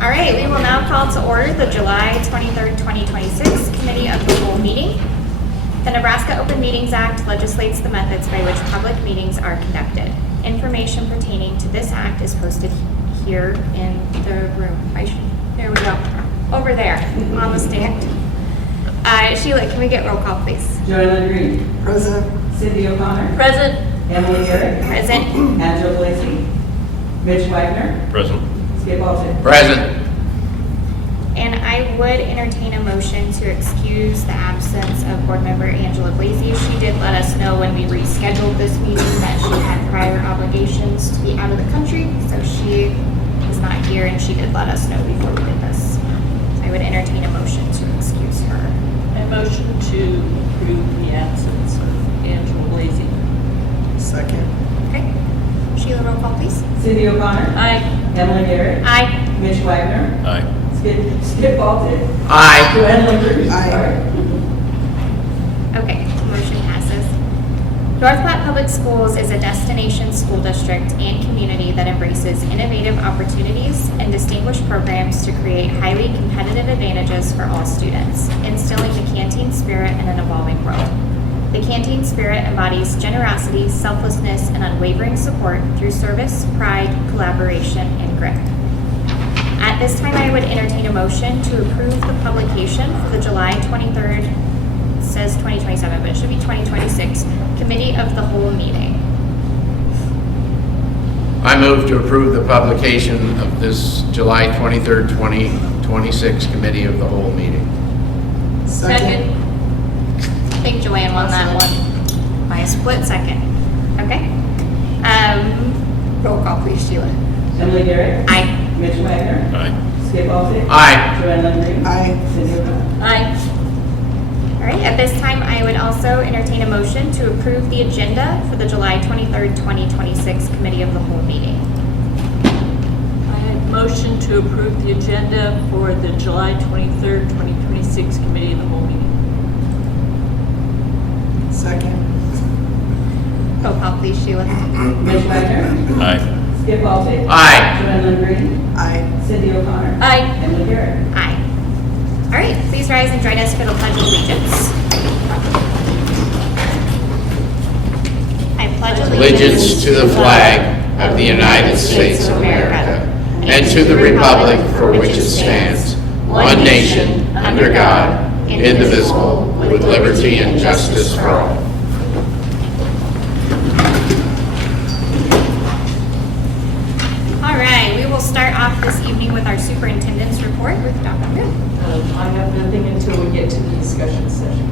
All right, we will now call to order the July 23rd, 2026 Committee of the Whole meeting. The Nebraska Open Meetings Act legislates the methods by which public meetings are conducted. Information pertaining to this act is posted here in the room. There we go. Over there on the stand. Sheila, can we get roll call, please? Joanna Green. Present. Cindy O'Connor. Present. Emily Garrett. Present. Angela Lacey. Mitch Wagner. Present. Skip Alton. Present. And I would entertain a motion to excuse the absence of Board Member Angela Blasey. She did let us know when we rescheduled this meeting that she had prior obligations to be out of the country, so she was not here, and she did let us know before we did this. So I would entertain a motion to excuse her. A motion to approve the absence of Angela Blasey. Second. Okay. Sheila, roll call, please. Cindy O'Connor. Aye. Emily Garrett. Aye. Mitch Wagner. Aye. Skip Alton. Aye. Joanna Green. Aye. Okay, motion passes. North Platte Public Schools is a destination school district and community that embraces innovative opportunities and distinguished programs to create highly competitive advantages for all students, instilling the canteen spirit in an evolving world. The canteen spirit embodies generosity, selflessness, and unwavering support through service, pride, collaboration, and grit. At this time, I would entertain a motion to approve the publication for the July 23rd, it says 2027, but it should be 2026, Committee of the Whole meeting. I move to approve the publication of this July 23rd, 2026 Committee of the Whole meeting. Second. I think Joanne won that one by a split second. Okay. Roll call, please, Sheila. Emily Garrett. Aye. Mitch Wagner. Aye. Skip Alton. Aye. Joanna Green. Aye. Cindy O'Connor. Aye. All right, at this time, I would also entertain a motion to approve the agenda for the July 23rd, 2026 Committee of the Whole meeting. I had motion to approve the agenda for the July 23rd, 2026 Committee of the Whole meeting. Second. Roll call, please, Sheila. Mitch Wagner. Aye. Skip Alton. Aye. Joanna Green. Aye. Cindy O'Connor. Aye. Emily Garrett. Aye. All right, please rise and join us for the Pledge of Allegiance. I pledge Allegiance to the flag of the United States of America and to the republic for which it stands, one nation, under God, indivisible, with liberty and justice for all. All right, we will start off this evening with our superintendent's report with Dr. Moon. I have nothing until we get to the discussion session.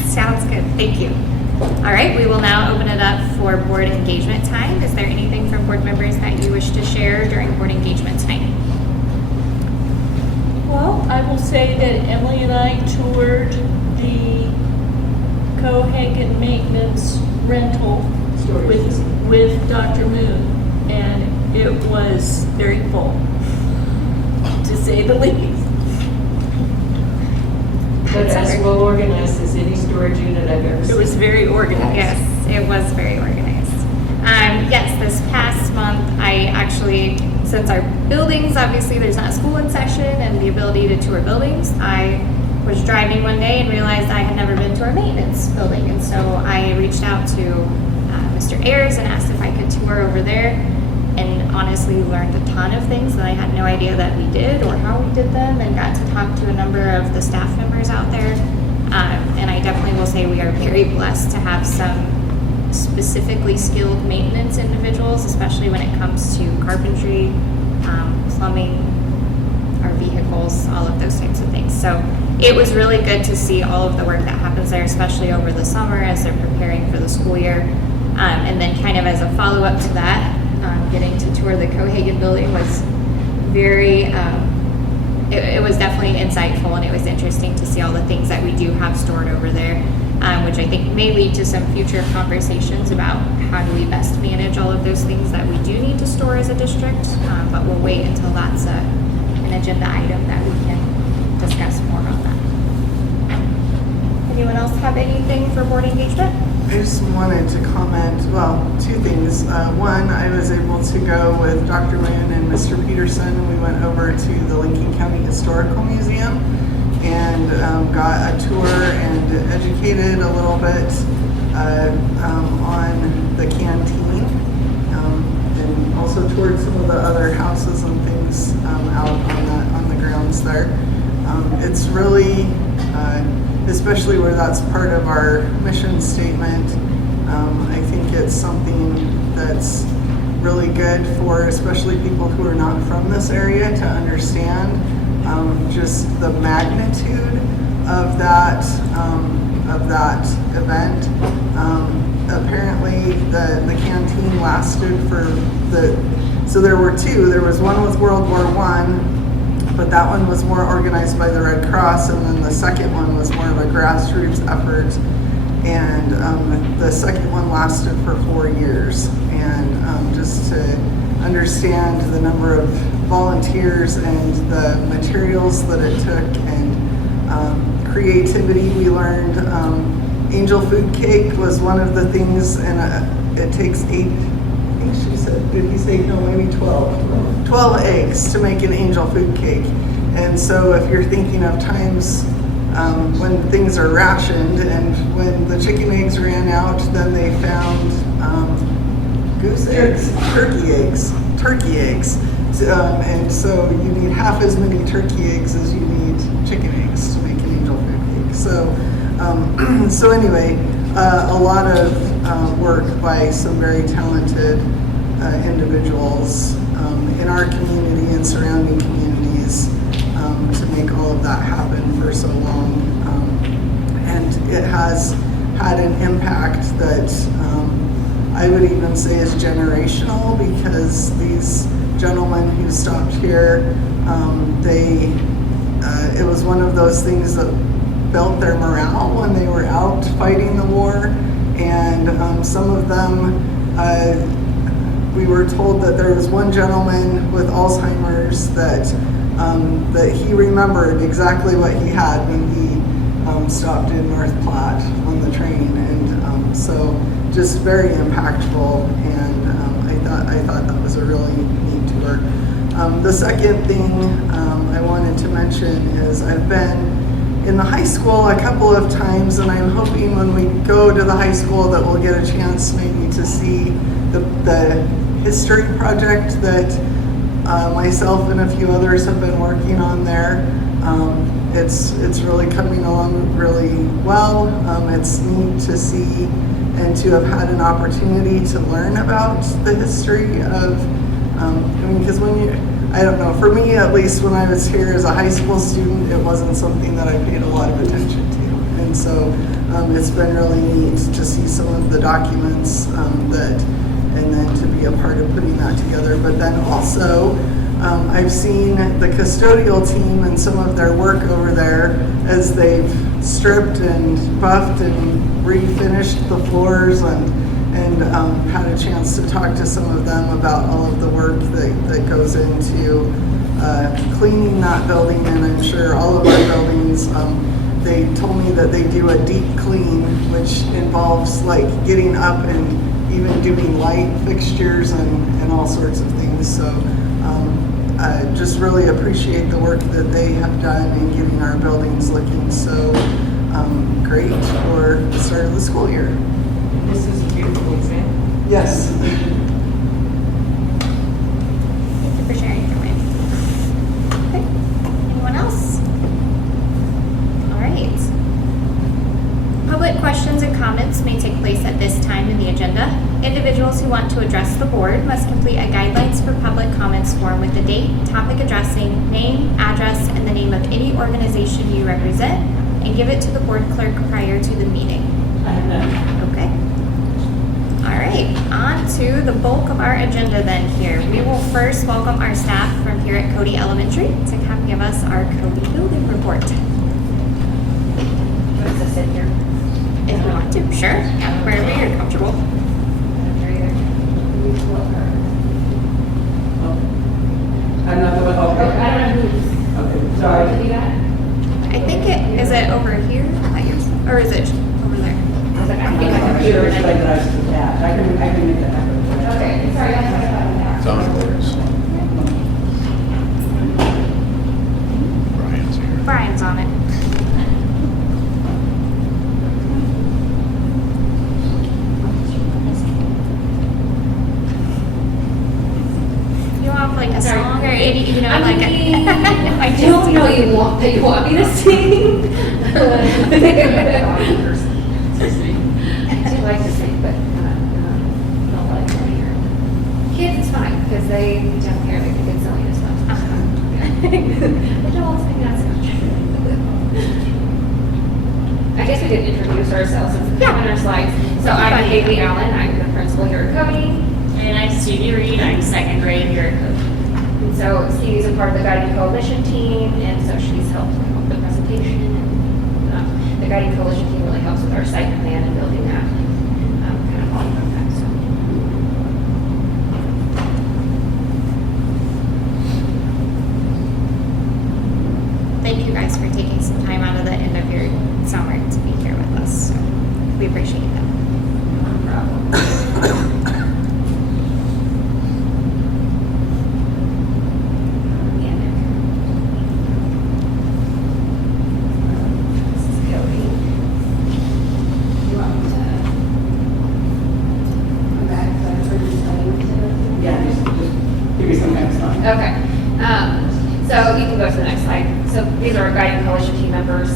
Sounds good, thank you. All right, we will now open it up for board engagement time. Is there anything from board members that you wish to share during board engagement time? Well, I will say that Emily and I toured the Cohagen maintenance rental with Dr. Moon, and it was very full, to say the least. But as well organized as any storage unit I've ever It seen. was very organized. Yes, it was very organized. Yes, this past month, I actually, since our buildings, obviously there's not school in session and the ability to tour buildings, I was driving one day and realized I had never been to our maintenance building. And so I reached out to Mr. Ayers and asked if I could tour over there, and honestly learned a ton of things that I had no idea that we did or how we did them, and got to talk to a number of the staff members out there. And I definitely will say we are very blessed to have some specifically skilled maintenance individuals, especially when it comes to carpentry, plumbing, our vehicles, all of those types of things. So it was really good to see all of the work that happens there, especially over the summer as they're preparing for the school year. And then kind of as a follow-up to that, getting to tour the Cohagen building was very, it was definitely insightful, and it was interesting to see all the things that we do have stored over there, which I think may lead to some future conversations about how do we best manage all of those things that we do need to store as a district, but we'll wait until that's an agenda item that we can discuss more on that. Anyone else have anything for board engagement? I just wanted to comment, well, two things. One, I was able to go with Dr. Moon and Mr. Peterson. We went over to the Lincoln County Historical Museum and got a tour and educated a little bit on the canteen, and also toured some of the other houses and things out on the grounds there. It's really, especially where that's part of our mission statement, I think it's something that's really good for especially people who are not from this area to understand just the magnitude of that event. Apparently the canteen lasted so there were two. There was one with World War I, but that one was more organized by the Red Cross, and then the second one was more of a grassroots effort. And the second one lasted for 4 years. And just to understand the number of volunteers and the materials that it took and creativity, we learned angel food cake was one of the things, and it takes 8, I think she said, did he say, no, maybe 12 eggs to make an angel food cake. And so if you're thinking of times when things are rationed, and when the chicken eggs ran out, then they found goose eggs, turkey eggs. And so you need half as many turkey eggs as you need chicken eggs to make an angel food cake. So anyway, a lot of work by some very talented individuals in our community and surrounding communities to make all of that happen for so long. And it has had an impact that I would even say is generational, because these gentlemen who stopped here, it was one of those things that built their morale when they were out fighting the war. And some of them, we were told that there was one gentleman with Alzheimer's that he remembered exactly what he had when he stopped in North Platte on the train. And so just very impactful, and I thought that was a really neat tour. The second thing I wanted to mention is I've been in the high school a couple of times, and I'm hoping when we go to the high school that we'll get a chance maybe to see the history project that myself and a few others have been working on there. It's really coming along really well. It's neat to see and to have had an opportunity to learn about the history of, because I don't know, for me at least, when I was here as a high school student, it wasn't something that I paid a lot of attention to. And so it's been really neat to see some of the documents and then to be a part of putting that together. But then also, I've seen the custodial team and some of their work over there as they've stripped and buffed and refinished the floors, and had a chance to talk to some of them about all of the work that goes into cleaning that building. And I'm sure all of our buildings, they told me that they do a deep clean, which involves like getting up and even doing light fixtures and all sorts of things. So I just really appreciate the work that they have done in getting our buildings looking so great for the start of the school year. This is a beautiful example. Yes. Thank you for sharing, Joanne. Okay, anyone else? All right. Public questions and comments may take place at this time in the agenda. Individuals who want to address the board must complete a guidelines for public comments form with the date, topic addressing, name, address, and the name of any organization you represent, and give it to the board clerk prior to the meeting. I have none. Okay. All right, on to the bulk of our agenda then here. We will first welcome our staff from here at Cody Elementary to come give us our Cody building report. Do you want to sit here? If you want to, sure. Yeah, wherever you're comfortable. I'm not the one, okay. I don't know who's. Okay, sorry. I think is it over here? Or is it over there? My computer you know, I like mean, I I just don't do know it. you want me to sing. I do like to sing, but not like to hear. Kids is fine because they don't care. They think it's silly as well. Adults think that's not true. I guess we could introduce ourselves since it's on our slides. So I'm Haley Allen. I'm the principal here at Cody. And I'm Stevie Reed, I'm second grade here at Cody. And so Stevie's a part of the Guiding Coalition team, and so she's helped with the presentation. And the Guiding Coalition team really helps with our site plan and building that, kind of all of that. So. Thank you guys for taking some time out of the end of your summer to be here with us. So we appreciate that. No problem. This is Cody. You want me to come back for just telling me to? Yeah, just give me some kind of time. Okay. So you can go to the next slide. So these are our Guiding Coalition team members.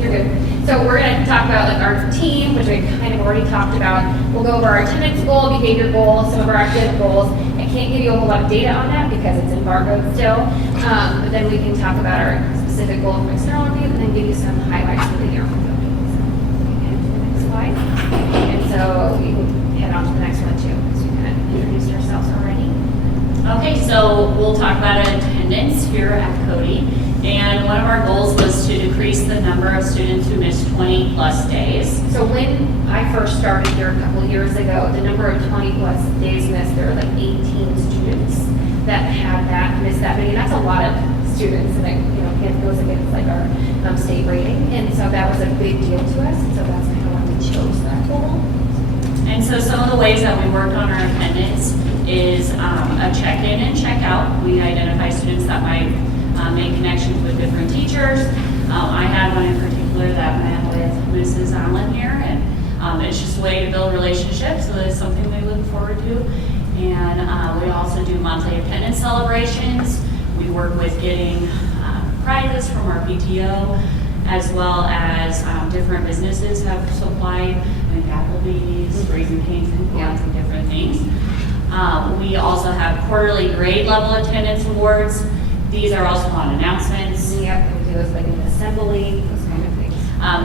You're good. So we're going to talk about like our team, which we kind of already talked about. We'll go over our attendance goal, behavior goal, some of our academic goals. I can't give you a whole lot of data on that because it's embargoed still. But then we can talk about our specific goal from external review and then give you some highlights for the year. So we can head to the next slide. And so you can head on to the next one too, because we kind of introduced ourselves already. Okay, so we'll talk about attendance here at Cody. And one of our goals was to decrease the number of students who missed 20 plus days. So when I first started here a couple of years ago, the number of 20 plus days missed, there were like 18 students that had that, missed that many. That's a lot of students, and it goes against like our state rating. And so that was a big deal to us, and so that's kind of why we chose that goal. And so some of the ways that we worked on our attendance is a check-in and check-out. We identify students that might make connections with different teachers. I had one in particular that met with Mrs. Allen here, and it's just a way to build relationships, so it's something we look forward to. And we also do monthly attendance celebrations. We work with getting prizes from our PTO, as well as different businesses have supplied, like Applebee's, Raising Cane's, and lots of different things. We also have quarterly grade level attendance awards. These are also on announcements. Yep, we do those like in the assembly, those kind of things.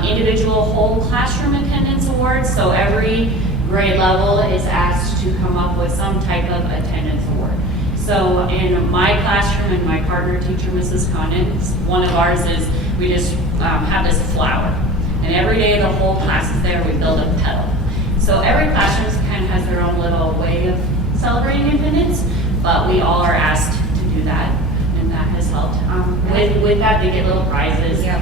Individual whole classroom attendance awards. So every grade level is asked to come up with some type of attendance award. So in my classroom and my partner teacher, Mrs. Condon, one of ours is we just have this flower. And every day the whole class is there, we build a petal. So every classroom kind of has their own little way of celebrating attendance, but we all are asked to do that. And that has helped. With that, they get little prizes, Yep.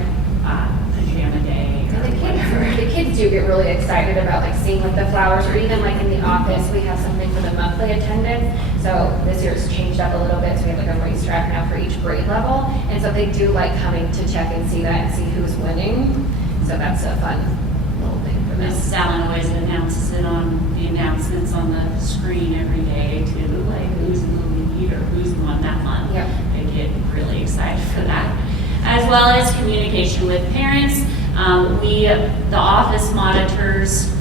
pajama day. And the kids do get really excited about like seeing like the flowers, or even like in the office, we have something for the monthly attendance. So this year it's changed up a little bit, so we have like a racetrack now for each grade level. And so they do like coming to check and see that and see who's winning. So that's a fun little thing for them. Mrs. Allen always announces it on the announcements on the screen every day too, like who's in the lead or who's won that month. Yep. They get really excited for that. As well as communication with parents. The office monitors,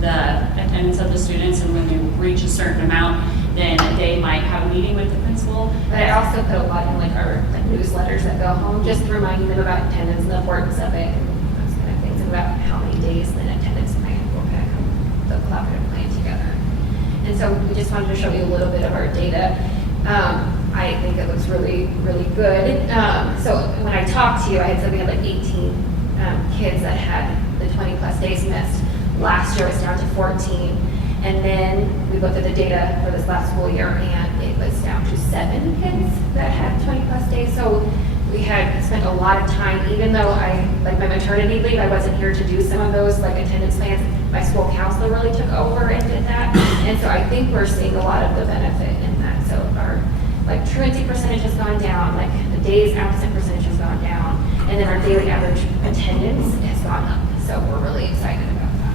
the attendance of the students, and when they reach a certain amount, then they might have a meeting with the principal. But I also put a lot in like our newsletters that go home, just reminding them about attendance and the importance of it, and those kind of things, and about how many days the attendance plan will kind of come, the collaborative plan together. And so we just wanted to show you a little bit of our data. I think it looks really, really good. So when I talked to you, I had said we had like 18 kids that had the 20 plus days missed. Last year it was down to 14. And then we looked at the data for this last school year, and it was down to 7 kids that had 20 plus days. So we had spent a lot of time, even though like my maternity leave, I wasn't here to do some of those like attendance plans. My school counselor really took over and did that. And so I think we're seeing a lot of the benefit in that. So our like truancy percentage has gone down, like the days absent percentage has gone down, and then our daily average attendance has gone up. So we're really excited about that.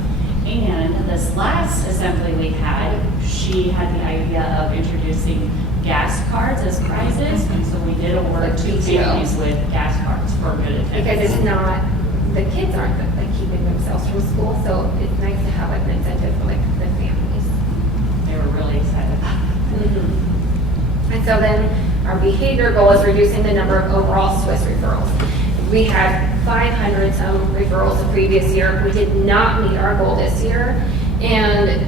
And this last assembly we had, she had the idea of introducing gas cards as prizes, and so we did award Like 2 PTO. families with gas cards for good attendance. Because it's not, the kids aren't like keeping themselves from school, so it's nice to have like an incentive for like the families. They were really excited about it. And so then our behavior goal is reducing the number of overall Swiss referrals. We had 500 some referrals the previous year. We did not meet our goal this year. And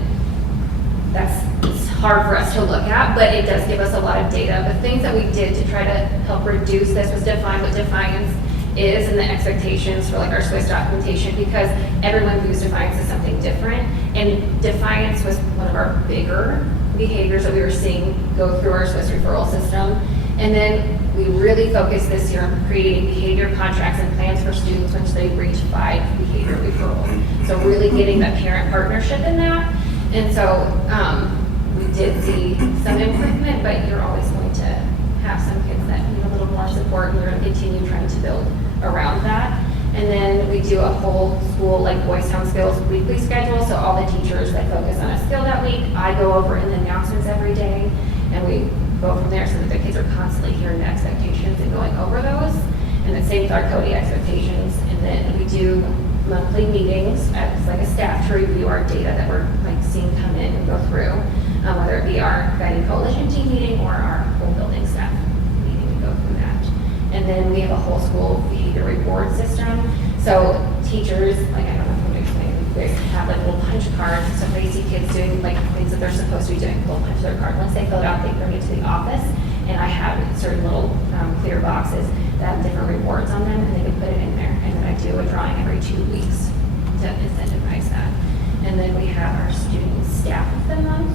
it's hard for us to look at, but it does give us a lot of data. The things that we did to try to help reduce this was define what defiance is and the expectations for like our Swiss documentation, because everyone views defiance as something different. And defiance was one of our bigger behaviors that we were seeing go through our Swiss referral system. And then we really focused this year on creating behavior contracts and plans for students once they reach 5 behavior referrals. So really getting that parent partnership in that. And so we did see some improvement, but you're always going to have some kids that need a little more support, and we're going to continue trying to build around that. And then we do a whole school like Voice Sound Skills weekly schedule, so all the teachers that focus on a skill that week, I go over in the announcements every day, and we go from there so that the kids are constantly hearing the expectations and going over those. And the same with our Cody expectations. And then we do monthly meetings as like a staff to review our data that we're like seeing come in and go through, whether it be our guiding coalition team meeting or our whole building staff meeting to go through that. And then we have a whole school behavior reward system. So teachers, like I don't know if I'm going to explain, they have like little punch cards. So if they see kids doing like things that they're supposed to be doing, they'll punch their card. Once they fill it out, they bring it to the office, and I have certain little clear boxes that have different rewards on them, and they can put it in there. And then I do a drawing every 2 weeks to incentivize that. And then we have our student staff of the month.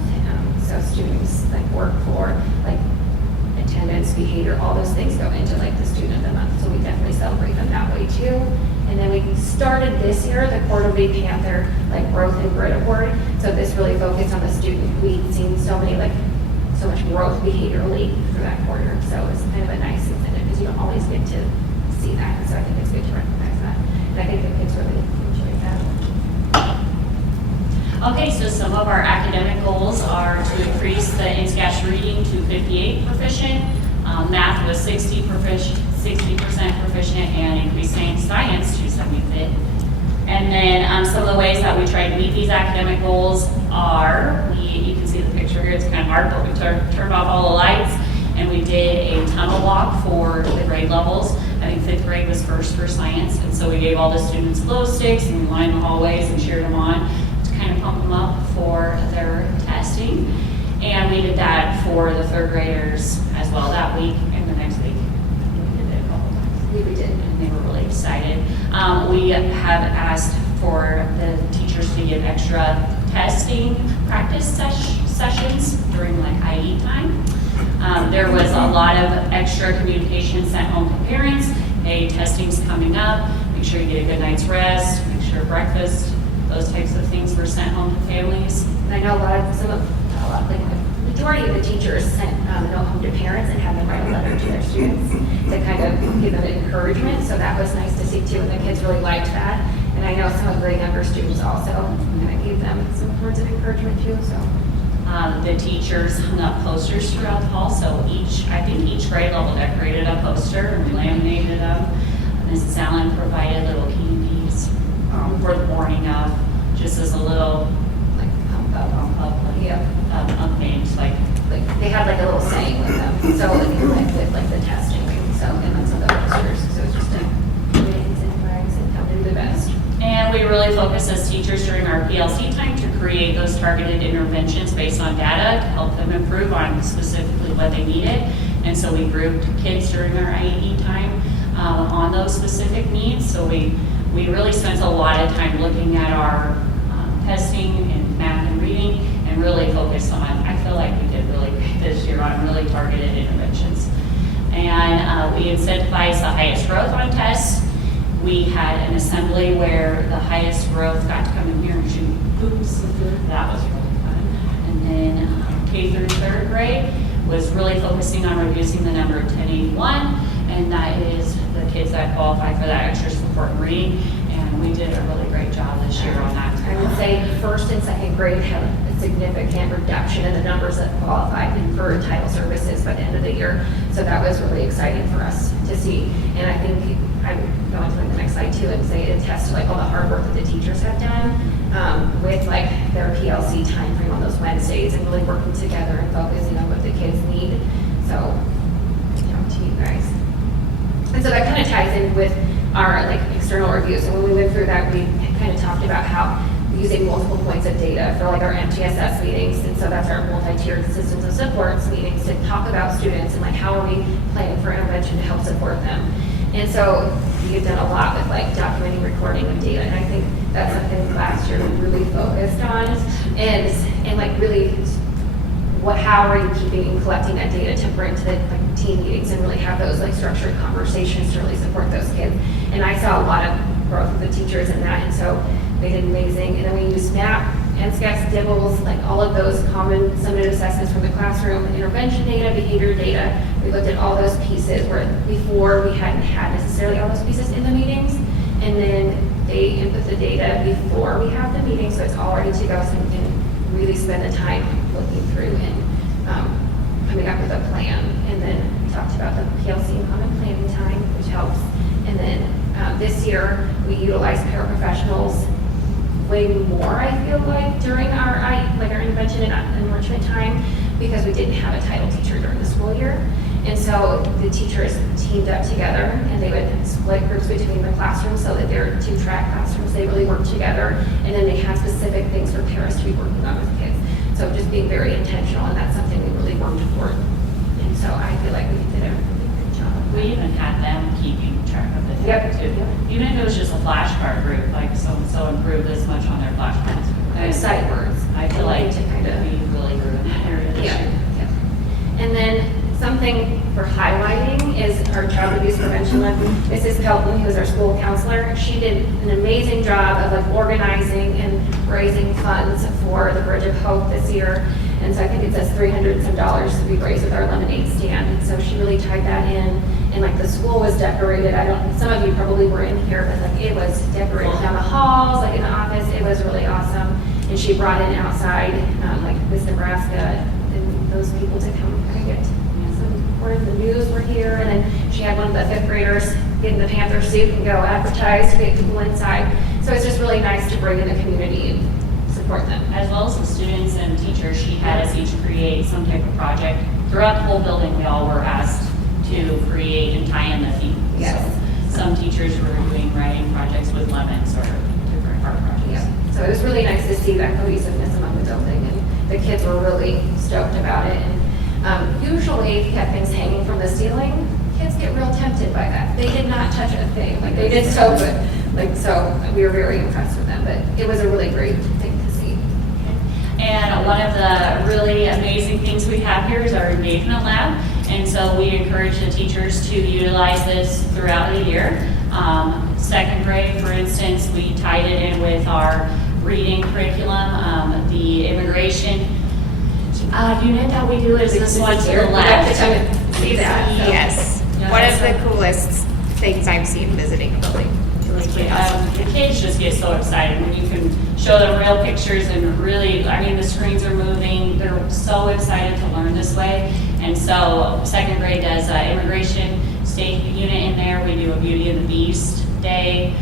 So students like work for like attendance, behavior, all those things go into like the student of the month. So we definitely celebrate them that way too. And then we started this year the Quarterly Panther like growth and grit award. So this really focused on the student. We've seen so much growth behaviorally through that quarter. So it's kind of a nice incentive because you don't always get to see that. And so I think it's good to recognize that. And I think the kids really enjoy that. Okay, so some of our academic goals are to increase the NSCASH reading to 58 proficient, math was 60% proficient, and increasing science to 75. And then some of the ways that we try to meet these academic goals are, you can see the picture here, it's kind of hard, but we turned off all the lights, and we did a tunnel walk for the grade levels. I think 5th grade was first for science, and so we gave all the students glow sticks, and we lined the hallways and cheered them on to kind of pump them up for their testing. And we did that for the 3rd graders as well that week and the next week. I think we did it a couple times. We did. And they were really excited. We have asked for the teachers to give extra testing practice sessions during like IE time. There was a lot of extra communication sent home to parents. Hey, testing's coming up. Make sure you get a good night's rest. Make sure breakfast, those types of things were sent home to families. And I know like the majority of the teachers sent note home to parents and had them write a letter to their students to kind of give them encouragement. So that was nice to see too, and the kids really liked that. And I know some of the younger students also kind of gave them some words of encouragement too. So the teachers hung up posters throughout the hall. So I think each grade level decorated a poster and we laminated them. Mrs. Allen provided little candies for the morning of, just as a little like pump up. names like They had like a little saying with them. So with like the testing. So and then some of the posters. So it's just a incentivize and tell them to do the best. And we really focus as teachers during our PLC time to create those targeted interventions based on data to help them improve on specifically what they needed. And so we grouped kids during our IED time on those specific needs. So we really spent a lot of time looking at our testing and math and reading and really focused on, I feel like we did really great this year on really targeted interventions. And we incentivized the highest growth on tests. We had an assembly where the highest growth got to come in here and shoot hoops. That was really fun. And then K through 3rd grade was really focusing on reducing the number of 1081, and that is the kids that qualify for that extra support in reading. And we did a really great job this year on that. I would say first and second grade had a significant reduction in the numbers that qualified for title services by the end of the year. So that was really exciting for us to see. And I think I'm going to the next slide too and say it attests to like all the hard work that the teachers have done with like their PLC timeframe on those Wednesdays and really working together and focusing on what the kids need. So, to you guys. And so that kind of ties in with our like external reviews. And when we went through that, we kind of talked about how using multiple points of data for like our MTSS meetings. And so that's our multi-tiered systems of supports meetings to talk about students and like how are we planning for intervention to help support them. And so we've done a lot with like documenting, recording of data. And I think that's something last year we really focused on and like really how are you keeping and collecting that data to bring to the like, team meetings and really have those like structured conversations to really support those kids. And I saw a lot of growth with the teachers in that, and so they did amazing. And then we used MAP, NSCAS, DIBBLES, like all of those common summative assessments from the classroom, intervention data, behavior data. We looked at all those pieces where before we hadn't had necessarily all those pieces in the meetings. And then they input the data before we have the meeting, so it's all ready to go, so we can really spend the time looking through and coming up with a plan. And then we talked about the PLC and common planning time, which helps. And then this year we utilized paraprofessionals way more, I feel like, during our intervention and enrichment time because we didn't have a title teacher during the school year. And so the teachers teamed up together and they would split groups between the classrooms so that they're 2-track classrooms. They really worked together, and then they had specific things for parents to be working on with kids. So just being very intentional, and that's something we really worked for. And so I feel like we did a really great job. We even had them keeping track of the Yep. data too. Even if it was just a flashcard group, like so-and-so improved this much on their flashcards. Side words. I feel like to kind of we really grew in that area this Yeah. year. Yeah. And then something for highlighting is our child abuse prevention lab. Mrs. Pelton, who is our school counselor, she did an amazing job of like organizing and raising funds for the Bridge of Hope this year. And so I think it says $300 and some to be raised with our lemonade stand. And so she really tied that in. And like the school was decorated. Some of you probably were in here, but like it was decorated down the halls, like in the office. It was really awesome. And she brought in outside, like Miss Nebraska and those people to come kind of get some word. The news were here. And then she had one of the 5th graders get in the Panther suit and go advertise to get people inside. So it's just really nice to bring in the community and support them. As well as the students and teachers, she had us each create some type of project. Throughout the whole building, we all were asked to create and tie in the theme. Yes. So some teachers were doing writing projects with lemons or different art projects. Yeah. So it was really nice to see that cohesiveness among the building, and the kids were really stoked about it. And usually, if you have things hanging from the ceiling, kids get real tempted by that. They did not touch a thing. Like they did so good. Like so, we were very impressed with them. But it was a really great thing to see. And one of the really amazing things we have here is our engagement lab. And so we encourage the teachers to utilize this throughout the year. 2nd grade, for instance, we tied it in with our reading curriculum. The immigration unit that we do is this one to the left. See that? Yes. Yeah, One of that's the coolest things I've seen visiting a building. It was pretty awesome. The kids just get so excited when you can show them real pictures and really, the screens are moving. They're so excited to learn this way. And so 2nd grade does immigration state unit in there. We do a Beauty and the Beast day.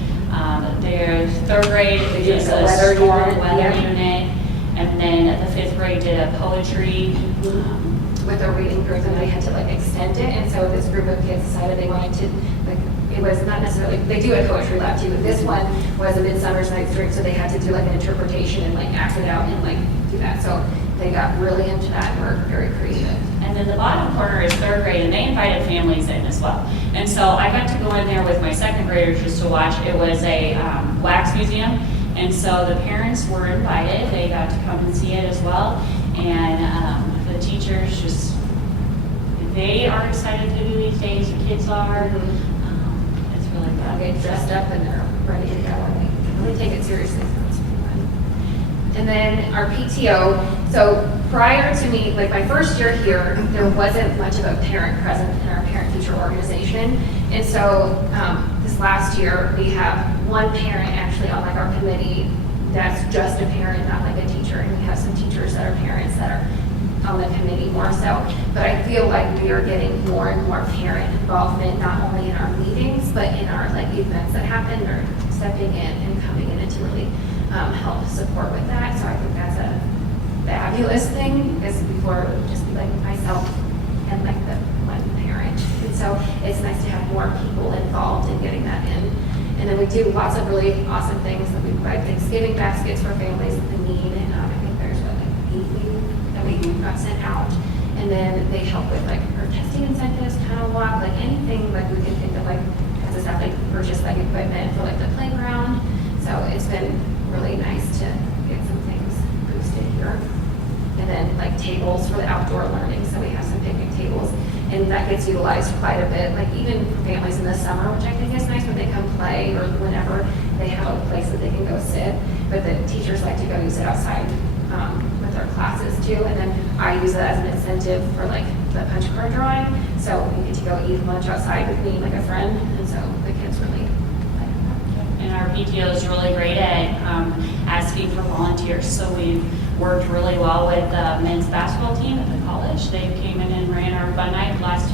Their 3rd grade is a weather storm unit, weather yeah. unit. And then the 5th grade did a poetry. With our reading group, and they had to like extend it. And so this group of kids decided they wanted to like. It was not necessarily, they do a poetry lab too, but this one was a Midsummer's Night's Dream, so they had to do like an interpretation and like act it out and like do that. So they got really into that and were very creative. And then the bottom corner is 3rd grade, and they invited families in as well. And so I got to go in there with my 2nd graders just to watch. It was a wax museum, and so the parents were invited. They got to come and see it as well. And the teachers they are excited to do these days. The kids are. It's really fun. They get dressed up and they're ready to go, and they really take it seriously. So it's pretty fun. And then our PTO. So prior to me, like my first year here, there wasn't much of a parent present in our parent-teacher organization. And so this last year, we have one parent actually on like our committee that's just a parent, not like a teacher. And we have some teachers that are parents that are on the committee more so. But I feel like we are getting more and more parent involvement, not only in our meetings, but in our like events that happen, or stepping in and coming in to really help support with that. So I think that's a fabulous thing, because before it would just be like myself and like the one parent. And so it's nice to have more people involved in getting that in. And then we do lots of really awesome things. That we provide Thanksgiving baskets for families in need. And I think there's what, like 8 that we got sent out. And then they help with like our testing incentives, tunnel walk, like anything like we can think of, like has us have like purchase like equipment for like the playground. So it's been really nice to get some things boosted here. And then like tables for the outdoor learning. So we have some picnic tables, and that gets utilized quite a bit. Like even for families in the summer, which I think is nice when they come play, or whenever they have a place that they can go sit. But the teachers like to go use it outside with their classes too. And then I use it as an incentive for like the punch card drawing. So we get to go eat lunch outside with me and like a friend. And so the kids really like that. And our PTO is really great at asking for volunteers. So we've worked really well with the men's basketball team at the college. They came in and ran our fun night last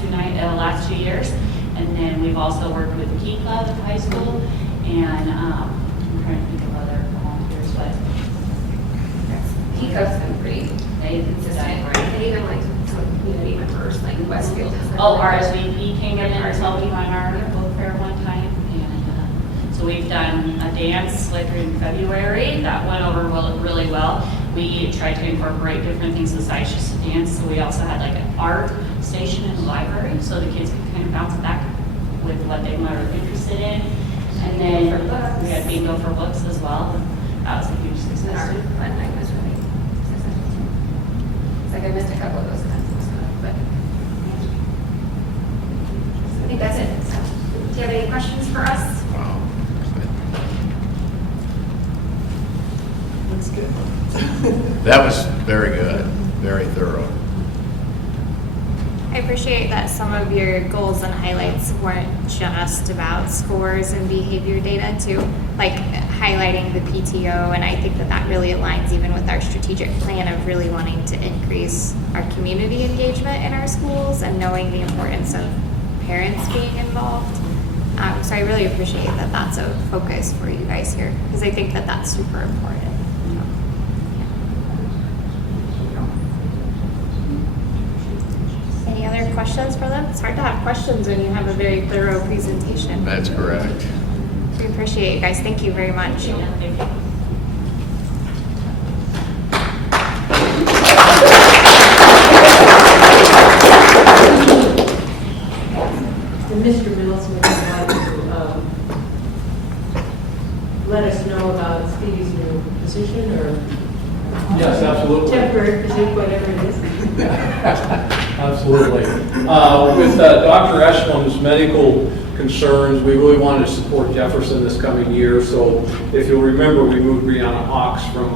2 years. And then we've also worked with the Key Club at the high school. And I'm trying to think of other volunteers, but Pico's been pretty consistent, right? And even like some community members, like Westfield has been. RSVP came in and helped me on our book fair one time. And so we've done a dance like in February. That went over really well. We tried to incorporate different things besides just dance. So we also had like an art station in the library, so the kids could kind of bounce back with what they were interested in. And then we had bingo for books as well. That was a huge And success. our fun night was really successful too. It's like I missed a couple of those kinds of stuff, but I think that's it. So, do you have any questions for us? Wow. Looks good. That was very good, very thorough. I appreciate that some of your goals and highlights weren't just about scores and behavior data too, like highlighting the PTO, and I think that that really aligns even with our strategic plan of really wanting to increase our community engagement in our schools and knowing the importance of parents being involved. So I really appreciate that that's a focus for you guys here, because I think that that's super important. Any other questions for them? It's hard to have questions when you have a very thorough presentation. That's correct. We appreciate you guys. Thank you very much. And Mr. Mills, would you like to let us know about Stevie's new position, or Yes, absolutely. temporary position, whatever it is? Absolutely. With Dr. Eshlem's medical concerns, we really wanted to support Jefferson this coming year. So if you'll remember, we moved Brianna Hawks from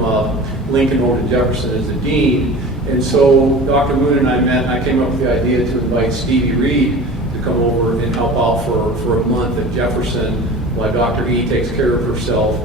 Lincoln over to Jefferson as the dean. And so Dr. Moon and I met, and I came up with the idea to invite Stevie Reed to come over and help out for a month at Jefferson while Dr. E takes care of herself.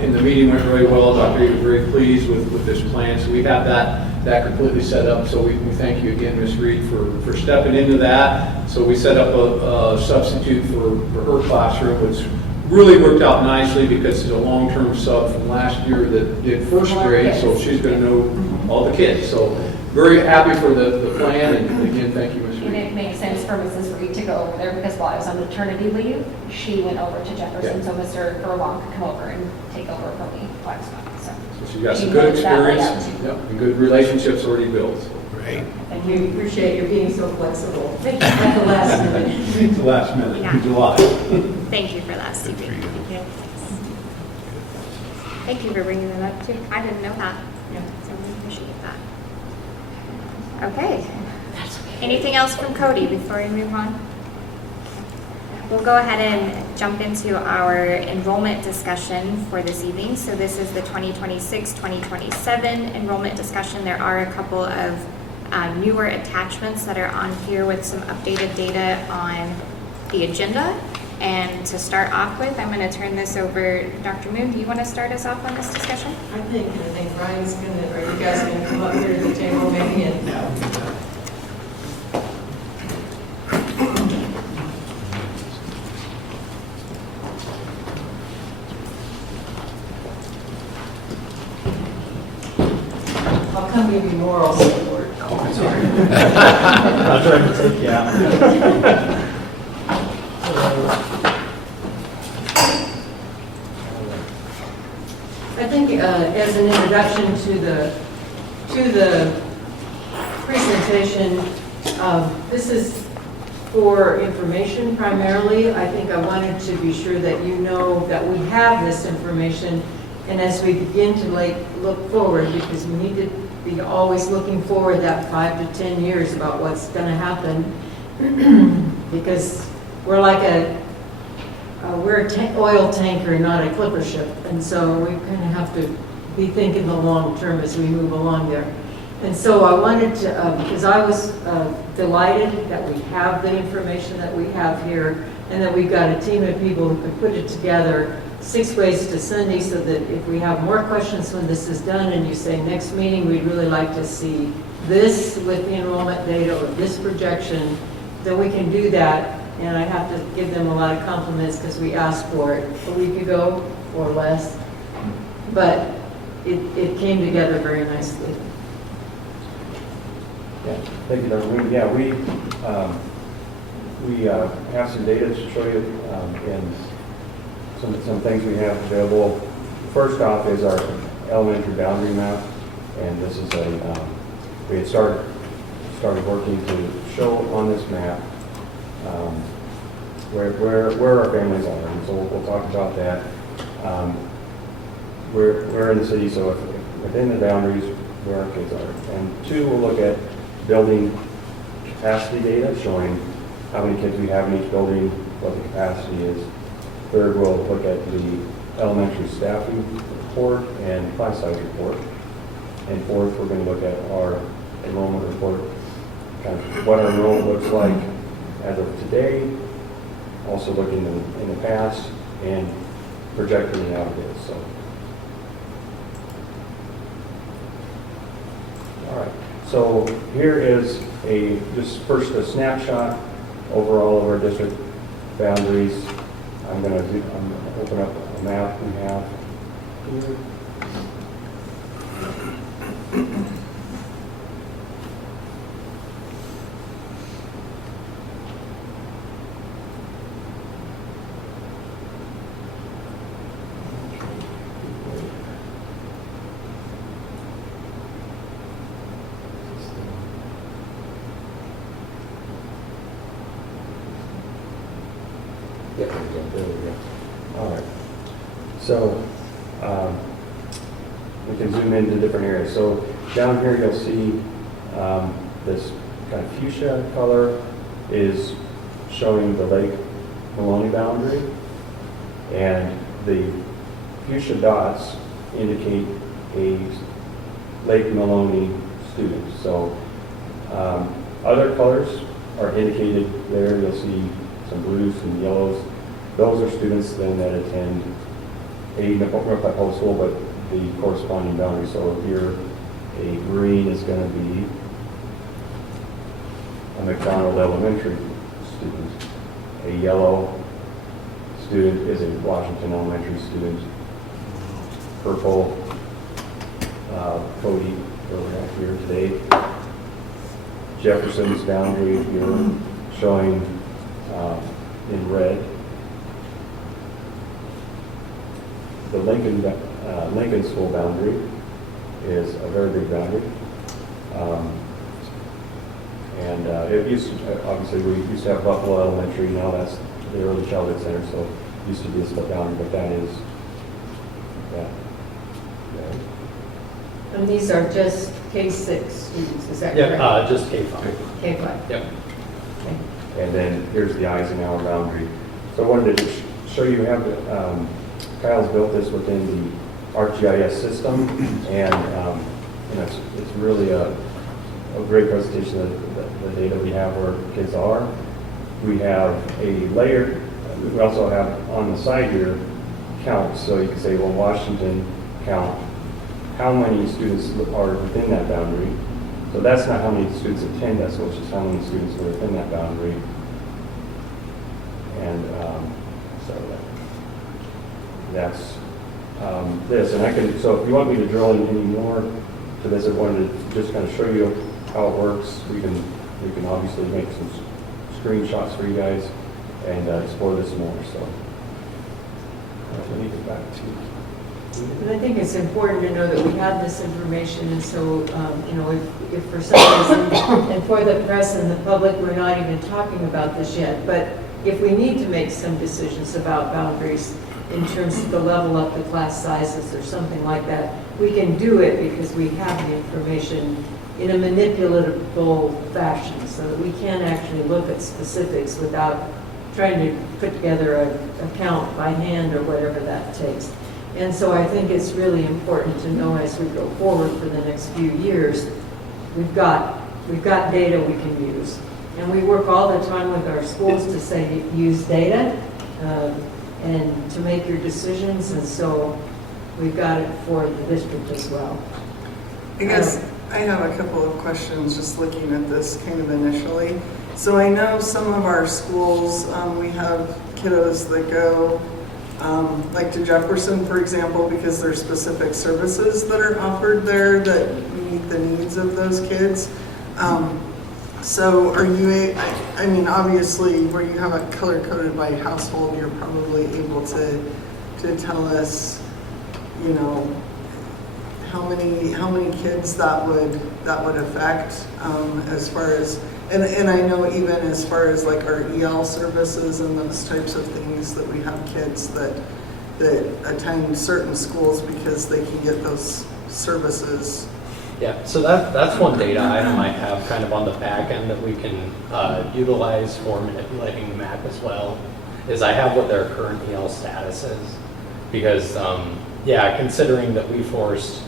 And the meeting went very well. Dr. E was very pleased with this plan. So we have that completely set up. So we thank you again, Ms. Reed, for stepping into that. So we set up a substitute for her classroom, which really worked out nicely because it's a long-term sub from last year that did first grade. So she's going to know all the kids. So very happy for the plan. And again, thank you, Ms. And Reed. it made sense for Mrs. Reed to go over there because while I was on maternity leave, she went over to Jefferson, Yeah. so Mr. Furlong could come over and take over from me while I was gone. So she got She some good knows that way experience out, too. yep, and good relationships already built. So. Great. And we appreciate your being so flexible at the last minute. It's the last minute, Yeah. July. Thank you for that, Good Stevie. for you. Thank you for bringing that up too. I didn't know that. Yeah. So we appreciate that. Okay. Anything else from Cody before we move on? We'll go ahead and jump into our enrollment discussion for this evening. So this is the 2026-2027 enrollment discussion. There are a couple of newer attachments that are on here with some updated data on the agenda. And to start off with, I'm going to turn this over. Dr. Moon, do you want to start us off on this discussion? I think Brian's gonna, or you guys gonna come up here to the table maybe and. I'll come give you moral support. I'll try to take you out. I think as an introduction to the presentation, this is for information primarily. I think I wanted to be sure that you know that we have this information, and as we begin to look forward, because we need to be always looking forward that 5 to 10 years about what's going to happen, because we're like we're an oil tanker, not a clipper ship, and so we kind of have to be thinking the long term as we move along there. And so I wanted to, because I was delighted that we have the information that we have here, and that we've got a team of people who can put it together 6 ways to Sunday, so that if we have more questions when this is done, and you say next meeting we'd really like to see this with the enrollment data or this projection, then we can do that. And I have to give them a lot of compliments because we asked for it a week ago or less, but it came together very nicely. Yeah, thank you, Dr. Moon. Yeah, we have some data to show you, and some things we have available. First off is our elementary boundary map, and this is we had started working to show on this map where our families are, and so we'll talk about that. We're in the city, so if within the boundaries where our kids are. And 2, we'll look at building capacity data, showing how many kids we have in each building, what the capacity is. 3rd, we'll look at the elementary staffing report and class size report. And 4th, we're going to look at our enrollment report, kind of what our enrollment looks like as of today, also looking in the past and projecting it out a bit. So, all right. So here is just first a snapshot over all of our district boundaries. I'm going to open up a map we have here. Yep, there we go. All right. So we can zoom into different areas. So down here you'll see this kind of fuchsia color is showing the Lake Maloney boundary, and the fuchsia dots indicate a Lake Maloney student. So other colors are indicated there. You'll see some blues and yellows. Those are students then that attend a North Public School, but the corresponding boundary. So here, a green is going to be a McDonald Elementary student. A yellow student is a Washington Elementary student. Purple, Cody, where we're at here today. Jefferson's boundary here showing in red. The Lincoln School boundary is a very big boundary. It used to, obviously we used to have Buffalo Elementary, now that's the Early Childhood Center, so it used to be a split boundary, but that is that. And these are just K-6 students, is that correct? Yeah, just K-5. K-5. Yep. Okay. And then here's the Eisenhower boundary. So I wanted to show you how Kyle's built this within the ArcGIS system, and it's really a great presentation of the data we have where kids are. We have a layer, we also have on the side here counts. So you can say, well, Washington count how many students are within that boundary. So that's not how many students attend that school, it's just how many students are within that boundary. And so that's this. And I can, so if you want me to drill in any more to this, I wanted to just kind of show you how it works. We can obviously make some screenshots for you guys and explore this more. So let me get back to. And I think it's important to know that we have this information, and so, you know, if for some reason, and for the press and the public, we're not even talking about this yet, but if we need to make some decisions about boundaries in terms of the level up the class sizes or something like that, we can do it because we have the information in a manipulatable fashion, so that we can actually look at specifics without trying to put together a count by hand or whatever that takes. And so I think it's really important to know as we go forward for the next few years, we've got data we can use. And we work all the time with our schools to say, use data and to make your decisions. And so we've got it for the district as well. I guess I have a couple of questions just looking at this kind of initially. So I know some of our schools, we have kiddos that go like to Jefferson, for example, because there's specific services that are offered there that meet the needs of those kids. So are you, I mean, obviously where you have it color coded by household, you're probably able to tell us, you know, how many kids that would affect as far as, and I know even as far as like our EL services and those types of things, that we have kids that attend certain schools because they can get those services. Yeah, so that's one data item I have kind of on the back end that we can utilize for manipulating the map as well, is I have what their current EL status is. Because, yeah, considering that we forced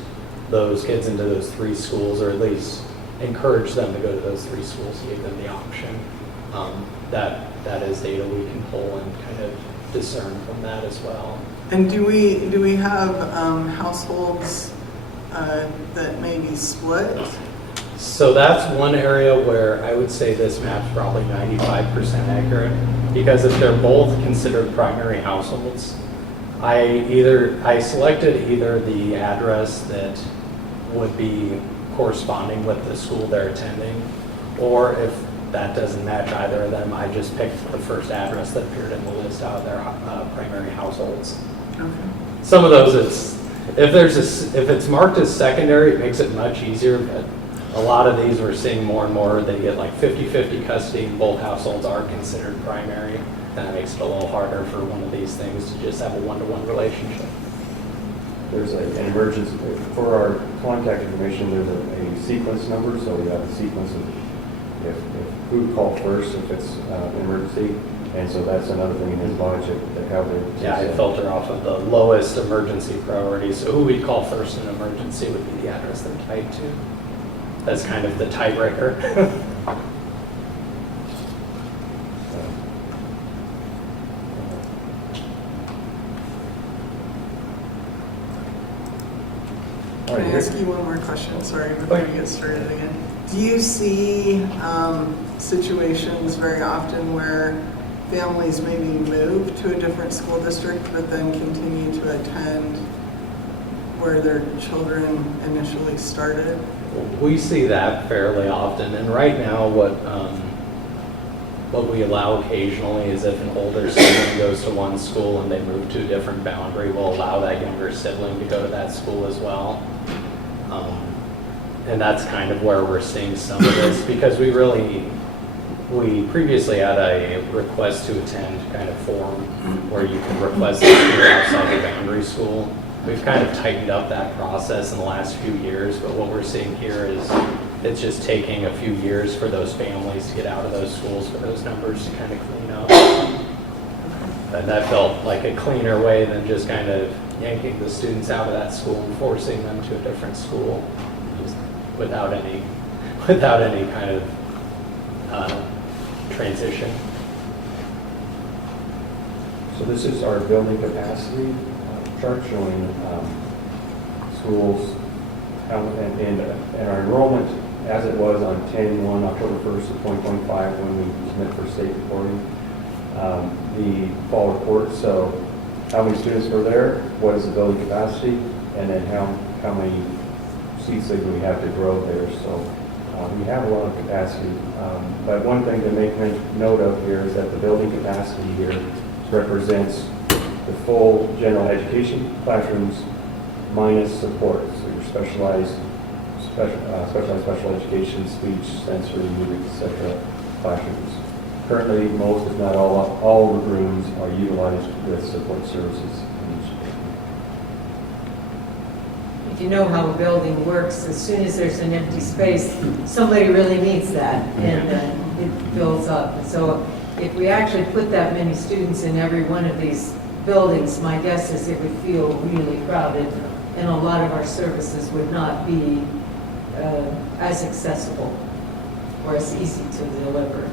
those kids into those 3 schools, or at least encourage them to go to those 3 schools, give them the option. That is data we can pull and kind of discern from that as well. And do we have households that may be split? So that's one area where I would say this map's probably 95% accurate, because if they're both considered primary households, I selected either the address that would be corresponding with the school they're attending, or if that doesn't match either of them, I just picked the first address that appeared in the list out of their primary households. Okay. Some of those, if it's marked as secondary, it makes it much easier, but a lot of these we're seeing more and more, they get like 50-50 custody and both households are considered primary. And that makes it a little harder for one of these things to just have a one-to-one relationship. There's an emergency, for our contact information, there's a sequence number, so we have the sequence of if who called first, if it's an emergency, and so that's another thing in his budget that how they. Yeah, I filter off of the lowest emergency priority, so who we'd call first in an emergency would be the address they're tied to. That's kind of the tiebreaker. Can I ask you one more question? Sorry, before you get started again. Do you see situations very often where families maybe move to a different school district but then continue to attend where their children initially started? We see that fairly often, and right now what we allow occasionally is if an older sibling goes to one school and they move to a different boundary, we'll allow that younger sibling to go to that school as well. And that's kind of where we're seeing some of this, because we previously had a request to attend kind of form where you could request that you're outside the boundary school. We've kind of tightened up that process in the last few years, but what we're seeing here is it's just taking a few years for those families to get out of those schools, for those numbers to kind of clean up. And that felt like a cleaner way than just kind of yanking the students out of that school and forcing them to a different school, just without any kind of transition. So this is our building capacity chart showing schools and our enrollment as it was on 10/1, October 1st of 2025 when we submit for state reporting. The fall report, so how many students were there, what is the building capacity, and then how many seats that we have to grow there. So we have a lot of capacity. But one thing to make note of here is that the building capacity here represents the full general education classrooms minus support. So your specialized special education, speech, sensory, music, etc. classrooms. Currently, most, if not all the rooms are utilized with support services in each building. If you know how a building works, as soon as there's an empty space, somebody really needs that, and it fills up. And so if we actually put that many students in every one of these buildings, my guess is it would feel really crowded, and a lot of our services would not be as accessible or as easy to deliver.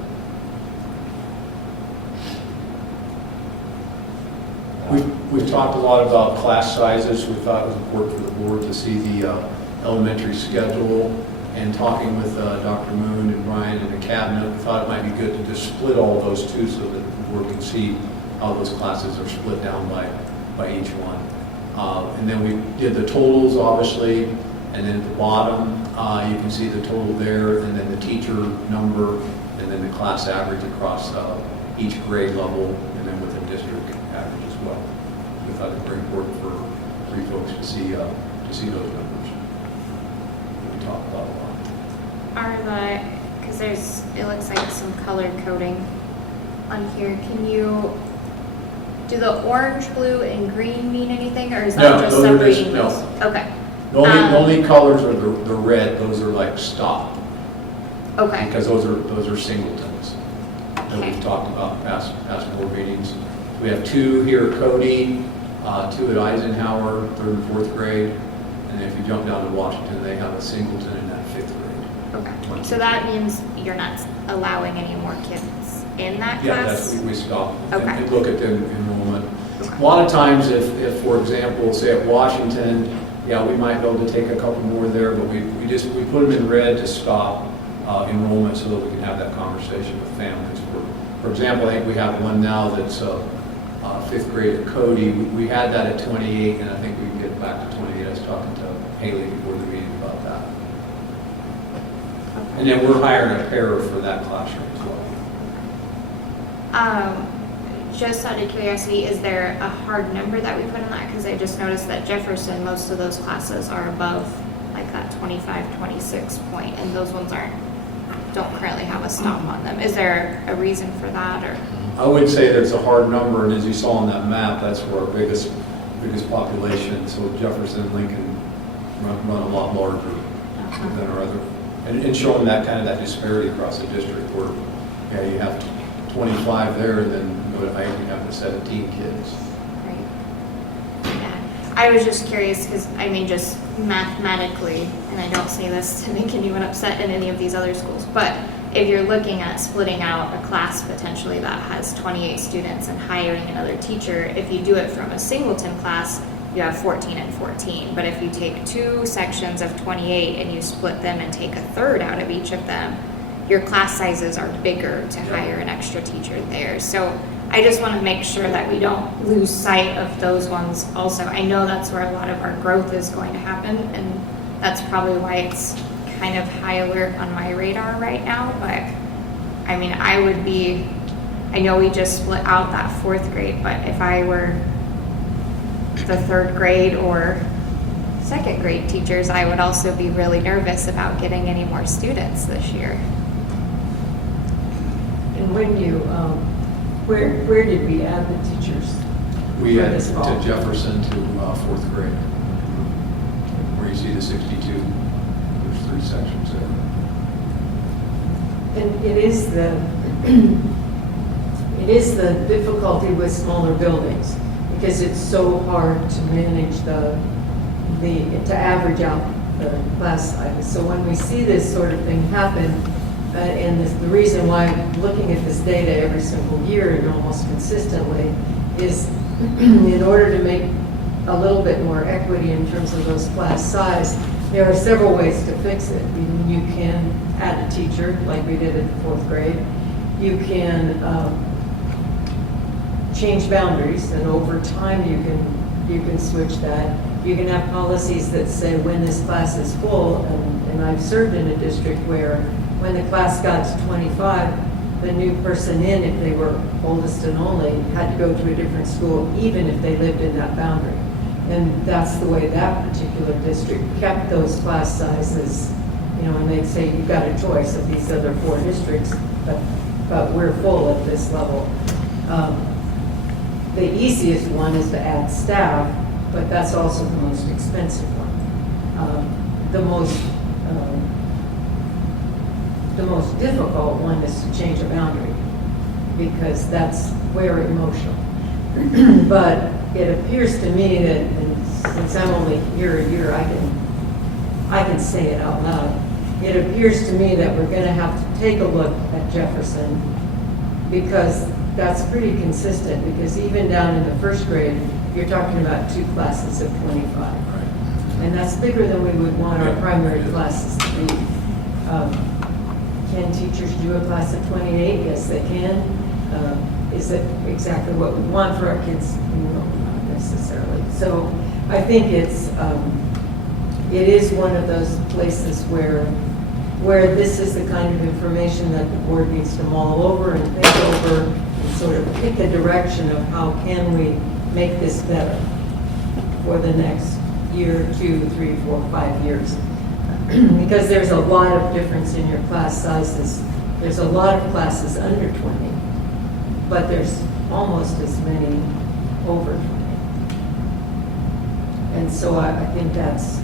We've talked a lot about class sizes. We thought it was important for the board to see the elementary schedule, and talking with Dr. Moon and Brian and the cabinet, we thought it might be good to just split all those two so that the board can see how those classes are split down by each one. And then we did the totals, obviously, and then at the bottom, you can see the total there, and then the teacher number, and then the class average across each grade level, and then with the district average as well. We thought it was very important for you folks to see those numbers. We talked about a lot. Because it looks like some color coding on here. Do the orange, blue, and green mean anything, or is that No, just those are separating just- those? no. Okay. The only colors are the red, those are like stop, Okay. because those are singletons that Okay. we've talked about past board meetings. We have two here at Cody, two at Eisenhower, 3rd and 4th grade, and then if you jump down to Washington, they have a singleton in that 5th grade. Okay. So that means you're not allowing any more kids in that Yeah, class? we stop Okay. and look at the enrollment. A lot of times, if for example, say at Washington, yeah, we might be able to take a couple more there, but we put them in red to stop enrollment so that we can have that conversation with families. For example, I think we have one now that's 5th grade at Cody. We had that at 28, and I think we can get back to 28. I was talking to Haley before the meeting about that. Okay. And then we're hiring a pair for that classroom as well. Just out of curiosity, is there a hard number that we put in that? Because I just noticed that Jefferson, most of those classes are above like that 25, 26 point, and those ones don't currently have a stop on them. Is there a reason for that, or? I would say there's a hard number, and as you saw on that map, that's where our biggest population. So Jefferson and Lincoln run a lot larger than our other, and showing that kind of that disparity across the district where, yeah, you have 25 there, and then go to Ike, you have the 17 kids. Right. Yeah. I was just curious because, I mean, just mathematically, and I don't say this to make anyone upset in any of these other schools, but if you're looking at splitting out a class potentially that has 28 students and hiring another teacher, if you do it from a singleton class, you have 14 and 14. But if you take two sections of 28 and you split them and take a third out of each of them, your class sizes are bigger to hire an extra teacher there. So I just want to make sure that we don't lose sight of those ones also. I know that's where a lot of our growth is going to happen, and that's probably why it's kind of high alert on my radar right now. But I mean, I know we just split out that 4th grade, but if I were the 3rd grade or 2nd grade teachers, I would also be really nervous about getting any more students this year. And when you, where did we add the teachers? We for had this fall? to Jefferson to 4th grade, where you see the 62. There's 3 sections there. And it is the difficulty with smaller buildings, because it's so hard to manage to average out the class size. So when we see this sort of thing happen, and the reason why I'm looking at this data every single year and almost consistently is in order to make a little bit more equity in terms of those class size, there are several ways to fix it. You can add a teacher, like we did in the 4th grade. You can change boundaries, and over time you can switch that. You can have policies that say when this class is full, and I've served in a district where when the class got to 25, the new person in, if they were oldest and only, had to go to a different school, even if they lived in that boundary. And that's the way that particular district kept those class sizes, and they'd say, you've got a choice of these other 4 districts, but we're full at this level. The easiest one is to add staff, but that's also the most expensive one. The most difficult one is to change a boundary, because that's very emotional. But it appears to me that, and since I'm only here a year, I can say it out loud. It appears to me that we're going to have to take a look at Jefferson, because that's pretty consistent, because even down in the 1st grade, you're talking about 2 classes of 25. And that's bigger than we would want our primary classes to be. Can teachers do a class of 28? Yes, they can. Is it exactly what we want for our kids? No, not necessarily. So I think it is one of those places where this is the kind of information that the board needs to mull over and think over and sort of pick a direction of how can we make this better for the next year, 2, 3, 4, 5 years. Because there's a lot of difference in your class sizes. There's a lot of classes under 20, but there's almost as many over 20. And so I think that's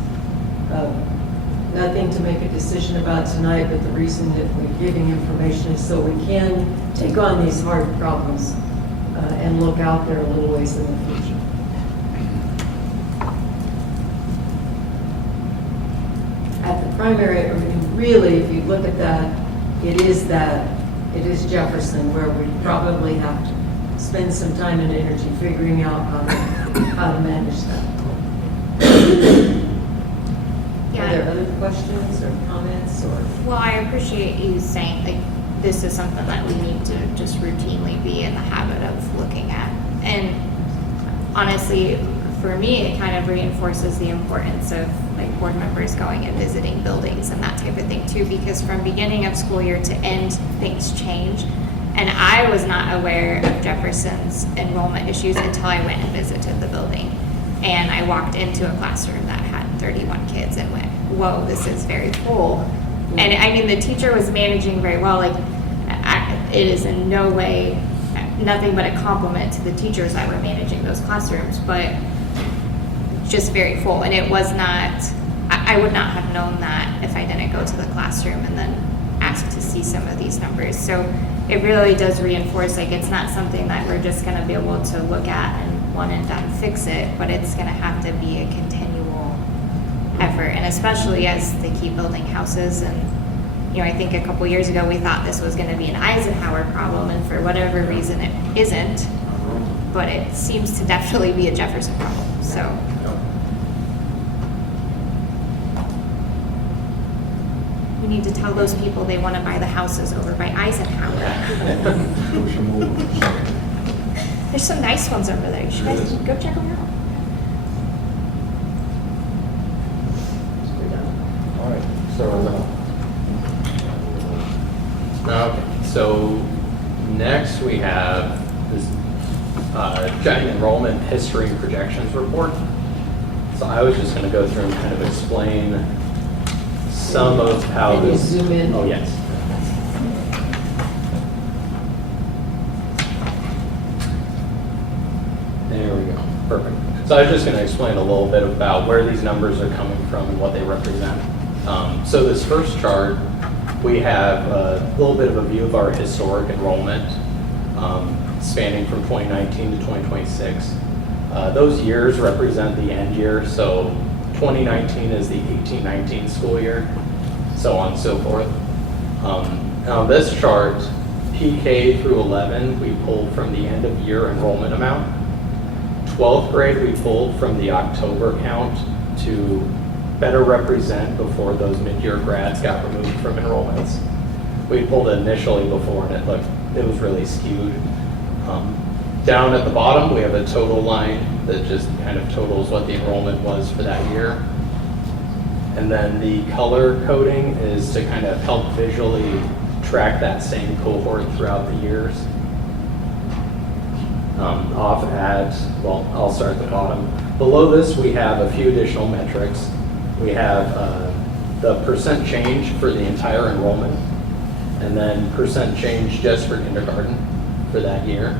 nothing to make a decision about tonight, but the reason that we're giving information is so we can take on these hard problems and look out there a little ways in the future. At the primary, I mean, really, if you look at that, it is Jefferson, where we probably have to spend some time and energy figuring out how to manage that. Yeah. Are there other questions or comments or? Well, I appreciate you saying, like, this is something that we need to just routinely be in the habit of looking at. And honestly, for me, it kind of reinforces the importance of like board members going and visiting buildings and that type of thing too, because from beginning of school year to end, things change. And I was not aware of Jefferson's enrollment issues until I went and visited the building. And I walked into a classroom that had 31 kids and went, whoa, this is very full. And I mean, the teacher was managing very well. Like, it is in no way, nothing but a compliment to the teachers that were managing those classrooms, but just very full. And it was not, I would not have known that if I didn't go to the classroom and then ask to see some of these numbers. So it really does reinforce, like, it's not something that we're just going to be able to look at and one and done fix it, but it's going to have to be a continual effort. And especially as they keep building houses. And, you know, I think a couple years ago we thought this was going to be an Eisenhower problem, and for whatever reason it isn't, but it seems to definitely be a Jefferson problem. So. We need to tell those people they want to buy the houses over by Eisenhower. There's some nice ones over there. You should guys go check them out. All right, so, Okay, so next we have this giant enrollment history and projections report. So I was just going to go through and kind of explain some of how Can you this. zoom in? Oh, yes. There we go. Perfect. So I was just going to explain a little bit about where these numbers are coming from and what they represent. So this first chart, we have a little bit of a view of our historic enrollment spanning from 2019 to 2026. Those years represent the end year. So 2019 is the 18-19 school year, so on and so forth. Now this chart, PK through 11, we pulled from the end of year enrollment amount. 12th grade, we pulled from the October count to better represent before those mid-year grads got removed from enrollments. We pulled it initially before and it was really skewed. Down at the bottom, we have a total line that just kind of totals what the enrollment was for that year. And then the color coding is to kind of help visually track that same cohort throughout the years. I'll start at the bottom. Below this, we have a few additional metrics. We have the percent change for the entire enrollment, and then percent change just for kindergarten for that year.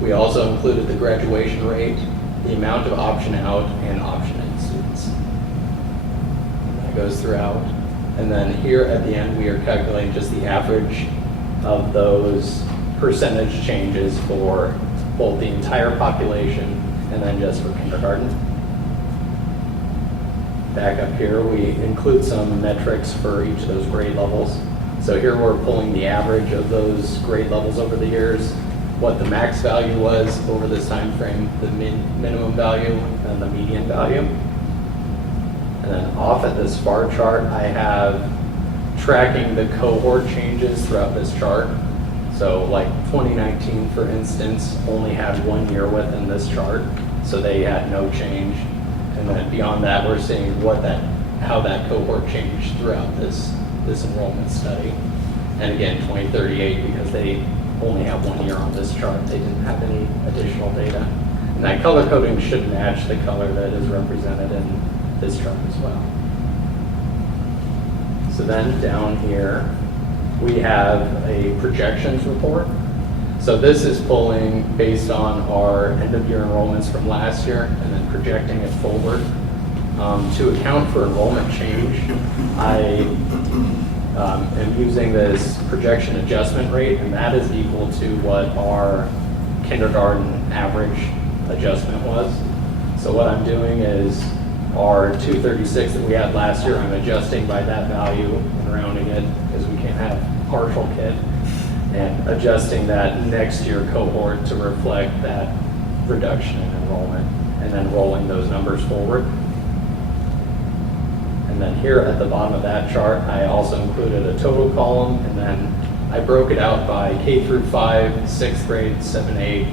We also included the graduation rate, the amount of option out and option in students. That goes throughout. And then here at the end, we are calculating just the average of those percentage changes for both the entire population and then just for kindergarten. Back up here, we include some metrics for each of those grade levels. So here we're pulling the average of those grade levels over the years, what the max value was over this time frame, the minimum value, and the median value. And then off at this bar chart, I have tracking the cohort changes throughout this chart. So like 2019, for instance, only had 1 year within this chart, so they had no change. And then beyond that, we're seeing how that cohort changed throughout this enrollment study. And again, 2038, because they only have 1 year on this chart, they didn't have any additional data. And that color coding should match the color that is represented in this chart as well. So then down here, we have a projections report. So this is pulling based on our end of year enrollments from last year and then projecting it forward. To account for enrollment change, I am using this projection adjustment rate, and that is equal to what our kindergarten average adjustment was. So what I'm doing is our 236 that we had last year, I'm adjusting by that value and rounding it because we can't have partial kid, and adjusting that next year cohort to reflect that reduction in enrollment, and then rolling those numbers forward. And then here at the bottom of that chart, I also included a total column, and then I broke it out by K through 5, 6th grade, 7, 8,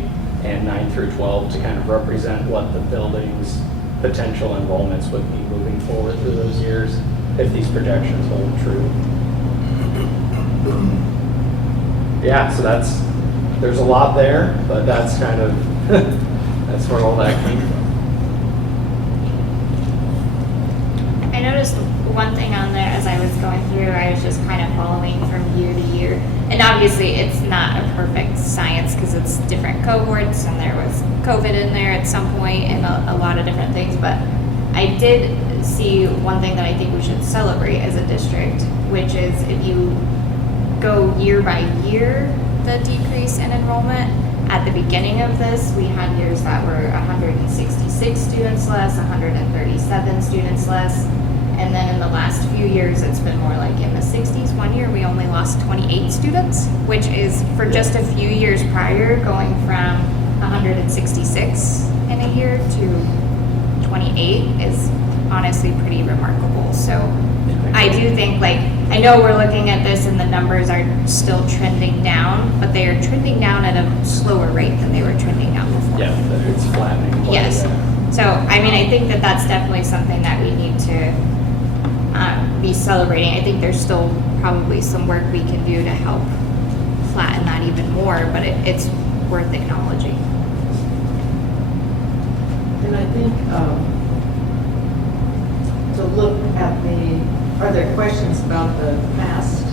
and 9 through 12 to kind of represent what the building's potential enrollments would be moving forward through those years if these projections hold true. Yeah, so there's a lot there, but that's kind of, that's where all that came from. I noticed one thing on there as I was going through, I was just kind of following from year to year. And obviously it's not a perfect science because it's different cohorts and there was COVID in there at some point and a lot of different things. But I did see one thing that I think we should celebrate as a district, which is if you go year by year, the decrease in enrollment. At the beginning of this, we had years that were 166 students less, 137 students less. And then in the last few years, it's been more like in the 60s. 1 year, we only lost 28 students, which is for just a few years prior, going from 166 in a year to 28 is honestly pretty remarkable. So I do think, like, I know we're looking at this and the numbers are still trending down, but they are trending down at a slower rate than they were trending down before. Yeah, it's flattening. Yes. So, I mean, I think that that's definitely something that we need to be celebrating. I think there's still probably some work we can do to help flatten that even more, but it's worth acknowledging. And I think to look at are there questions about the past?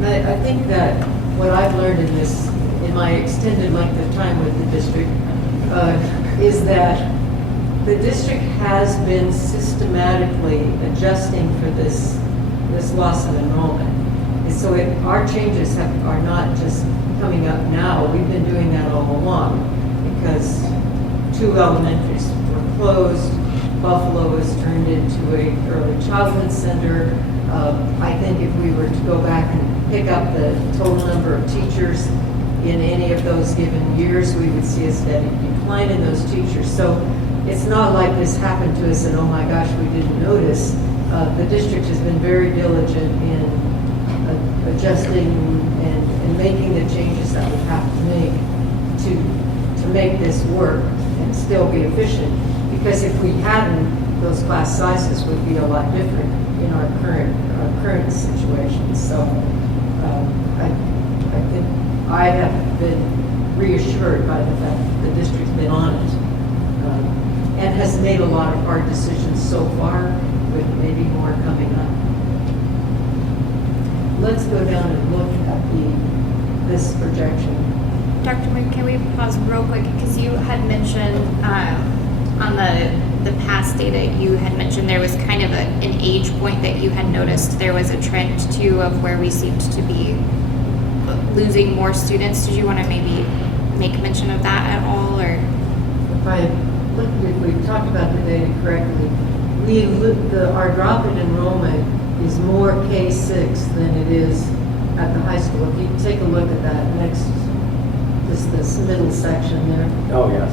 I think that what I've learned in my extended length of time with the district, is that the district has been systematically adjusting for this loss of enrollment. And so our changes are not just coming up now. We've been doing that all along because 2 elementaries were closed. Buffalo is turned into a early childhood center. I think if we were to go back and pick up the total number of teachers in any of those given years, we would see a steady decline in those teachers. So it's not like this happened to us and, oh my gosh, we didn't notice. The district has been very diligent in adjusting and making the changes that we have to make to make this work and still be efficient. Because if we hadn't, those class sizes would be a lot different in our current situation. So I think I have been reassured by the fact that the district's been on it and has made a lot of hard decisions so far, with maybe more coming up. Let's go down and look at this projection. Dr. Moon, can we pause real quick? Because you had mentioned on the past data, you had mentioned there was kind of an age point that you had noticed there was a trend too of where we seemed to be losing more students. Did you want to maybe make mention of that at all, or? If we've talked about the data correctly, our drop in enrollment is more K-6 than it is at the high school. If you take a look at that next, this middle section there. Oh, yes.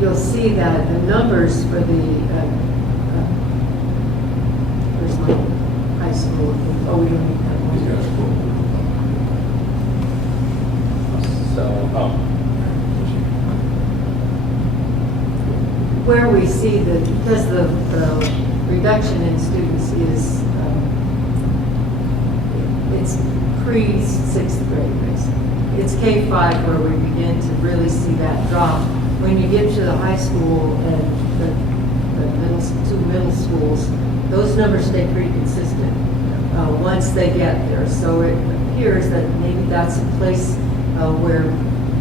You'll see that the numbers for where's my high school? Oh, we don't need that one. So, Where we see that, because the reduction in students is, it's pre-6th grade, basically. It's K-5 where we begin to really see that drop. When you get to the high school and the two middle schools, those numbers stay pretty consistent once they get there. So it appears that maybe that's a place where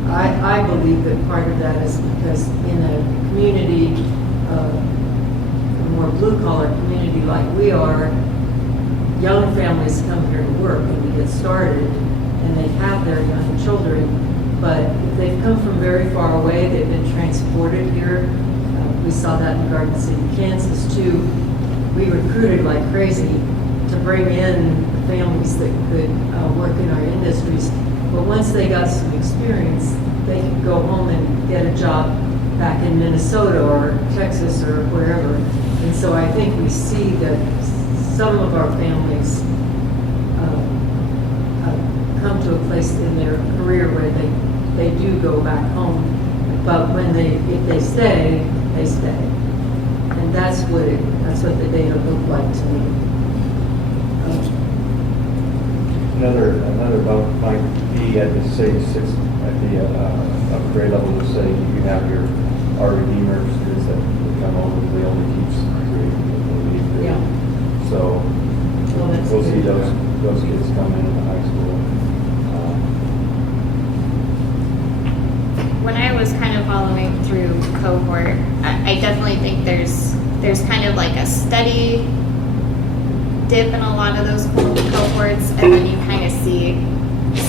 I believe that part of that is because in a community, a more blue-collar community like we are, young families come here to work and to get started, and they have their young children. But if they've come from very far away, they've been transported here. We saw that in Garden City, Kansas, too. We recruited like crazy to bring in families that could work in our industries. But once they got some experience, they could go home and get a job back in Minnesota or Texas or wherever. And so I think we see that some of our families come to a place in their career where they do go back home. But if they stay, they stay. And that's what the data look like to me. Another bump might be at the upper grade level. To say you have our Redeemer students that come over, they only teach 3. Yeah. So Well, we'll see those kids come in the high school. When I was kind of following through cohort, I definitely think there's kind of like a steady dip in a lot of those cohorts, and then you kind of see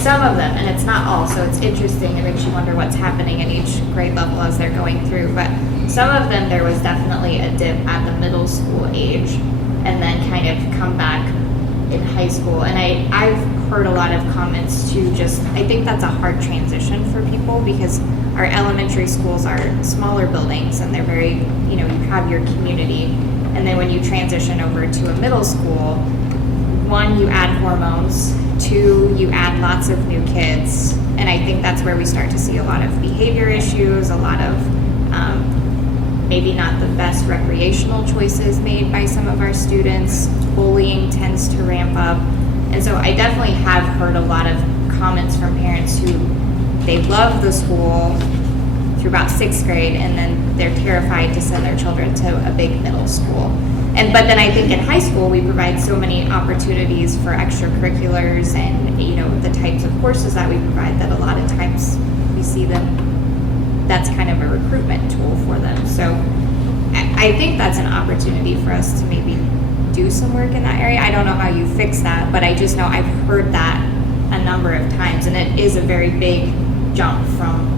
some of them, and it's not all, so it's interesting. It makes you wonder what's happening at each grade level as they're going through. But some of them, there was definitely a dip at the middle school age, and then kind of come back in high school. And I've heard a lot of comments too, I think that's a hard transition for people because our elementary schools are smaller buildings and they're very, you have your community. And then when you transition over to a middle school, 1, you add hormones, 2, you add lots of new kids. And I think that's where we start to see a lot of behavior issues, a lot of maybe not the best recreational choices made by some of our students. Bullying tends to ramp up. And so I definitely have heard a lot of comments from parents who they love the school through about 6th grade, and then they're terrified to send their children to a big middle school. But then I think in high school we provide so many opportunities for extracurriculars and the types of courses that we provide that a lot of times we see them, that's kind of a recruitment tool for them. So I think that's an opportunity for us to maybe do some work in that area. I don't know how you fix that, but I just know I've heard that a number of times, and it is a very big jump from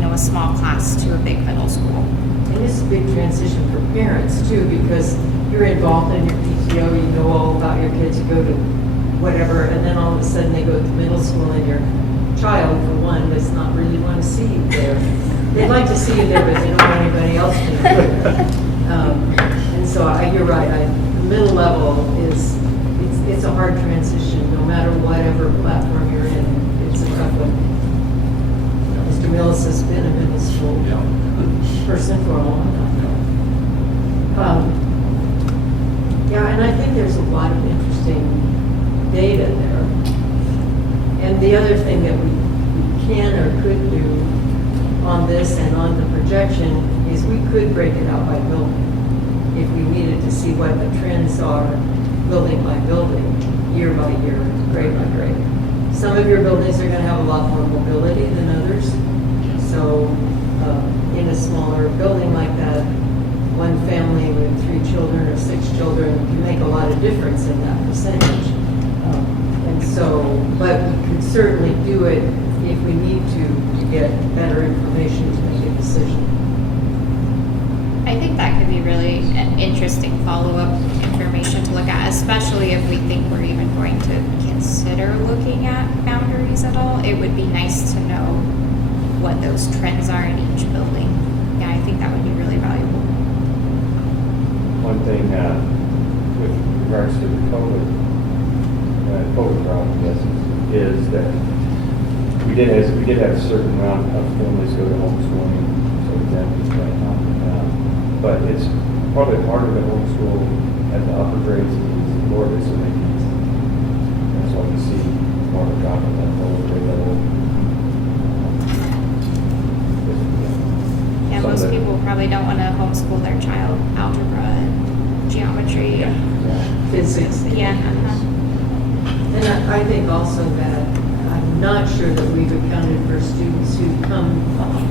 a small class to a big middle school. And this is a big transition for parents too, because you're involved in your PTO, you know all about your kids, you go to whatever, and then all of a sudden they go to middle school and your child, for one, does not really want to see you there. They'd like to see you there, but they don't want anybody else to know. And so you're right, the middle level it's a hard transition, no matter whatever platform you're in, it's a tough one. Mr. Millis has been a middle school person for a long time. Yeah, and I think there's a lot of interesting data there. And the other thing that we can or could do on this and on the projection is we could break it out by building if we needed to see what the trends are building by building, year by year, grade by grade. Some of your buildings are going to have a lot more mobility than others. So in a smaller building like that, one family with 3 children or 6 children can make a lot of difference in that percentage. And so, but we could certainly do it if we need to get better information to make a decision. I think that could be really an interesting follow-up information to look at, especially if we think we're even going to consider looking at boundaries at all. It would be nice to know what those trends are in each building. Yeah, I think that would be really valuable. One thing with regards to the COVID problem, yes, is that we did have a certain amount of families go to homeschooling, so examples right now. But it's probably harder to homeschool at the upper grades than the lower grades, so maybe that's why we see more of a drop at that lower grade level. Yeah, most people probably don't want to homeschool their child algebra and geometry. Physics. Yeah. And I think also that I'm not sure that we've accounted for students who come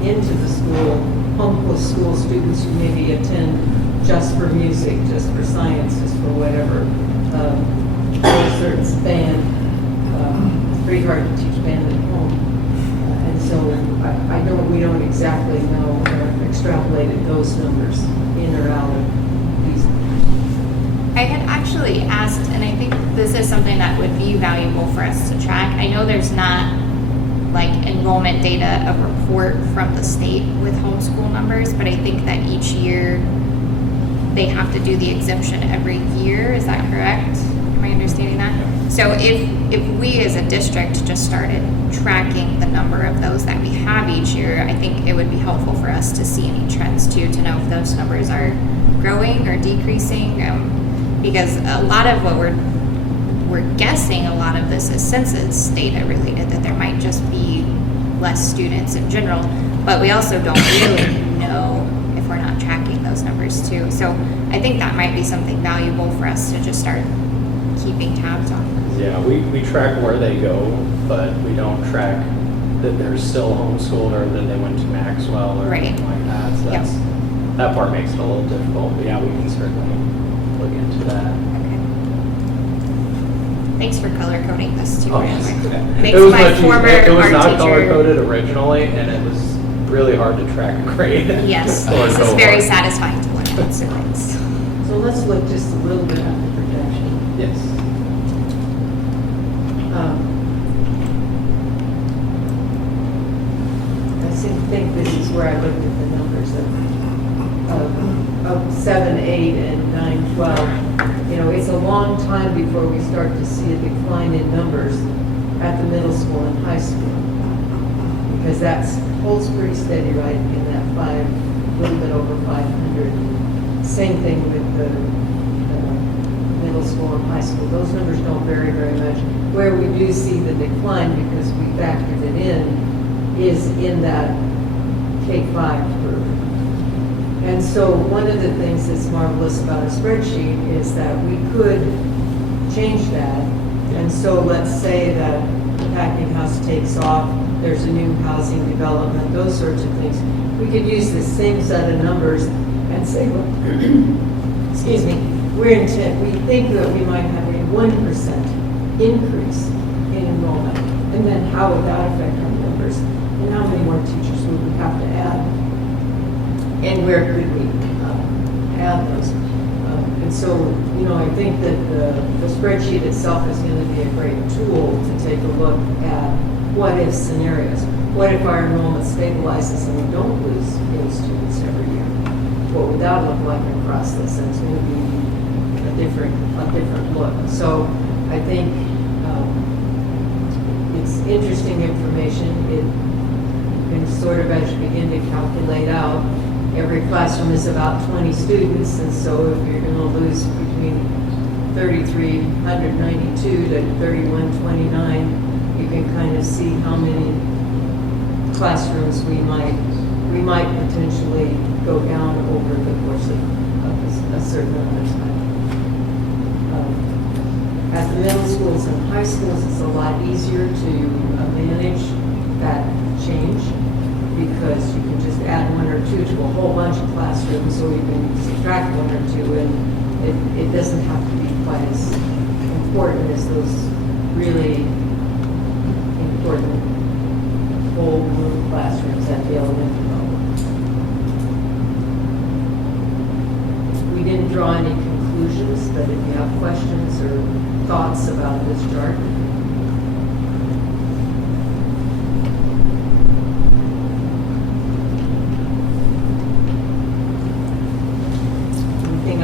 into the school, homeschool students who maybe attend just for music, just for science, just for whatever, a certain band. It's pretty hard to teach band at home. And so we don't exactly know or extrapolated those numbers in or out of these. I had actually asked, and I think this is something that would be valuable for us to track. I know there's not like enrollment data, a report from the state with homeschool numbers, but I think that each year they have to do the exemption every year. Is that correct? Am I understanding that? So if we as a district just started tracking the number of those that we have each year, I think it would be helpful for us to see any trends too, to know if those numbers are growing or decreasing. Because a lot of what we're guessing, a lot of this is census data related, that there might just be less students in general, but we also don't really know if we're not tracking those numbers too. So I think that might be something valuable for us to just start keeping tabs on. Yeah, we track where they go, but we don't track that they're still homeschooled or that they went to Maxwell or anything like that. So that part makes it a little difficult, but yeah, we can certainly look into that. Okay. Thanks for color coding this too. Oh, Ryan. yes. Thanks It was my much former easier. It was art not teacher. color coded originally, and it was really hard to track a grade. Yes, Or this is cohort. very satisfying to look at. So thanks. So let's look just a little bit at the projection. Yes. I think this is where I looked at the numbers of 7, 8, and 9, 12. You know, it's a long time before we start to see a decline in numbers at the middle school and high school. Because that holds pretty steady, right, in that a little bit over 500. Same thing with the middle school and high school. Those numbers don't vary very much. Where we do see the decline, because we factored it in, is in that K-5 group. And so one of the things that's marvelous about a spreadsheet is that we could change that. And so let's say that the packing house takes off, there's a new housing development, those sorts of things. We could use the same set of numbers and say, well, excuse me, we think that we might have a 1% increase in enrollment. And then how would that affect our numbers? And how many more teachers would we have to add? and where could we add those? And so, you know, I think that the spreadsheet itself is going to be a great tool to take a look at what-if scenarios. What if our enrollment stabilizes and we don't lose any students every year? What would that look like across this? And it's going to be a different look. So I think it's interesting information. It can sort of, as you begin to calculate out, every classroom is about 20 students, and so if you're going to lose between 3,392 to 3,129, you can kind of see how many classrooms we might potentially go down over the course of a certain amount of time. At the middle schools and high schools, it's a lot easier to manage that change, because you can just add one or two to a whole bunch of classrooms, or you can subtract one or two, and it doesn't have to be quite as important as those really important whole room classrooms at the elementary level. We didn't draw any conclusions, but if you have questions or thoughts about this chart,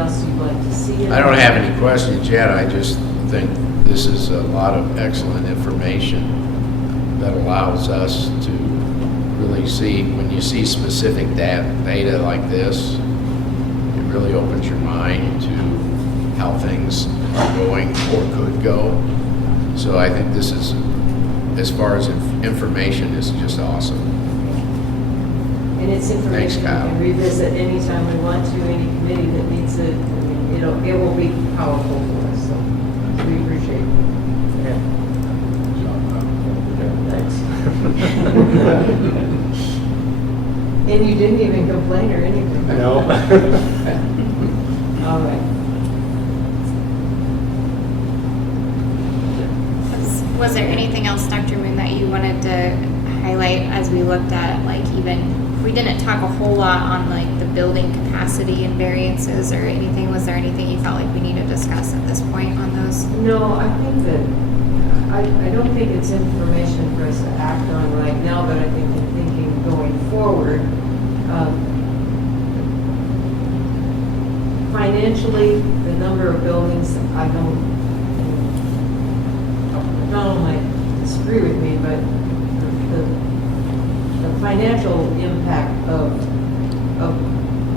else you'd like to see? I don't have any questions yet. I just think this is a lot of excellent information that allows us to really see, when you see specific data like this, it really opens your mind to how things are going or could go. So I think this is, as far as information, is just awesome. And it's information we can revisit anytime we want to, any committee that needs it. I mean, it will be powerful for us, so we appreciate it. Yeah. Thanks. And you didn't even complain or anything. No. All right. Was there anything else, Dr. Moon, that you wanted to highlight as we looked at, like, even, we didn't talk a whole lot on like the building capacity and variances or anything. Was there anything you felt like we need to discuss at this point on those? No, I think that, I don't think it's information for us to act on right now, but I think in thinking going forward, financially, the number of buildings, I don't might disagree with me, but the financial impact of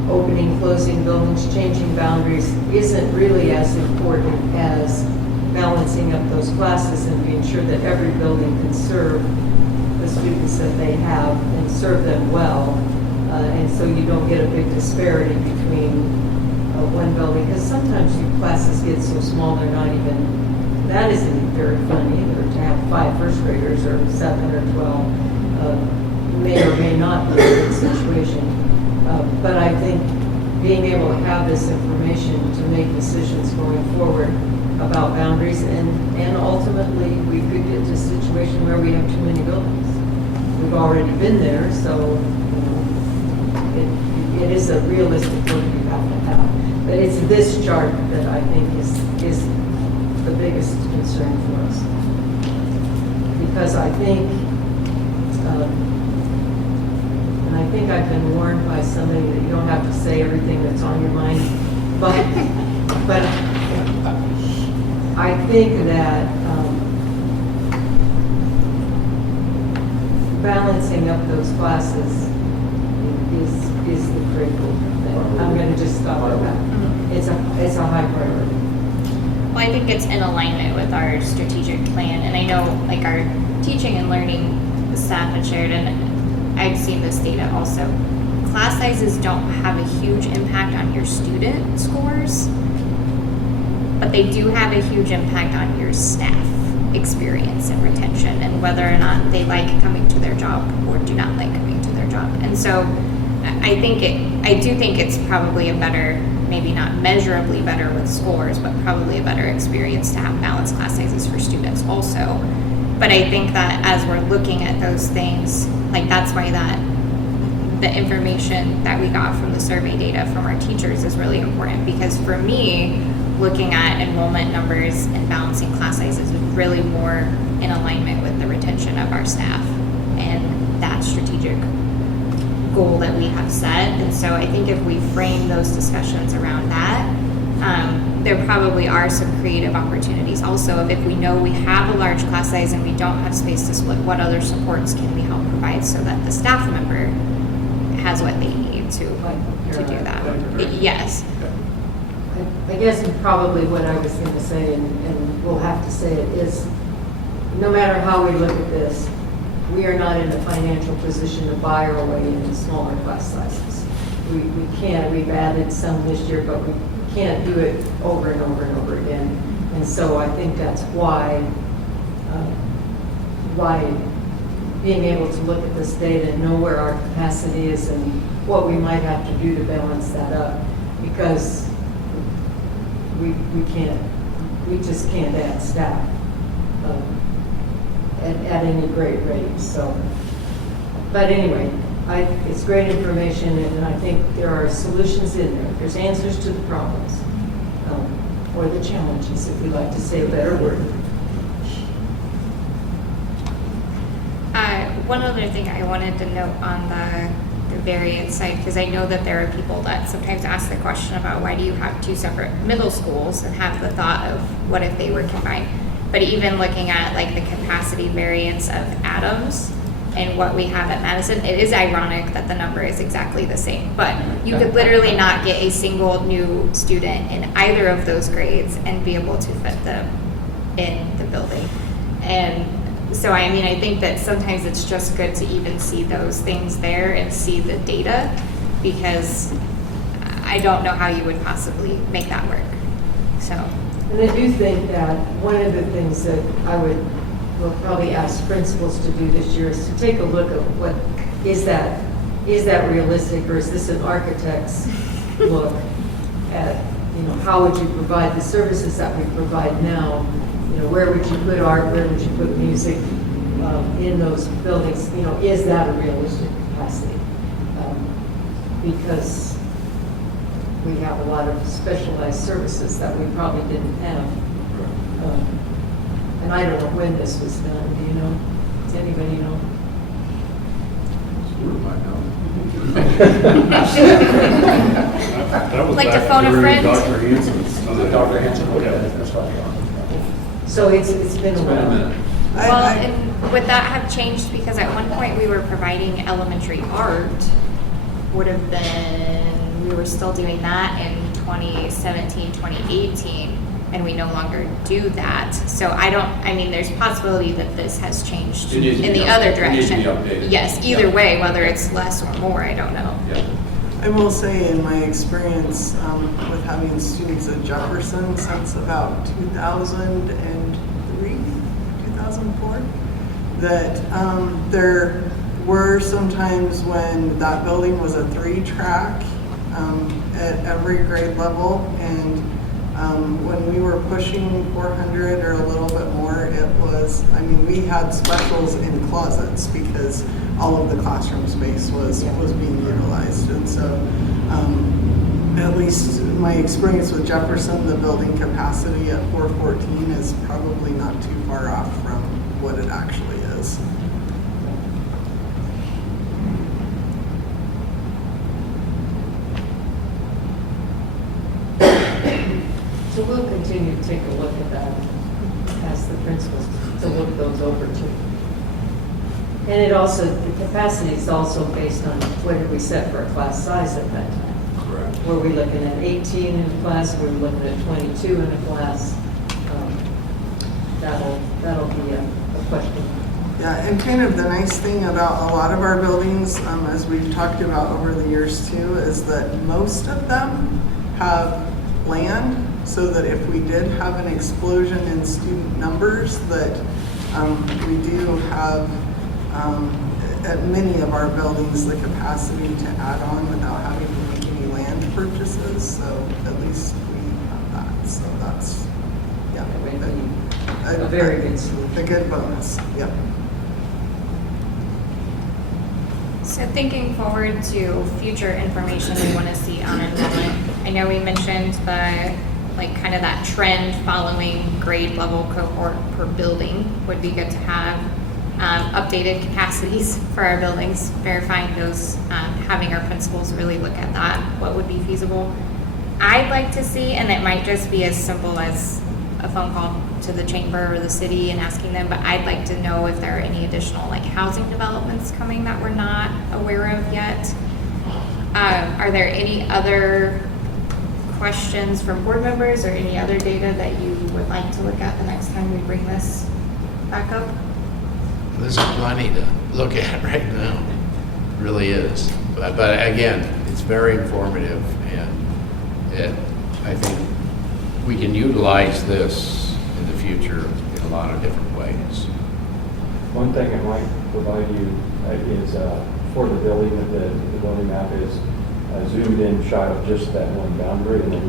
opening, closing buildings, changing boundaries isn't really as important as balancing up those classes and being sure that every building can serve the students that they have and serve them well. And so you don't get a big disparity between one building, because sometimes your classes get so small they're not even, that isn't very fun either, to have 5 first graders or 7 or 12. May or may not be a good situation. But I think being able to have this information to make decisions going forward about boundaries, and ultimately we could get to a situation where we have too many buildings. We've already been there, so it is a realistic look you have to have. But it's this chart that I think is the biggest concern for us. Because I think, and I think I've been warned by somebody that you don't have to say everything that's on your mind, but I think that balancing up those classes is the critical thing. I'm going to just stop at that. It's a high priority. Well, I think it's in alignment with our strategic plan, and I know like our teaching and learning staff had shared, and I've seen this data also. Class sizes don't have a huge impact on your student scores, but they do have a huge impact on your staff experience and retention, and whether or not they like coming to their job or do not like coming to their job. And so I do think it's probably a better, maybe not measurably better with scores, but probably a better experience to have balanced class sizes for students also. But I think that as we're looking at those things, like that's why that the information that we got from the survey data from our teachers is really important, because for me, looking at enrollment numbers and balancing class sizes is really more in alignment with the retention of our staff and that strategic goal that we have set. And so I think if we frame those discussions around that, there probably are some creative opportunities also of, if we know we have a large class size and we don't have space to split, what other supports can we help provide so that the staff member has what they need to do that. Yes. I guess probably what I was going to say, and we'll have to say it, is no matter how we look at this, we are not in a financial position to buy our way into smaller class sizes. We can't. We've added some this year, but we can't do it over and over and over again. And so I think that's why being able to look at this data and know where our capacity is and what we might have to do to balance that up, because we just can't add staff at any great rate. So, but anyway, it's great information, and I think there are solutions in there. There's answers to the problems, or the challenges, if we like to say a better word. One other thing I wanted to note on the variance side, because I know that there are people that sometimes ask the question about why do you have two separate middle schools, and have the thought of what if they were combined. But even looking at like the capacity variance of Adams and what we have at Madison, it is ironic that the number is exactly the same. But you could literally not get a single new student in either of those grades and be able to fit them in the building. And so, I mean, I think that sometimes it's just good to even see those things there and see the data, because I don't know how you would possibly make that work. So. And I do think that one of the things that we'll probably ask principals to do this year is to take a look at what is that realistic, or is this an architect's look at, how would you provide the services that we provide now? Where would you put art? Where would you put music in those buildings? Is that a realistic capacity? Because we have a lot of specialized services that we probably didn't have. And I don't know when this was done. Do you know? Does anybody know? Like to phone a friend? Dr. Hanson's. Dr. Hanson, okay, that's fine. So it's been a while. Well, and would that have changed, because at one point we were providing elementary art, would have been, we were still doing that in 2017, 2018, and we no longer do that. So there's possibility that this has changed in the other direction. Yes, either way, whether it's less or more, I don't know. Yeah. I will say, in my experience with having students at Jefferson since about 2003, 2004, that there were some times when that building was a 3-track at every grade level, and when we were pushing 400 or a little bit more, it was, we had specials in closets because all of the classroom space was being utilized. And so at least my experience with Jefferson, the building capacity at 414 is probably not too far off from what it actually is. So we'll continue to take a look at that, ask the principals to look those over too. And the capacity is also based on what did we set for a class size at that time. Correct. Were we looking at 18 in a class? Were we looking at 22 in a class? That'll be a question. Yeah, and kind of the nice thing about a lot of our buildings, as we've talked about over the years too, is that most of them have land, so that if we did have an explosion in student numbers, that we do have at many of our buildings the capacity to add on without having to make any land purchases. So at least we have that. So that's a very good solution. A good bonus. Yep. So thinking forward to future information we want to see on enrollment, I know we mentioned the, like, kind of that trend following grade level cohort per building would be good to have. Updated capacities for our buildings, verifying those, having our principals really look at that, what would be feasible. I'd like to see, and it might just be as simple as a phone call to the chamber or the city and asking them, but I'd like to know if there are any additional, like, housing developments coming that we're not aware of yet. Are there any other questions from board members or any other data that you would like to look at the next time we bring this back up? There's plenty to look at right now. It really is. But again, it's very informative, and I think we can utilize this in the future in a lot of different ways. One thing I might provide you is for the building, the building map is zoomed in shy of just that one boundary, and then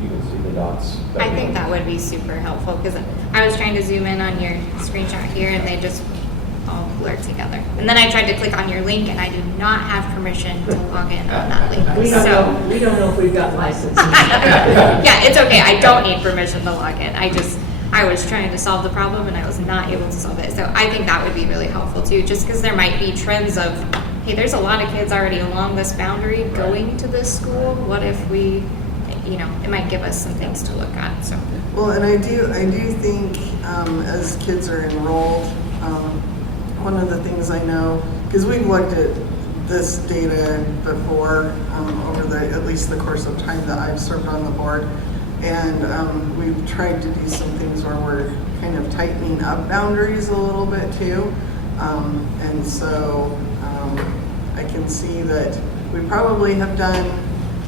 you can see the dots. I think that would be super helpful, because I was trying to zoom in on your screenshot here and they just all blur together. And then I tried to click on your link and I do not have permission to log in on that link. We don't know if we've got license. Yeah, it's okay. I don't need permission to log in. I was trying to solve the problem and I was not able to solve it. So I think that would be really helpful too, just because there might be trends of, hey, there's a lot of kids already along this boundary going to this school. What if we, it might give us some things to look at. So. Well, and I do think as kids are enrolled, one of the things I know, because we've looked at this data before over at least the course of time that I've served on the board, and we've tried to do some things where we're kind of tightening up boundaries a little bit too, and so I can see that we probably have done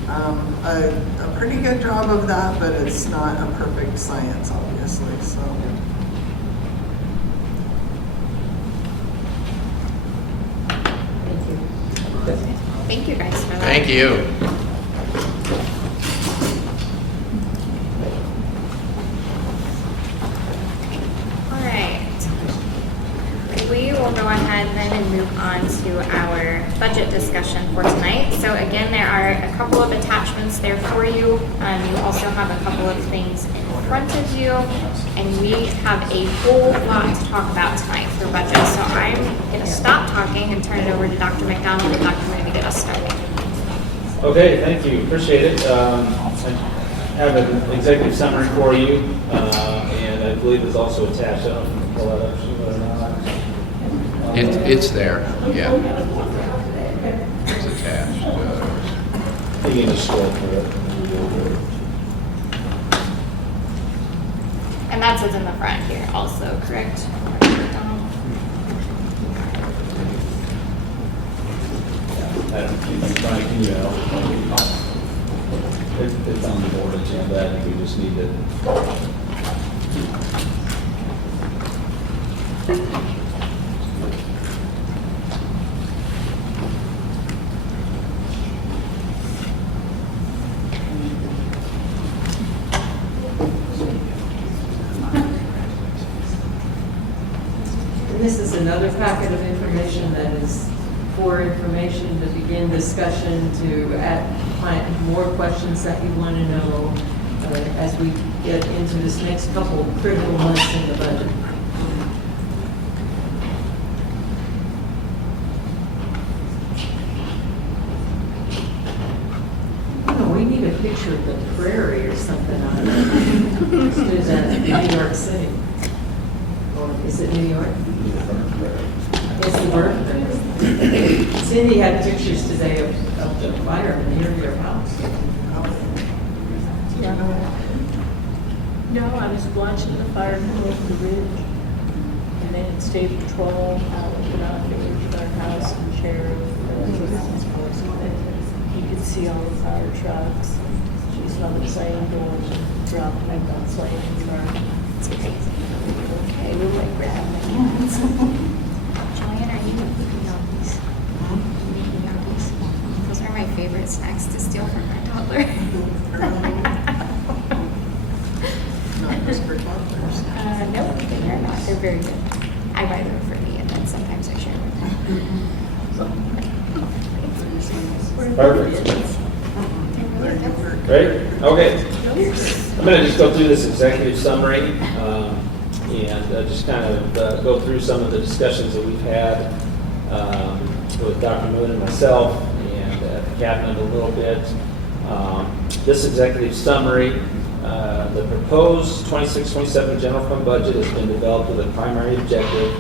a pretty good job of that, but it's not a perfect science, obviously. So. Thank you guys for that. Thank you. All right. We will go ahead then and move on to our budget discussion for tonight. So again, there are a couple of attachments there for you. You also have a couple of things in front of you. And we have a whole lot to talk about tonight for budget. So I'm going to stop talking and turn it over to Dr. McDonald and Dr. Moon to get us started. Okay, thank you. Appreciate it. I have an executive summary for you, and I believe it's also attached. I don't know if you can pull that up, Sheila, or not. It's there, yeah. It's attached. You can just scroll through it. And that's what's in the front here also, correct? I don't think I'm trying to, can you help? It's on the board agenda. I think we just need to. And this is another packet of information that is for information to begin discussion, to find more questions that you want to know as we get into this next couple critical months in the budget. We need a picture of the prairie or something on it. Let's do that in New York City. Or is it New York? It's the bird. Cindy had pictures today of the fire near your house. No, I was watching the fire go over the ridge, and they had state patrol looking out at our house and sheriff. You could see all the fire trucks. She saw the plane going, dropping like that plane car. It's crazy. Okay, we'll like grab my hands. Joanne, are you making yogis? Making yogis? Those are my favorite snacks to steal from my toddler. Not just for toddlers. No, they're not. They're very good. I buy them for me, and then sometimes I share with them. Perfect. Great, okay. I'm going to just go through this executive summary and just kind of go through some of the discussions that we've had with Dr. Moon and myself and at the cabinet a little bit. This executive summary, the proposed 26-27 general fund budget has been developed with a primary objective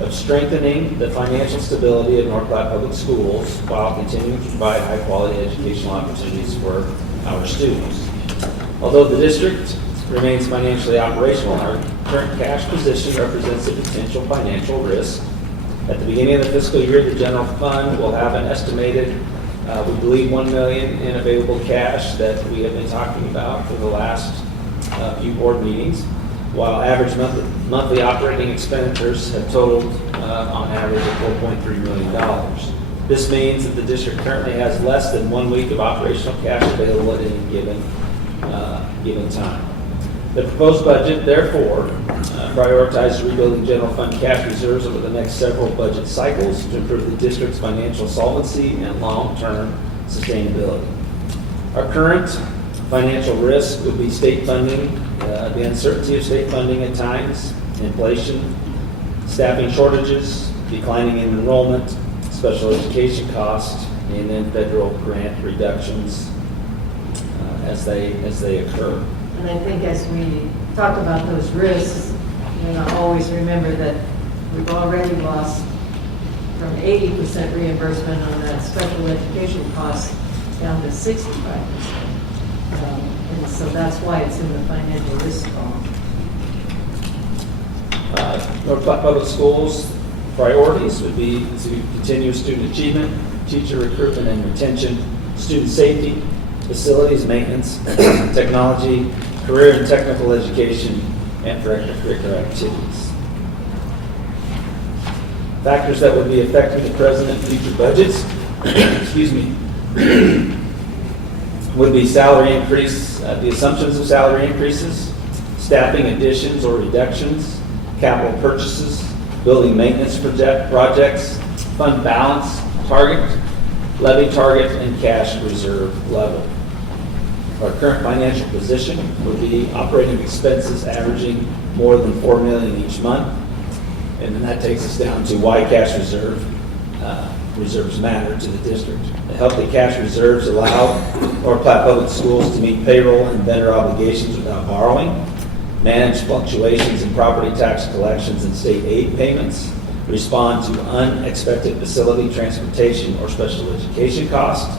of strengthening the financial stability of North Platte Public Schools while continuing to provide high-quality educational opportunities for our students. Although the district remains financially operational, our current cash position represents a potential financial risk. At the beginning of the fiscal year, the general fund will have an estimated, we believe, $1 million in available cash that we have been talking about for the last few board meetings, while average monthly operating expenditures have totaled on average of $4.3 million. This means that the district currently has less than 1 week of operational cash available at any given time. The proposed budget, therefore, prioritizes rebuilding general fund cash reserves over the next several budget cycles to improve the district's financial solvency and long-term sustainability. Our current financial risk would be state funding, the uncertainty of state funding at times, inflation, staffing shortages, declining in enrollment, special education costs, and then federal grant reductions as they occur. And I think as we talk about those risks, always remember that we've already lost from 80% reimbursement on that special education cost down to 65%. And so that's why it's in the financial risk column. North Platte Public Schools priorities would be to continue student achievement, teacher recruitment and retention, student safety, facilities maintenance, technology, career and technical education, and for extracurricular activities. Factors that would be affecting the present and future budgets, excuse me, would be salary increase, the assumptions of salary increases, staffing additions or reductions, capital purchases, building maintenance projects, fund balance target, levy target, and cash reserve level. Our current financial position would be operating expenses averaging more than $4 million each month, and then that takes us down to why cash reserves matter to the district. The healthy cash reserves allow North Platte Public Schools to meet payroll and vendor obligations without borrowing, manage fluctuations in property tax collections and state aid payments, respond to unexpected facility, transportation, or special education costs,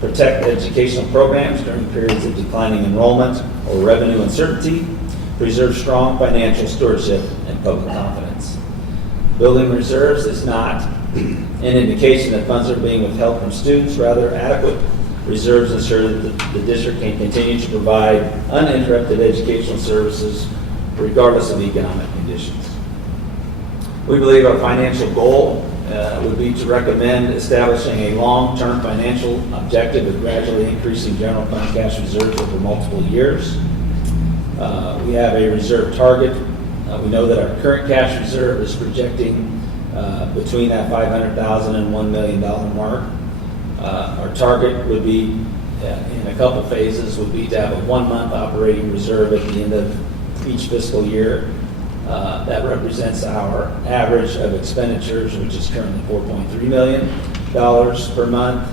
protect educational programs during periods of declining enrollment or revenue uncertainty, preserve strong financial stewardship and public confidence. Building reserves is not an indication that funds are being withheld from students. Rather, adequate reserves ensure that the district can continue to provide uninterrupted educational services regardless of economic conditions. We believe our financial goal would be to recommend establishing a long-term financial objective of gradually increasing general fund cash reserves over multiple years. We have a reserve target. We know that our current cash reserve is projecting between that $500,000 and $1 million mark. Our target would be, in a couple phases, would be to have a 1-month operating reserve at the end of each fiscal year. That represents our average of expenditures, which is currently $4.3 million per month,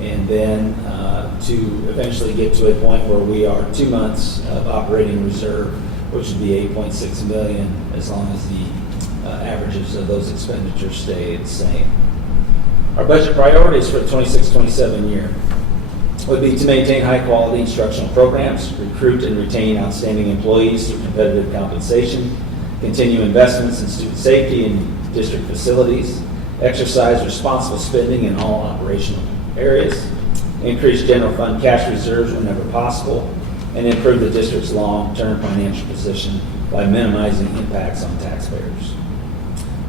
and then to eventually get to a point where we are 2 months of operating reserve, which would be $8.6 million, as long as the averages of those expenditures stay the same. Our budget priorities for the 26-27 year would be to maintain high-quality instructional programs, recruit and retain outstanding employees through competitive compensation, continue investments in student safety and district facilities, exercise responsible spending in all operational areas, increase general fund cash reserves whenever possible, and improve the district's long-term financial position by minimizing impacts on taxpayers.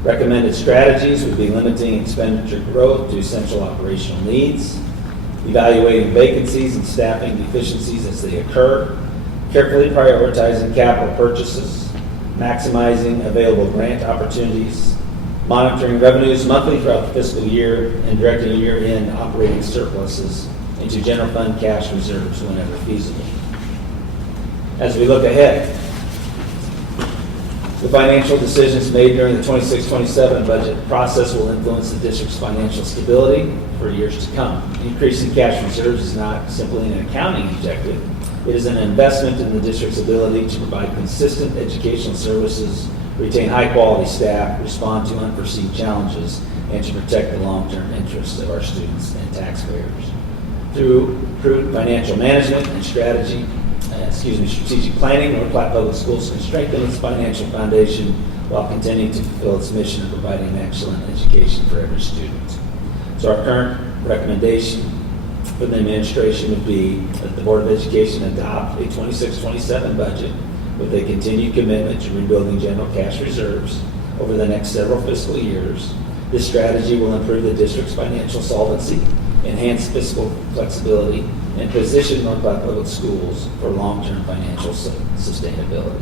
Recommended strategies would be limiting expenditure growth to essential operational needs, evaluating vacancies and staffing deficiencies as they occur, carefully prioritizing capital purchases, maximizing available grant opportunities, monitoring revenues monthly throughout the fiscal year, and directing year-end operating surpluses into general fund cash reserves whenever feasible. As we look ahead, the financial decisions made during the 26-27 budget process will influence the district's financial stability for years to come. Increasing cash reserves is not simply an accounting objective. It is an investment in the district's ability to provide consistent educational services, retain high-quality staff, respond to unforeseen challenges, and to protect the long-term interests of our students and taxpayers. Through prudent financial management and strategic planning, North Platte Public Schools can strengthen its financial foundation while continuing to fulfill its mission of providing an excellent education for every student. So our current recommendation from the administration would be that the Board of Education adopt a 26-27 budget with a continued commitment to rebuilding general cash reserves over the next several fiscal years. This strategy will improve the district's financial solvency, enhance fiscal flexibility, and position North Platte Public Schools for long-term financial sustainability.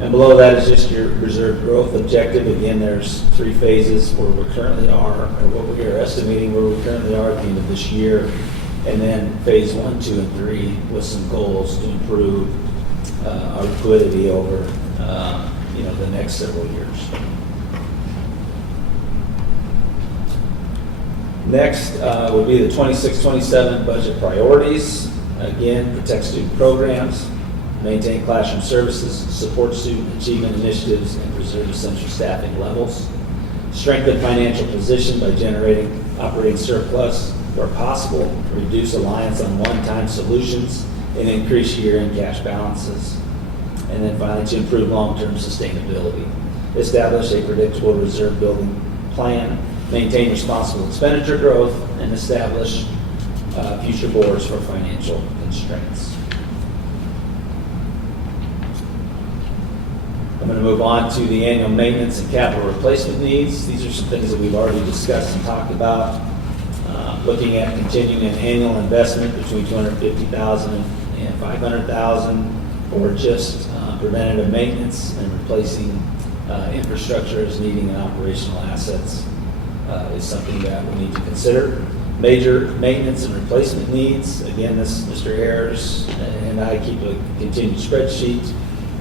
And below that is just your reserve growth objective. Again, there's 3 phases where we currently are, or what we are estimating where we currently are at the end of this year, and then phase 1, 2, and 3 with some goals to improve our liquidity over the next several years. Next would be the 26-27 budget priorities. Again, protect student programs, maintain classroom services, support student achievement initiatives, and preserve essential staffing levels. Strengthen financial position by generating operating surplus where possible, reduce reliance on one-time solutions, and increase year-end cash balances. And then finally, to improve long-term sustainability. Establish a predictable reserve building plan, maintain responsible expenditure growth, and establish future boards for financial constraints. I'm going to move on to the annual maintenance and capital replacement needs. These are some things that we've already discussed and talked about. Looking at continuing an annual investment between $250,000 and $500,000 for just preventative maintenance and replacing infrastructure as needing and operational assets is something that we need to consider. Major maintenance and replacement needs. Again, Mr. Ayers and I keep a continued spreadsheet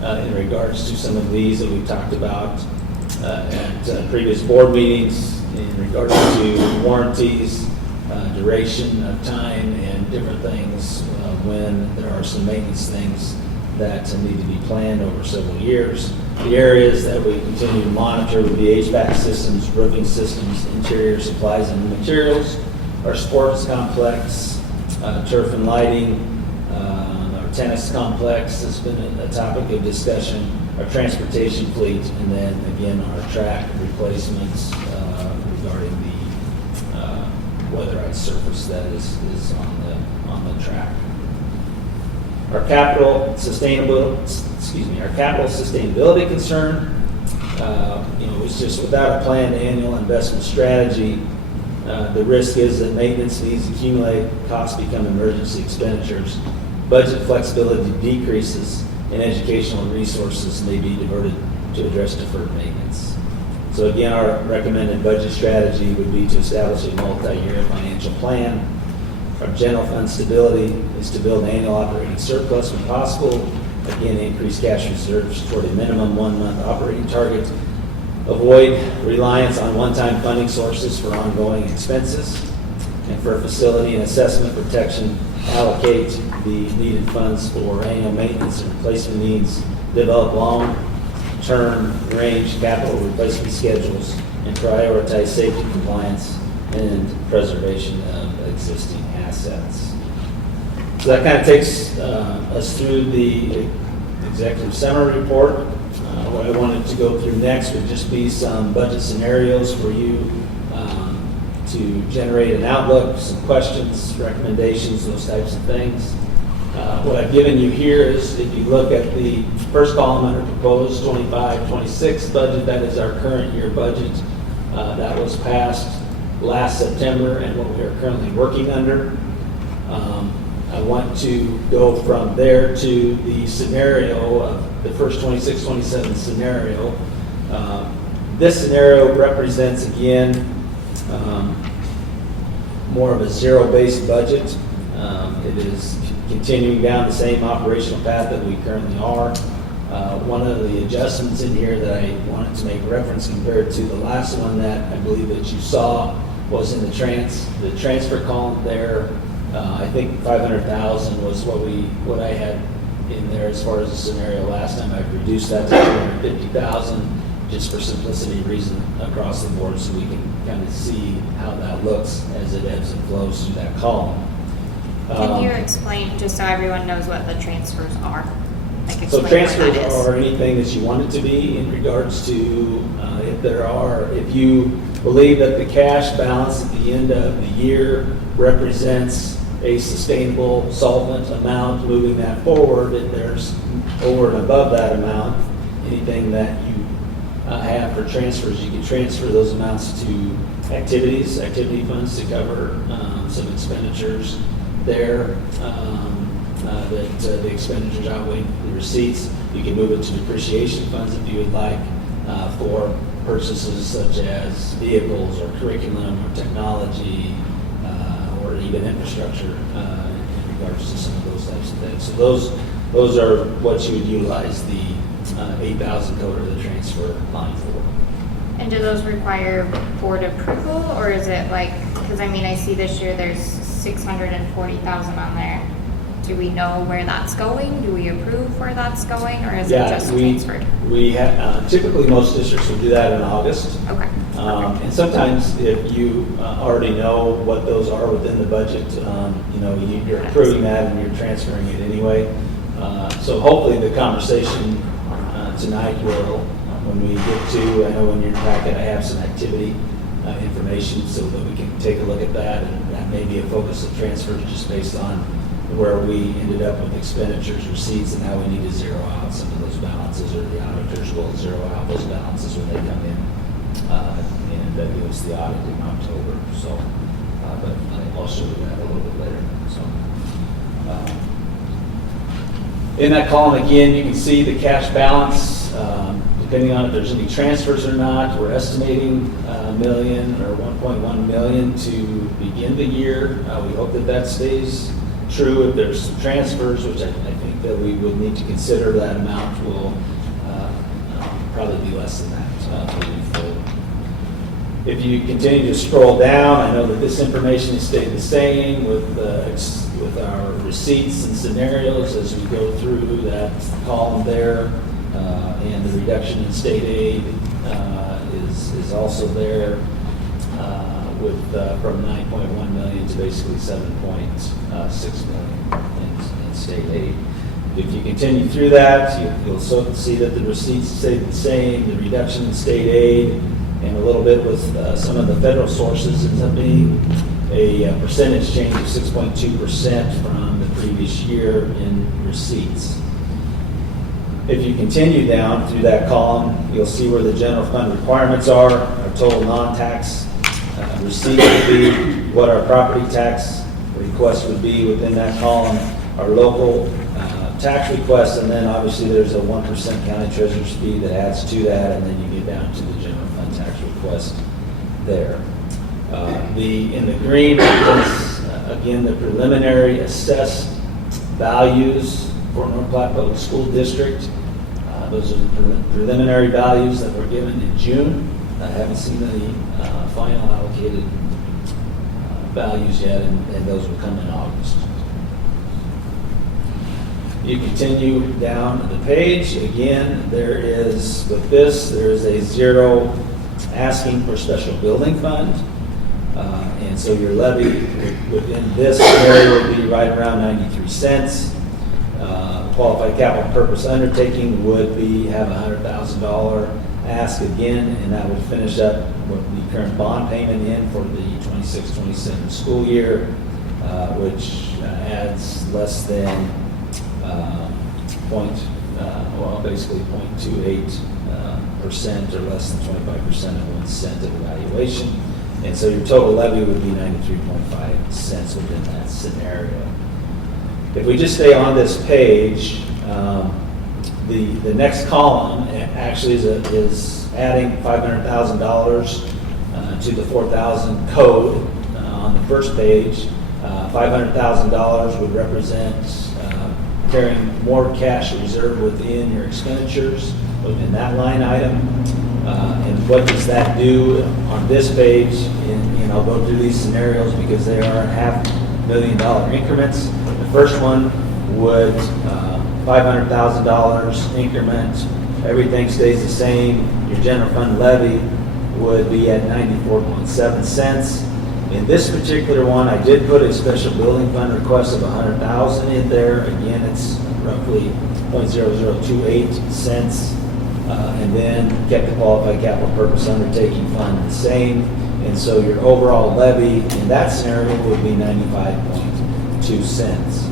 in regards to some of these that we've talked about at previous board meetings in regards to warranties, duration of time, and different things when there are some maintenance things that need to be planned over several years. The areas that we continue to monitor would be HVAC systems, roofing systems, interior supplies and materials, our sports complex, turf and lighting, our tennis complex has been a topic of discussion, our transportation fleet, and then again our track replacements regarding the weatherized surface that is on the track. Our capital sustainability concern, is just without a planned annual investment strategy, the risk is that maintenance needs accumulate, costs become emergency expenditures, budget flexibility decreases, and educational resources may be diverted to address deferred maintenance. So again, our recommended budget strategy would be to establish a multi-year financial plan. Our general fund stability is to build an annual operating surplus when possible. Again, increase cash reserves toward a minimum 1-month operating target. Avoid reliance on one-time funding sources for ongoing expenses. And for facility and assessment protection, allocate the needed funds for annual maintenance and replacement needs. Develop long-term range capital replacement schedules and prioritize safety, compliance, and preservation of existing assets. So that kind of takes us through the executive summary report. What I wanted to go through next would just be some budget scenarios for you to generate an outlook, some questions, recommendations, those types of things. What I've given you here is, if you look at the first column under proposed 25-26 budget, that is our current year budget. That was passed last September and what we are currently working under. I want to go from there to the scenario of the first 26-27 scenario. This scenario represents, again, more of a zero-based budget. It is continuing down the same operational path that we currently are. One of the adjustments in here that I wanted to make reference compared to the last one that I believe that you saw was in the transfer column there. I think 500,000 was what I had in there as far as the scenario last time. I've reduced that to 250,000 just for simplicity reason across the board, so we can kind of see how that looks as it ebbs and flows through that column. Can you explain, just so everyone knows what the transfers are? Like So explain what transfers that is. are anything that you want it to be in regards to if you believe that the cash balance at the end of the year represents a sustainable solvent amount, moving that forward, and there's over and above that amount, anything that you have for transfers, you can transfer those amounts to activity funds to cover some expenditures there. That the expenditures outweigh the receipts. You can move it to depreciation funds if you would like for purchases such as vehicles or curriculum or technology or even infrastructure in regards to some of those types of things. So those are what you would utilize the 8,000 code or the transfer line for. And do those require board approval, or is it like, because I mean, I see this year there's 640,000 on there. Do we know where that's going? Do we approve where that's going, or is it just transferred? We have, typically most districts will do that in August. Okay. And sometimes if you already know what those are within the budget, you're approving that and you're transferring it anyway. So hopefully the conversation tonight will, when we get to, I know in your packet I have some activity information so that we can take a look at that, and that may be a focus of transfers just based on where we ended up with expenditures, receipts, and how we need to zero out some of those balances, or the auditors will zero out those balances when they come in. And that gives the audit in October. So, but I'll show you that a little bit later. So, in that column again, you can see the cash balance. Depending on if there's any transfers or not, we're estimating $1 million or 1.1 million to begin the year. We hope that stays true. If there's some transfers, which I think that we would need to consider, that amount will probably be less than that moving forward. If you continue to scroll down, I know that this information has stayed the same with our receipts and scenarios as we go through that column there, and the reduction in state aid is also there from 9.1 million to basically 7.6 million in state aid. If you continue through that, you'll see that the receipts stay the same, the reduction in state aid, and a little bit with some of the federal sources ends up being a percentage change of 6.2% from the previous year in receipts. If you continue down through that column, you'll see where the general fund requirements are. Our total non-tax receipts would be, what our property tax request would be within that column, our local tax request, and then obviously there's a 1% county treasurer's fee that adds to that, and then you get down to the general fund tax request there. In the green is, again, the preliminary assessed values for North Platte Public School District. Those are the preliminary values that were given in June. I haven't seen any final allocated values yet, and those will come in August. You continue down the page. Again, there is a zero asking for special building fund. And so your levy within this area would be right around 93 cents. Qualified capital purpose undertaking would have a $100,000 ask again, and that would finish up with the current bond payment in for the 26-27 school year, which adds less than basically 0.28% or less than 25% of 1 cent of evaluation. And so your total levy would be 93.5 cents within that scenario. If we just stay on this page, the next column actually is adding $500,000 to the 4,000 code on the first page. $500,000 would represent carrying more cash reserve within your expenditures within that line item. And what does that do on this page? And I'll go through these scenarios because they are $500,000 increments. The first one would $500,000 increment. Everything stays the same. Your general fund levy would be at 94.7 cents. In this particular one, I did put a special building fund request of $100,000 in there. Again, it's roughly 0.0028 cents. And then kept the qualified capital purpose undertaking fund the same. And so your overall levy in that scenario would be 95.2 cents.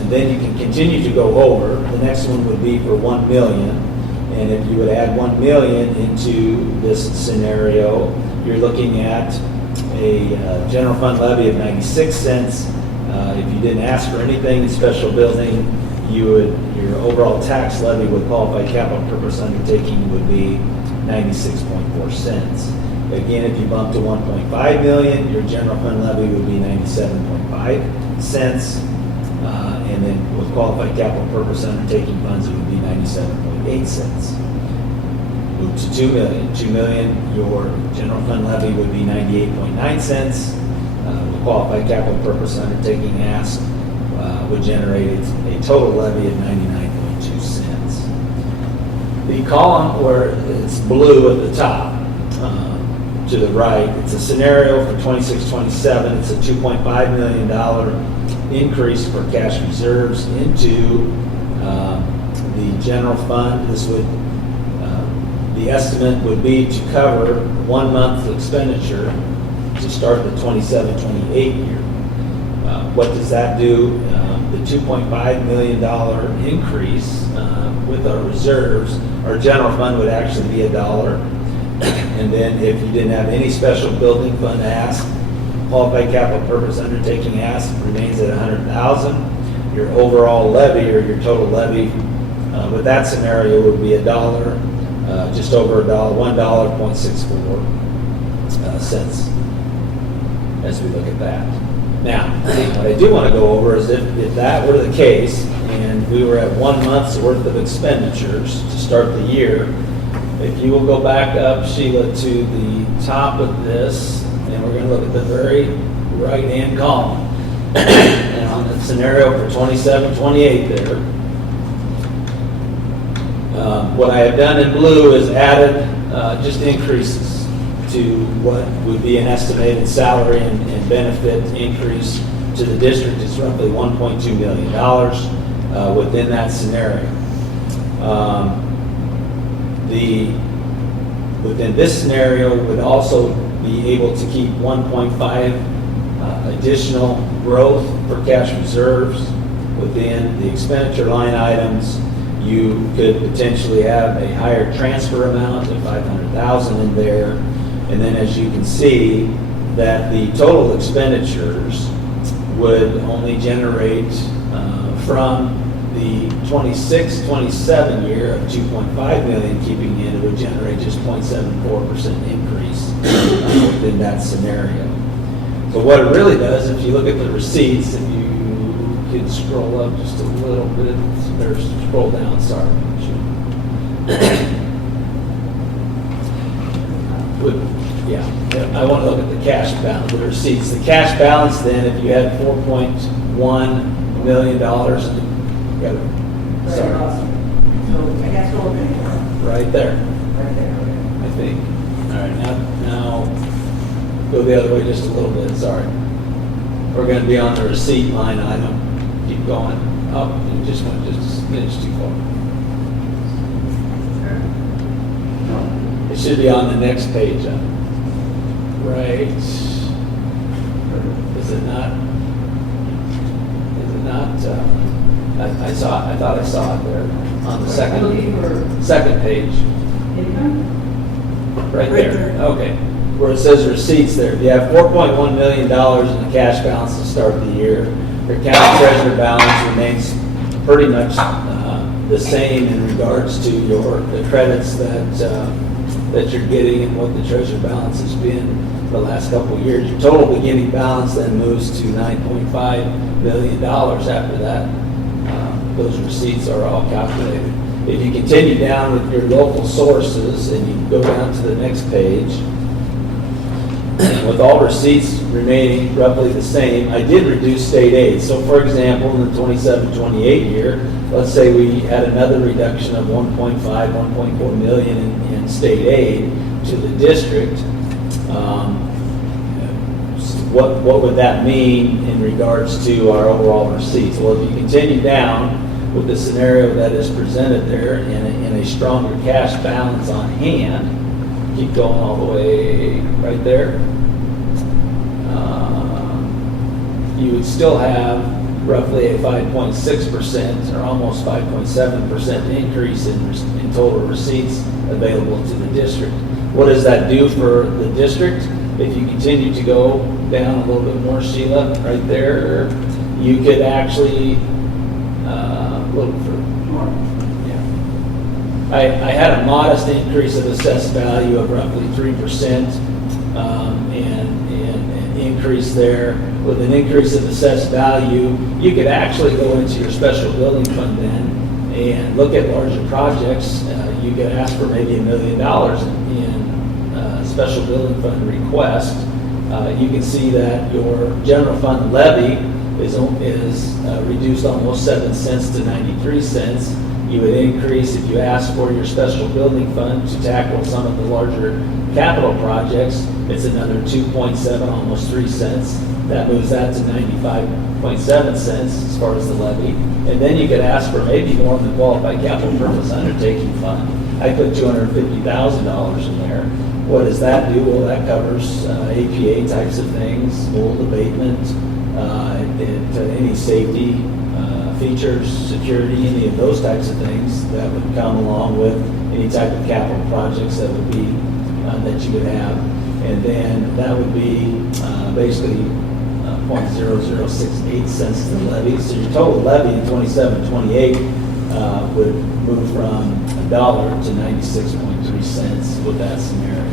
And then you can continue to go over. The next one would be for 1 million. And if you would add 1 million into this scenario, you're looking at a general fund levy of 96 cents. If you didn't ask for anything in special building, your overall tax levy with qualified capital purpose undertaking would be 96.4 cents. Again, if you bump to 1.5 million, your general fund levy would be 97.5 cents. And then with qualified capital purpose undertaking funds, it would be 97.8 cents. Move to 2 million. 2 million, your general fund levy would be 98.9 cents. With qualified capital purpose undertaking ask would generate a total levy of 99.2 cents. The column where it's blue at the top, to the right, it's a scenario for 26-27. It's a $2.5 million increase for cash reserves into the general fund. This would, the estimate would be to cover 1 month expenditure to start the 27-28 year. What does that do? The $2.5 million increase with our reserves, our general fund would actually be $1. And then if you didn't have any special building fund ask, qualified capital purpose undertaking ask remains at $100,000. Your overall levy or your total levy with that scenario would be $1, just over $1.64 cents as we look at that. Now, what I do want to go over is if that were the case and we were at 1 month's worth of expenditures to start the year, if you will go back up, Sheila, to the top of this, and we're going to look at the very right-hand column. And on the scenario for 27-28 there, what I have done in blue is added just increases to what would be an estimated salary and benefit increase to the district. It's roughly $1.2 million within that scenario. Within this scenario would also be able to keep 1.5 additional growth for cash reserves within the expenditure line items. You could potentially have a higher transfer amount of $500,000 in there. And then as you can see that the total expenditures would only generate from the 26-27 year of 2.5 million keeping in, it would generate just 0.74% increase within that scenario. So what it really does, if you look at the receipts, if you could scroll up just a little bit, or scroll down, sorry. Yeah, I want to look at the cash balance, the receipts. The cash balance then, if you had $4.1 million, sorry. Right there. I think. All right, now go the other way just a little bit, sorry. We're going to be on the receipt line item. Keep going up, you just went just a smidge too far. It should be on the next page. Right. Is it not? Is it not? I thought I saw it there on the second page. Right there. Okay. Where it says receipts there. You have $4.1 million in the cash balance to start the year. Your county treasurer balance remains pretty much the same in regards to the credits that you're getting and what the treasury balance has been the last couple of years. Your total beginning balance then moves to $9.5 million after that. Those receipts are all calculated. If you continue down with your local sources and you go down to the next page, with all receipts remaining roughly the same, I did reduce state aid. So for example, in the 27-28 year, let's say we had another reduction of 1.4 million in state aid to the district. What would that mean in regards to our overall receipts? Well, if you continue down with the scenario that is presented there in a stronger cash balance on hand, keep going all the way right there, you would still have roughly a 5.6% or almost 5.7% increase in total receipts available to the district. What does that do for the district? If you continue to go down a little bit more, Sheila, right there, you could actually, a little further, yeah. I had a modest increase of assessed value of roughly 3%, and an increase there. With an increase of assessed value, you could actually go into your special building fund then and look at larger projects. You could ask for maybe $1 million in special building fund request. You can see that your general fund levy is reduced almost 7 cents to 93 cents. You would increase, if you ask for your special building fund to tackle some of the larger capital projects, it's another 2.7, almost 3 cents. That moves that to 95.7 cents as far as the levy. And then you could ask for maybe more in the qualified capital purpose undertaking fund. I put $250,000 in there. What does that do? Well, that covers APA types of things, mold abatement, any safety features, security, any of those types of things that would come along with any type of capital projects that would be that you would have. And then that would be basically 0.0068 cents to the levy. So your total levy in 27-28 would move from $1 to 96.3 cents with that scenario.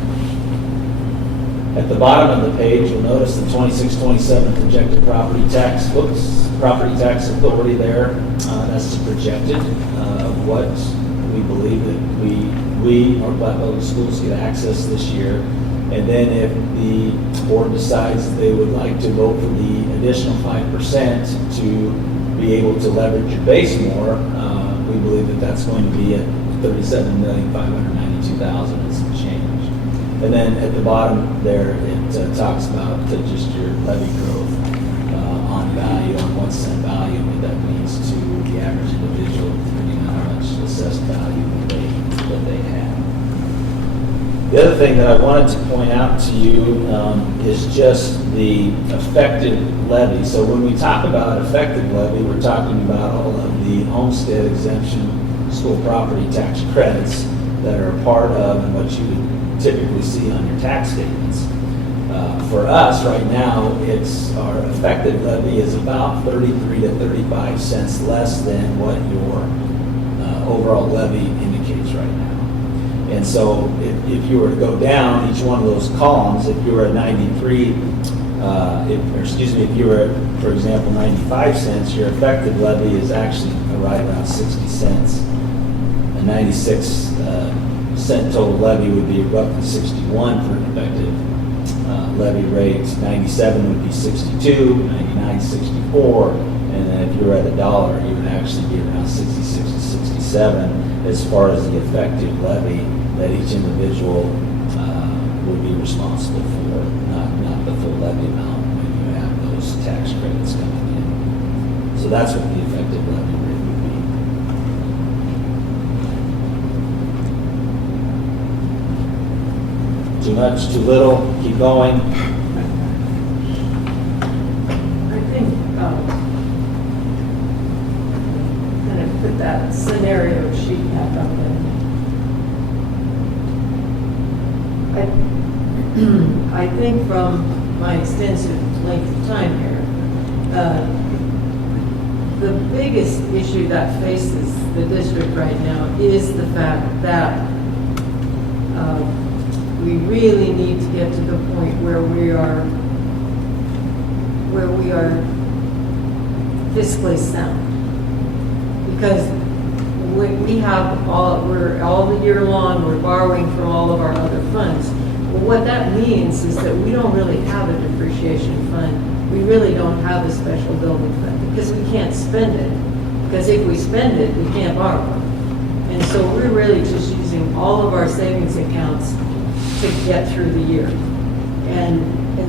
At the bottom of the page, you'll notice the 26-27 projected property tax authority there. That's projected what we believe that we North Platte Public Schools get access this year. And then if the board decides they would like to vote for the additional 5% to be able to leverage your base more, we believe that that's going to be at $37,592,000 and some change. And then at the bottom there, it talks about just your levy growth on value, on 1 cent value, what that means to the average individual, depending on how much assessed value that they have. The other thing that I wanted to point out to you is just the effective levy. So when we talk about effective levy, we're talking about all of the homestead exemption school property tax credits that are a part of and what you would typically see on your tax statements. For us right now, our effective levy is about 33 to 35 cents less than what your overall levy indicates right now. And so if you were to go down each one of those columns, if you were at 93, if you were at, for example, 95 cents, your effective levy is actually right around 60 cents. A 96 cent total levy would be roughly 61 for an effective levy rate. 97 would be 62, 99, 64, and then if you were at $1, you would actually be around 66 to 67 as far as the effective levy that each individual would be responsible for, not the full levy amount when you have those tax credits coming in. So that's what the effective levy rate would be. Too much, too little, keep going. I think, kind of put that scenario sheet back up there. I think from my extensive length of time here, the biggest issue that faces the district right now is the fact that we really need to get to the point where we are fiscally sound. Because we have we're all the year long, we're borrowing from all of our other funds. Well, what that means is that we don't really have a depreciation fund. We really don't have a special building fund because we can't spend it. Because if we spend it, we can't borrow. And so we're really just using all of our savings accounts to get through the year. And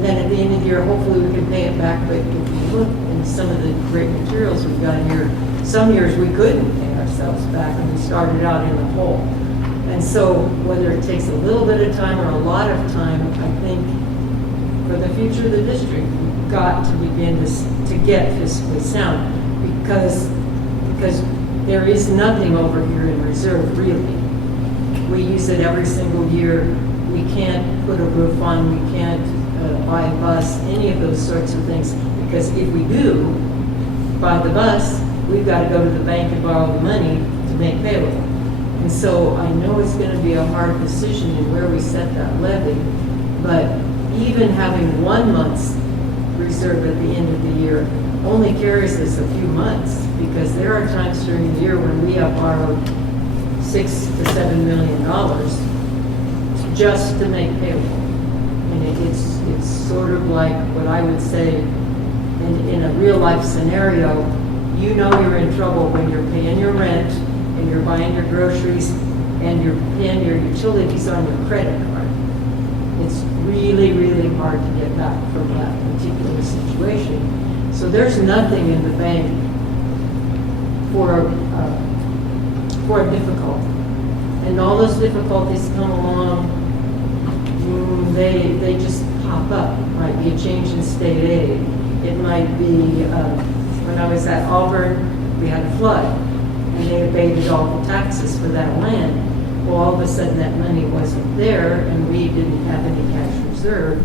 then at the end of the year, hopefully we can pay it back. But if you look in some of the great materials we've got here, some years we couldn't pay ourselves back and we started out in the hole. And so whether it takes a little bit of time or a lot of time, I think for the future of the district, we've got to begin to get fiscally sound because there is nothing over here in reserve, really. We use it every single year. We can't put a roof on, we can't buy a bus, any of those sorts of things. Because if we do buy the bus, we've got to go to the bank and borrow the money to make payroll. And so I know it's going to be a hard decision in where we set that levy, but even having 1 month's reserve at the end of the year only carries us a few months because there are times during the year when we have borrowed $6 to $7 million just to make payroll. And it's sort of like what I would say in a real life scenario, you know you're in trouble when you're paying your rent and you're buying your groceries and you're paying your utilities on your credit card. It's really, really hard to get back from that particular situation. So there's nothing in the bank for a difficulty. And all those difficulties come along, they just pop up. It might be a change in state aid. It might be, when I was at Auburn, we had a flood, and they abated all the taxes for that land. Well, all of a sudden that money wasn't there, and we didn't have any cash reserve.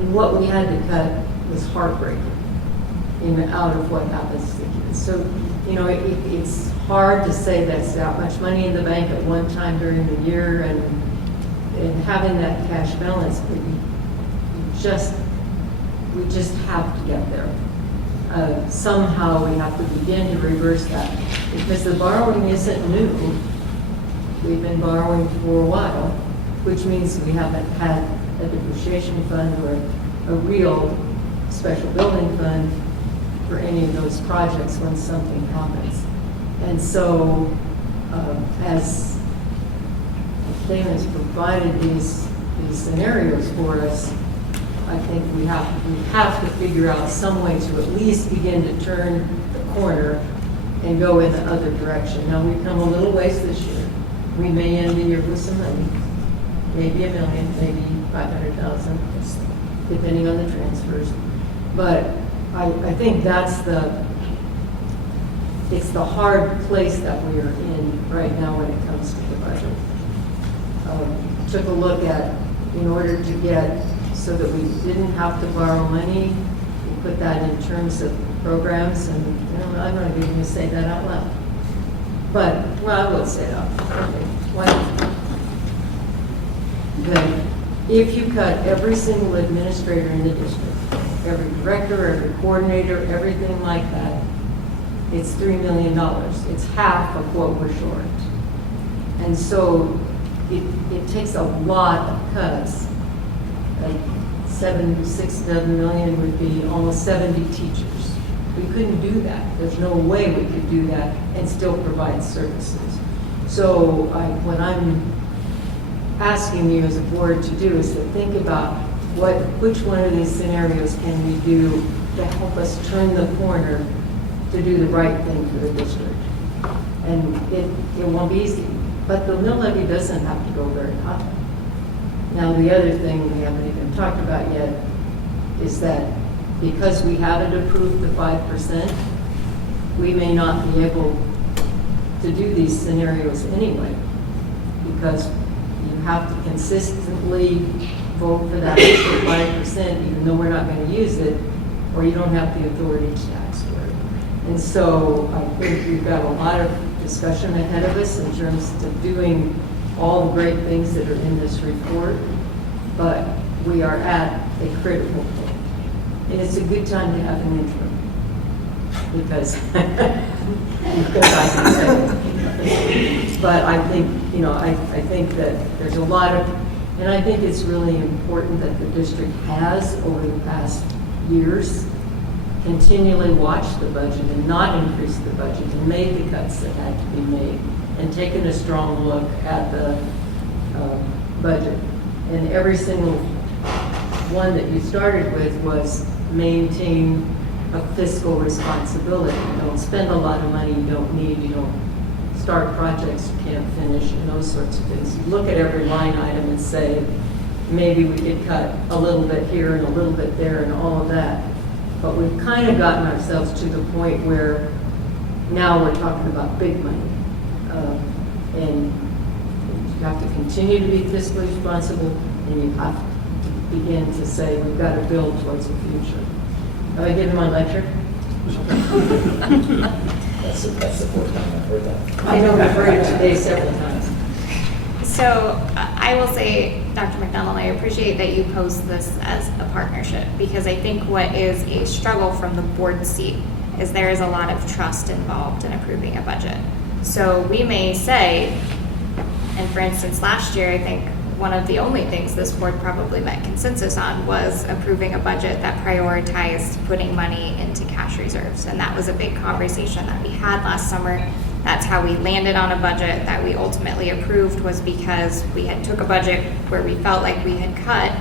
And what we had to cut was heartbreaking out of what happens to kids. So, you know, it's hard to say that's that much money in the bank at one time during the year, and having that cash balance, but we just have to get there. Somehow we have to begin to reverse that because the borrowing isn't new. We've been borrowing for a while, which means we haven't had a depreciation fund or a real special building fund for any of those projects when something happens. And so as Kim has provided these scenarios for us, I think we have to figure out some way to at least begin to turn the corner and go in the other direction. Now, we've come a little ways this year. We may end the year with some money, maybe $1 million, maybe $500,000, depending on the transfers. But I think it's the hard place that we are in right now when it comes to the budget. Took a look at, in order to get so that we didn't have to borrow money, we put that in terms of programs, and I'm not even going to say that out loud. But, well, I will say it out loud. Okay. Then, if you cut every single administrator in the district, every director, every coordinator, everything like that, it's $3 million. It's half of what we're short. And so it takes a lot of cuts. Like 7 million would be almost 70 teachers. We couldn't do that. There's no way we could do that and still provide services. So what I'm asking you as a board to do is to think about which one of these scenarios can we do to help us turn the corner to do the right thing for the district. And it won't be easy, but the mill levy doesn't have to go very high. Now, the other thing we haven't even talked about yet is that because we haven't approved the 5%, we may not be able to do these scenarios anyway, because you have to consistently vote for that extra 5%, even though we're not going to use it, or you don't have the authority to tax for it. And so I think we've got a lot of discussion ahead of us in terms of doing all the great things that are in this report, but we are at a critical point. And it's a good time to have an interim, because, because I can say. But I think, I think that there's a lot of, and I think it's really important that the district has, over the past years, continually watched the budget and not increased the budget and made the cuts that had to be made and taken a strong look at the budget. And every single one that you started with was maintain a fiscal responsibility. You don't spend a lot of money you don't need, you don't start projects you can't finish, and those sorts of things. You look at every line item and say, maybe we could cut a little bit here and a little bit there and all of that. But we've kind of gotten ourselves to the point where now we're talking about big money. And you have to continue to be fiscally responsible, and you have to begin to say, we've got to build towards the future. Have I given my lecture? That's the fourth time I've heard that. I know I've heard it today several times. So I will say, Dr. McDonald, I appreciate that you pose this as a partnership, because I think what is a struggle from the board seat is there is a lot of trust involved in approving a budget. So we may say, and for instance, last year, I think one of the only things this board probably met consensus on was approving a budget that prioritized putting money into cash reserves. And that was a big conversation that we had last summer. That's how we landed on a budget that we ultimately approved, was because we had took a budget where we felt like we had cut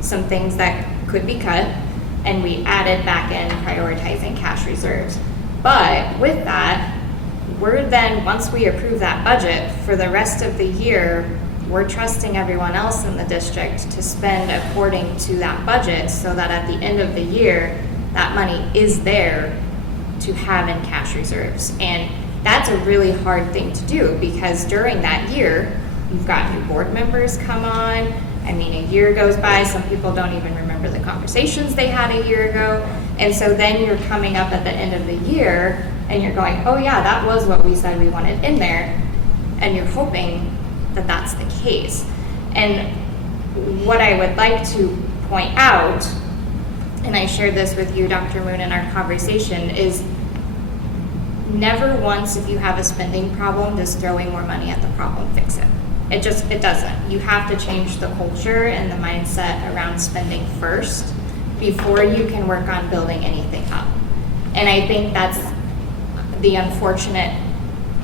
some things that could be cut, and we added back in prioritizing cash reserves. But with that, we're then, once we approve that budget for the rest of the year, we're trusting everyone else in the district to spend according to that budget, so that at the end of the year, that money is there to have in cash reserves. And that's a really hard thing to do, because during that year, you've got new board members come on. I mean, a year goes by, some people don't even remember the conversations they had a year ago. And so then you're coming up at the end of the year and you're going, oh yeah, that was what we said we wanted in there. And you're hoping that that's the case. And what I would like to point out, and I shared this with you, Dr. Moon, in our conversation, is never once, if you have a spending problem, does throwing more money at the problem fix it. It doesn't. You have to change the culture and the mindset around spending first before you can work on building anything up. And I think that's the unfortunate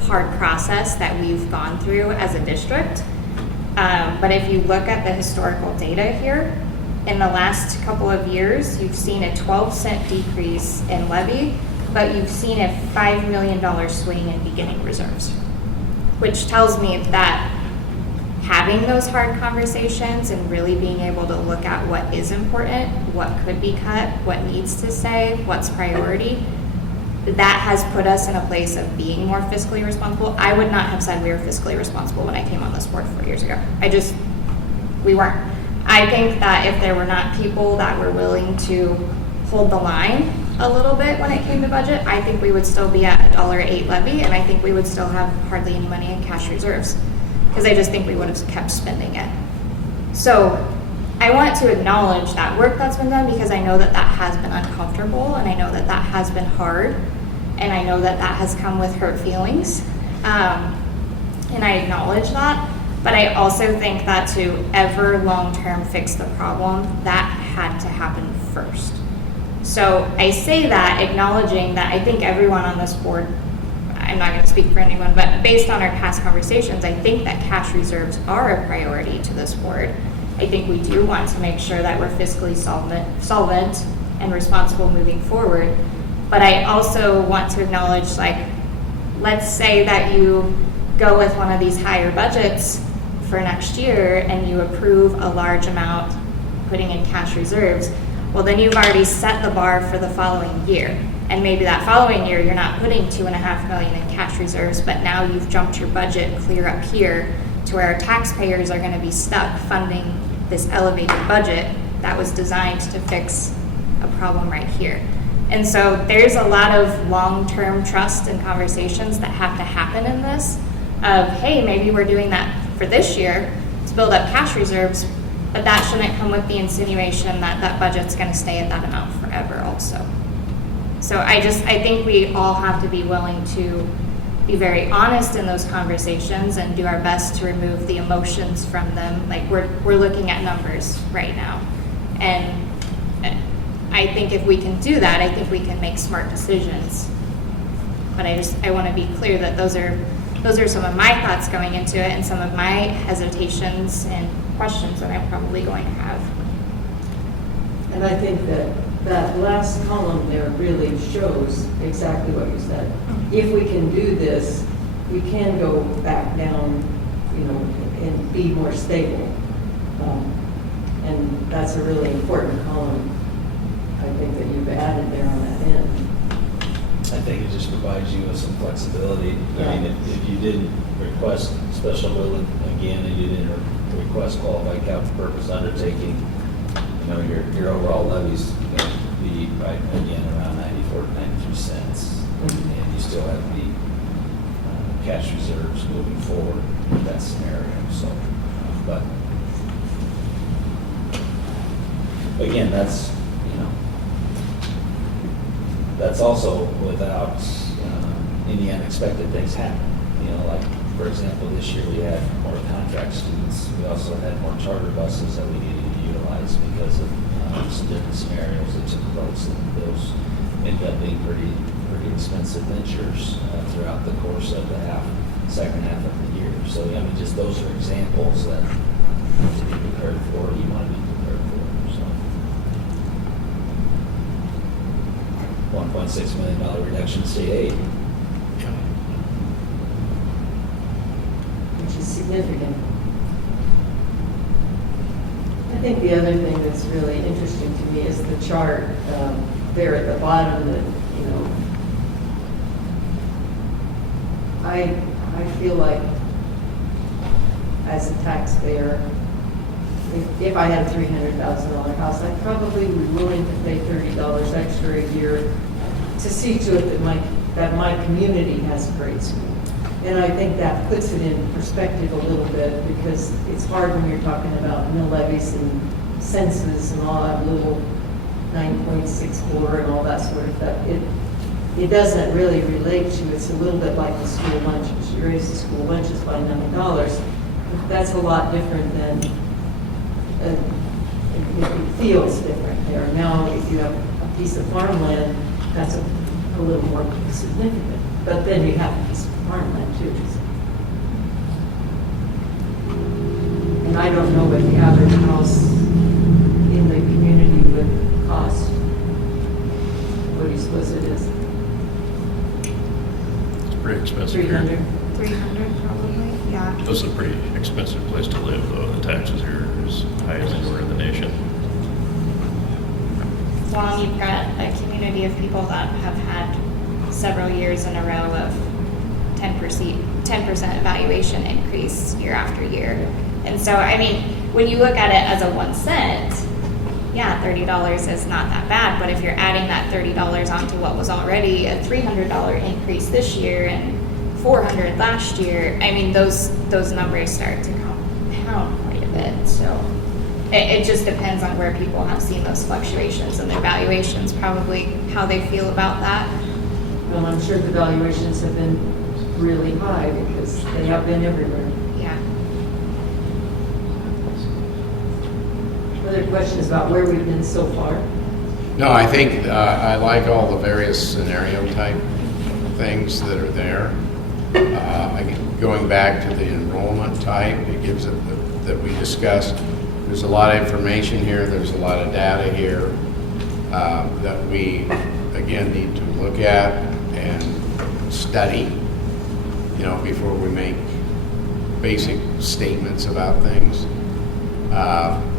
hard process that we've gone through as a district. But if you look at the historical data here, in the last couple of years, you've seen a 12-cent decrease in levy, but you've seen a $5 million swing in beginning reserves, which tells me that having those hard conversations and really being able to look at what is important, what could be cut, what needs to stay, what's priority, that has put us in a place of being more fiscally responsible. I would not have said we were fiscally responsible when I came on this board 4 years ago. We weren't. I think that if there were not people that were willing to hold the line a little bit when it came to budget, I think we would still be at $1.08 levy, and I think we would still have hardly any money in cash reserves, because I just think we would have kept spending it. So I want to acknowledge that work that's been done, because I know that that has been uncomfortable, and I know that that has been hard, and I know that that has come with hurt feelings, and I acknowledge that. But I also think that to ever long-term fix the problem, that had to happen first. So I say that acknowledging that I think everyone on this board, I'm not going to speak for anyone, but based on our past conversations, I think that cash reserves are a priority to this board. I think we do want to make sure that we're fiscally solvent and responsible moving forward. But I also want to acknowledge, let's say that you go with one of these higher budgets for next year and you approve a large amount putting in cash reserves. Well, then you've already set the bar for the following year. And maybe that following year, you're not putting $2.5 million in cash reserves, but now you've jumped your budget clear up here to where our taxpayers are going to be stuck funding this elevated budget that was designed to fix a problem right here. And so there's a lot of long-term trust and conversations that have to happen in this of, hey, maybe we're doing that for this year to build up cash reserves, but that shouldn't come with the insinuation that that budget's going to stay at that amount forever also. So I think we all have to be willing to be very honest in those conversations and do our best to remove the emotions from them. Like we're looking at numbers right now. And I think if we can do that, I think we can make smart decisions. But I want to be clear that those are some of my thoughts going into it and some of my hesitations and questions that I'm probably going to have. And I think that last column there really shows exactly what you said. If we can do this, we can go back down, and be more stable. And that's a really important column, I think, that you've added there on that end. I think it just provides you with some flexibility. I mean, if you didn't request special building again, and you didn't request qualified capital purpose undertaking, your overall levies going to be right again around 94 to 93 cents. And you still have the cash reserves moving forward with that scenario. So, but again, that's also without any unexpected things happening. Like for example, this year we had more contract students. We also had more charter buses that we needed to utilize because of some different scenarios that took place, and those ended up being pretty expensive ventures throughout the course of the second half of the year. So I mean, just those are examples that to be prepared for. You want to be prepared for. So. $1.6 million reduction in state aid. Which is significant. I think the other thing that's really interesting to me is the chart there at the bottom that, I feel like as a taxpayer, if I had a $300,000 house, I'd probably be willing to pay $30 extra a year to see to it that my community has a great school. And I think that puts it in perspective a little bit, because it's hard when you're talking about mill levies and census and all that little 9.64 and all that sort of stuff. It doesn't really relate to, it's a little bit like the school lunches. You raise the school lunches by $9. That's a lot different than, it feels different there. Now, if you have a piece of farmland, that's a little more significant. But then you have a piece of farmland too. And I don't know what the average house in the community would cost. What do you suppose it is? It's pretty expensive 300? here. 300 probably, yeah. This is a pretty expensive place to live, though. The taxes here are as high as anywhere in the nation. Well, you've got a community of people that have had several years in a row of 10% valuation increase year after year. And so, I mean, when you look at it as a 1 cent, yeah, $30 is not that bad. But if you're adding that $30 onto what was already a $300 increase this year and $400 last year, I mean, those numbers start to compound quite a bit. So it just depends on where people have seen those fluctuations and their valuations, probably how they feel about that. Well, I'm sure the valuations have been really high because they have been everywhere. Yeah. Other questions about where we've been so far? No, I think I like all the various scenario type things that are there. Going back to the enrollment type, it gives it that we discussed. There's a lot of information here. There's a lot of data here that we again need to look at and study, before we make basic statements about things.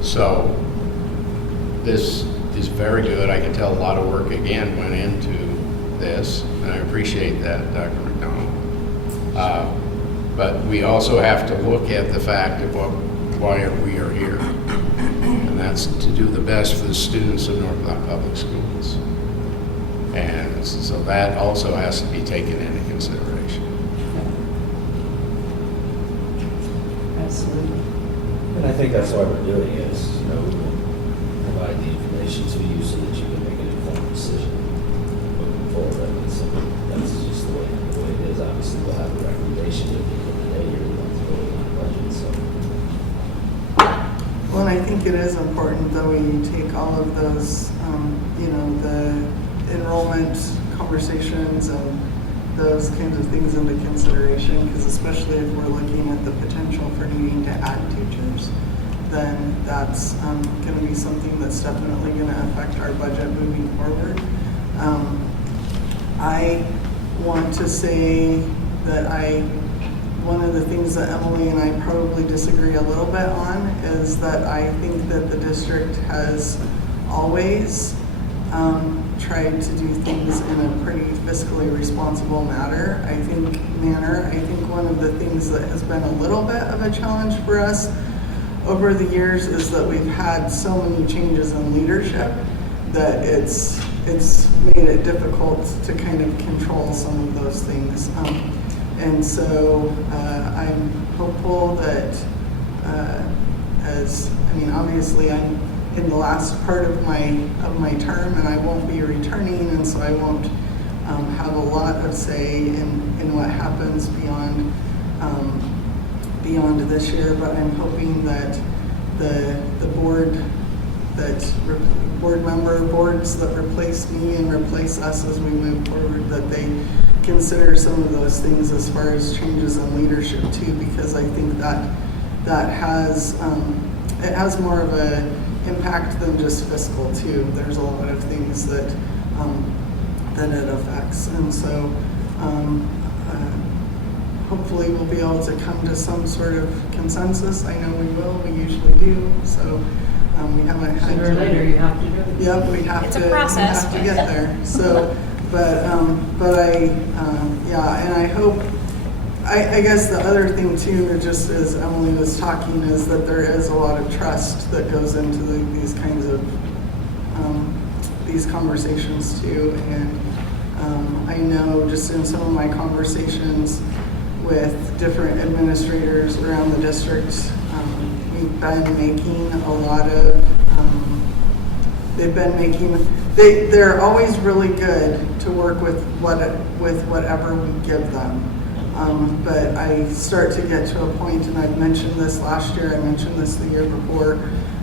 So this is very good. I can tell a lot of work again went into this, and I appreciate that, Dr. McDonald. But we also have to look at the fact of why we are here, and that's to do the best for the students of North Platte Public Schools. And so that also has to be taken into consideration. Absolutely. And I think that's why we're doing it, is, we will provide the information to you so that you can make an informed decision moving forward. I mean, so that's just the way it is. Obviously, we'll have a recommendation at the end of the day, you're the ones voting on the budget, so. Well, and I think it is important that we take all of those, the enrollment conversations and those kinds of things into consideration, because especially if we're looking at the potential for needing to add teachers, then that's going to be something that's definitely going to affect our budget moving forward. I want to say that one of the things that Emily and I probably disagree a little bit on is that I think that the district has always tried to do things in a pretty fiscally responsible manner. I think one of the things that has been a little bit of a challenge for us over the years is that we've had so many changes in leadership that it's made it difficult to kind of control some of those things. And so I'm hopeful that obviously I'm in the last part of my term, and I won't be returning, and so I won't have a lot of say in what happens beyond this year. But I'm hoping that the boards that replace me and replace us as we move forward, that they consider some of those things as far as changes in leadership too, because I think that has it has more of a impact than just fiscal too. There's a lot of things that it affects, and so hopefully we'll be able to come to some sort of consensus. I know we will. We usually do. So we haven't had Sooner or later, you have to do it. Yep, we have It's to. a process. We have to get there. So, but and I hope. I guess the other thing too, just as Emily was talking, is that there is a lot of trust that goes into these kinds of these conversations too. And I know just in some of my conversations with different administrators around the district, we've been making a lot of. They're always really good to work with whatever we give them. But I start to get to a point, and I've mentioned this last year, I mentioned this the year before,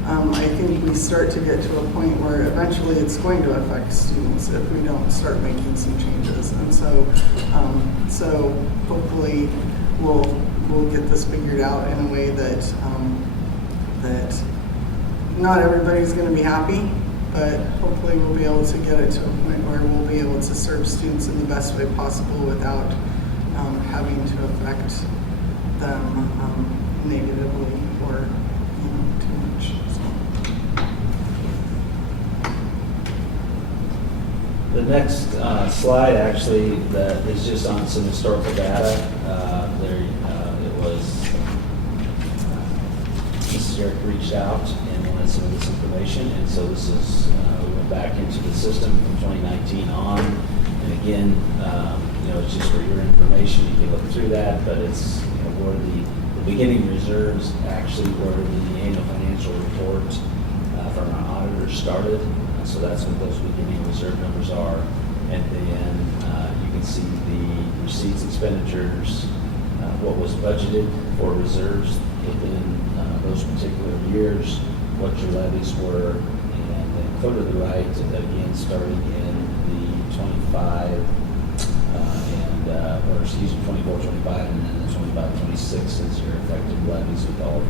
I think we start to get to a point where eventually it's going to affect students if we don't start making some changes. And so hopefully we'll get this figured out in a way that not everybody's going to be happy, but hopefully we'll be able to get it to a point where we'll be able to serve students in the best way possible without having to affect them negatively or too much. The next slide actually that is just on some historical data. It was Mrs. Eric reached out and wanted some of this information, and so this is we went back into the system from 2019 on, and again, it's just for your information. You can look through that, but it's where the beginning reserves actually where the annual financial report from our auditors started. So that's what those beginning reserve numbers are. And then you can see the receipts, expenditures, what was budgeted for reserves within those particular years, what your levies were, and then go to the right, again, starting in the 24, 25, and then the 25, 26 is your effective levies with all the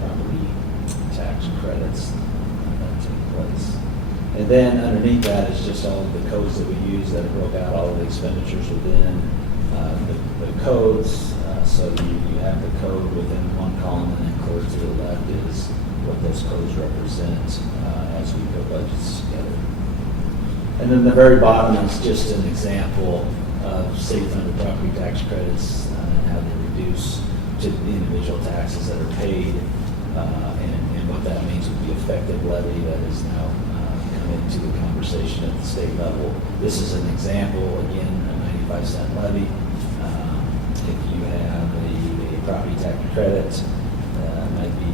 property tax credits that take place. And then underneath that is just all of the codes that we use that broke out all of the expenditures within the codes. So you have the code within one column, and then clear to the left is what those codes represent as we put budgets together. And then the very bottom is just an example of state-funded property tax credits and how they reduce to the individual taxes that are paid, and what that means with the effective levy that is now come into the conversation at the state level. This is an example, again, a 95-cent levy. If you have a property tax credit, it might be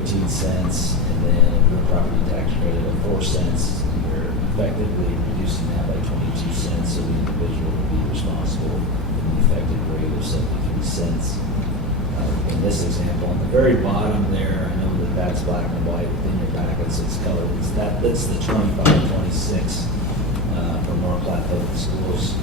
18 cents, and then your property tax credit of 4 cents, you're effectively reducing that by 22 cents, so the individual will be responsible for the effective rate of 73 cents. In this example, on the very bottom there, I know that that's black and white within your packets, it's colored. That's the 25-26 for North Platte Public Schools.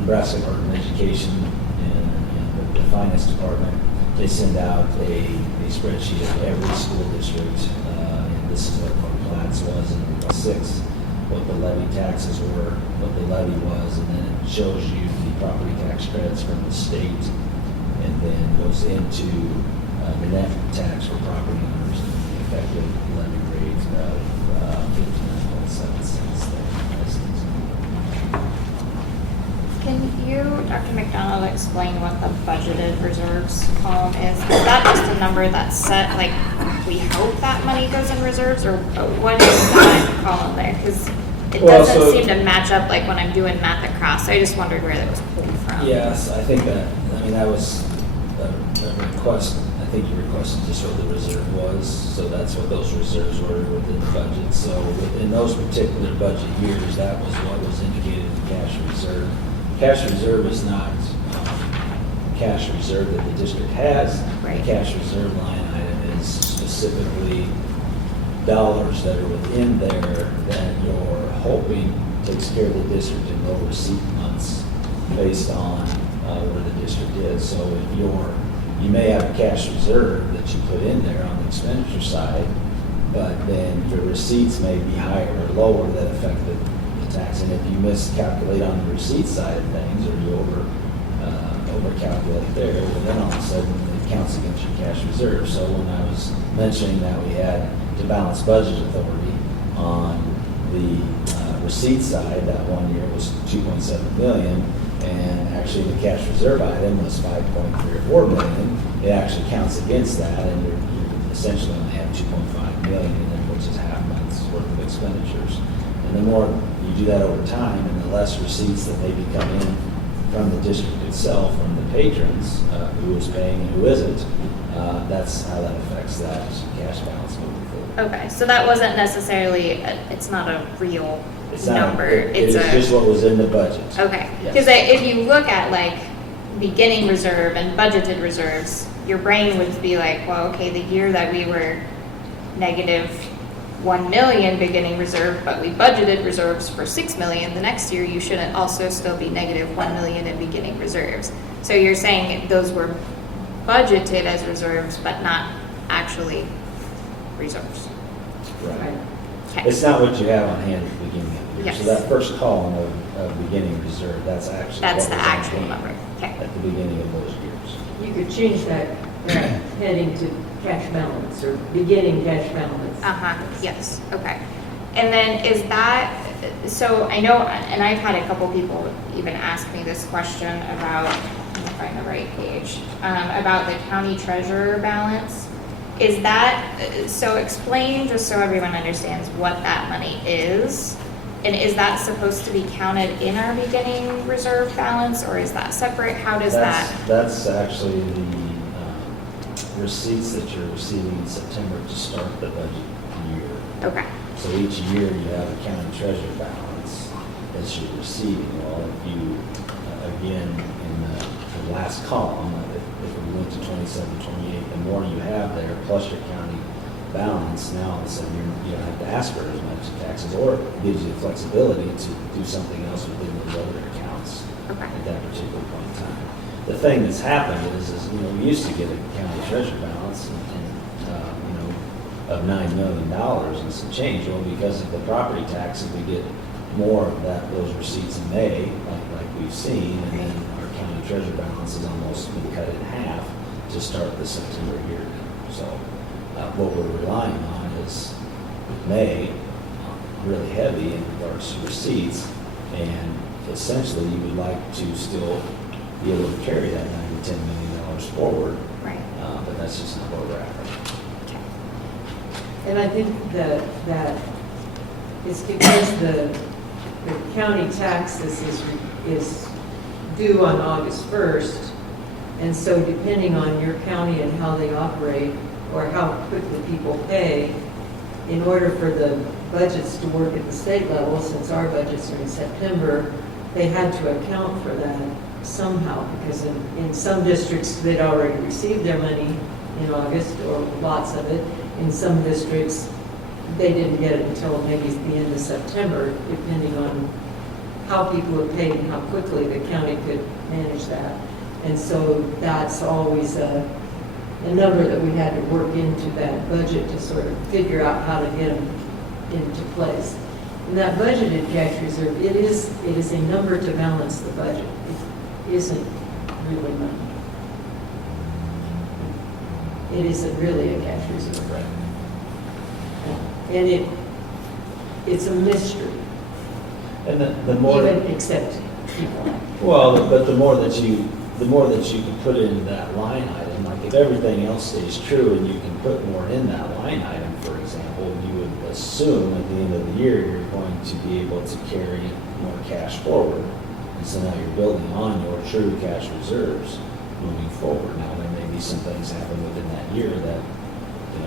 Nebraska Department of Education and the Finance Department, they send out a spreadsheet of every school district, and this is what North Platte's was in 6, what the levy taxes were, what the levy was, and then it shows you the property tax credits from the state, and then goes into the net tax for property owners and the effective levy rate of 59.7 cents there. That's an example. Can you, Dr. McDonald, explain what the budgeted reserves column is? Is that just a number that's set, like, we hope that money goes in reserves, or what is that column there? Because it doesn't seem to match up, like, when I'm doing math across, so I just wondered where that was pulled from. Yes, I think that, that was a request. I think you requested just what the reserve was, so that's what those reserves were within the budget. So in those particular budget years, that was what was indicated in cash reserve. Cash reserve is not cash reserve that the district has. Right. The cash reserve line item is specifically dollars that are within there that you're hoping takes care of the district in low receipt months based on where the district is. So if you may have a cash reserve that you put in there on the expenditure side, but then your receipts may be higher or lower that affect the tax. And if you miscalculate on the receipt side of things, or you overcalculate there, well, then all of a sudden it counts against your cash reserve. So when I was mentioning that we had to balance budget authority on the receipt side, that one year was 2.7 million, and actually the cash reserve item was 5.3 or 4 million. It actually counts against that, and you essentially only have 2.5 million in there, which is half month's worth of expenditures. And the more you do that over time, and the less receipts that maybe come in from the district itself, from the patrons, who is paying and who isn't, that's how that affects that cash balance moving forward. Okay, so that wasn't necessarily, it's not a real number. It is just what was in the budget. Okay, Yes. because if you look at like beginning reserve and budgeted reserves, your brain would be like, well, okay, the year that we were negative 1 million beginning reserve, but we budgeted reserves for 6 million, the next year you shouldn't also still be negative 1 million in beginning reserves. So you're saying those were budgeted as reserves, but not actually reserves. Right. Okay. It's not what you have on hand at the beginning of the year. Yes. So that first column of beginning reserve, that's actually That's what the was on actual hand number. Okay. at the beginning of those years. You could change that heading to cash balance or beginning cash balance. Yes, okay. And then is that, so I know, and I've had a couple people even ask me this question about, let me find the right page, about the county treasurer balance. Is that, so explain, just so everyone understands what that money is. And is that supposed to be counted in our beginning reserve balance, or is that separate? How does that? That's actually the receipts that you're receiving in September to start the budget year. Okay. So each year you have a county treasurer balance that you're receiving. Well, if you, again, in the last column, if we went to 27, 28, the more you have there, plus your county balance, now all of a sudden you don't have to ask for as much taxes, or it gives you the flexibility to do something else within those other accounts at that particular point in time. The thing that's happened is we used to get a county treasurer balance of $9 million and some change. Well, because of the property taxes, we get more of those receipts in May, like we've seen, and then our county treasurer balance has almost been cut in half to start the September year. So what we're relying on is May, really heavy in regards to receipts, and essentially you would like to still be able to carry that $9 to $10 million forward. Right. But that's just not where we're at. And I think that It's because the county taxes is due on August 1st. And so depending on your county and how they operate, or how quickly people pay, in order for the budgets to work at the state level, since our budgets are in September, they had to account for that somehow, because in some districts, they'd already received their money in August, or lots of it. In some districts, they didn't get it until maybe the end of September, depending on how people have paid and how quickly the county could manage that. And so that's always a number that we had to work into that budget to sort of figure out how to get them into place. And that budgeted cash reserve, it is a number to balance the budget. It isn't really money. It isn't really a cash reserve. Right. And it's a mystery, And the more. even except people. Well, but the more that you can put into that line item, like if everything else stays true and you can put more in that line item, for example, you would assume at the end of the year, you're going to be able to carry more cash forward. And so now you're building on your true cash reserves moving forward. Now, there may be some things happen within that year that, you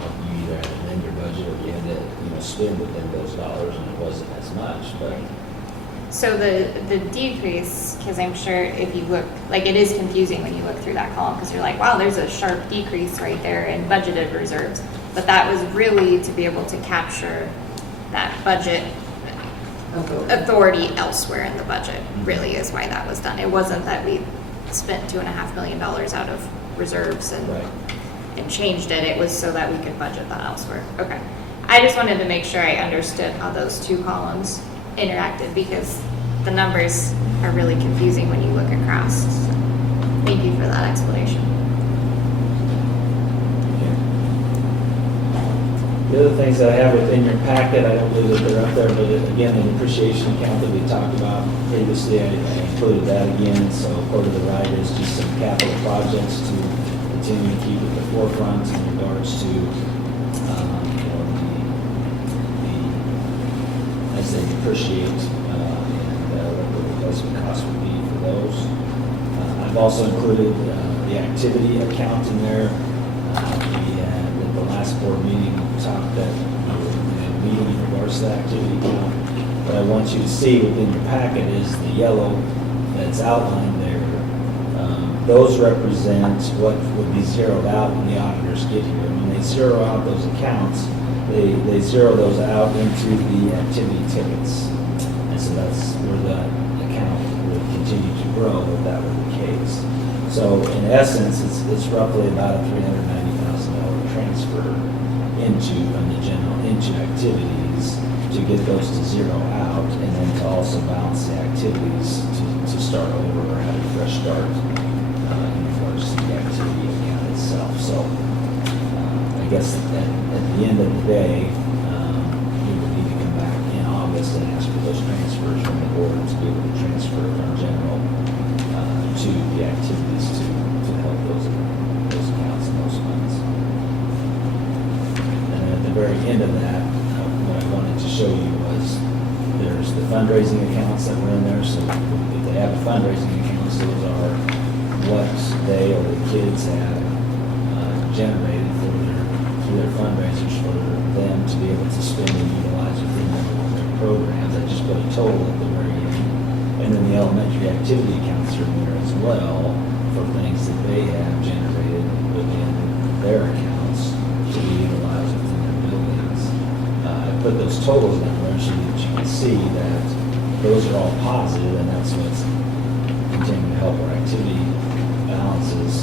either had to amend your budget or you had to, spend within those dollars and it wasn't as much, but. So the decrease, because I'm sure if you look, like it is confusing when you look through that column, because you're like, wow, there's a sharp decrease right there in budgeted reserves. But that was really to be able to capture that budget authority elsewhere in the budget, really is why that was done. It wasn't that we spent $2.5 million out of reserves and changed it. It was so that we could budget that elsewhere. Okay. I just wanted to make sure I understood how those two columns interacted, because the numbers are really confusing when you look across. So thank you for that explanation. The other things that I have within your packet, I don't believe that they're up there, but again, the appreciation account that we talked about previously, I included that again. So over to the right is just some capital projects to continue to keep at the forefront in regards to, as they depreciate, and what the replacement cost would be for those. I've also included the activity account in there. We had at the last board meeting talked that we were in a meeting in regards to the activity account. What I want you to see within your packet is the yellow that's outlined there. Those represent what would be zeroed out when the auditors get here. When they zero out those accounts, they zero those out into the activity tickets. And so that's where the account would continue to grow if that were the case. So in essence, it's roughly about a $390,000 transfer from the general into activities to get those to zero out, and then to also balance the activities to start over or have a fresh start in regards to the activity account itself. So I guess at the end of the day, we would need to come back in August and ask for those transfers from the board to be able to transfer from general to the activities to help those accounts and those funds. And at the very end of that, what I wanted to show you was there's the fundraising accounts that were in there. So if they have a fundraising accounts, those are what they or the kids have generated through their fundraisers for them to be able to spend and utilize within their programs. I just put a total at the very end. And then the elementary activity accounts are in there as well for things that they have generated within their accounts to be utilized within their buildings. I put those totals down there so that you can see that those are all positive, and that's what's continuing to help our activity balances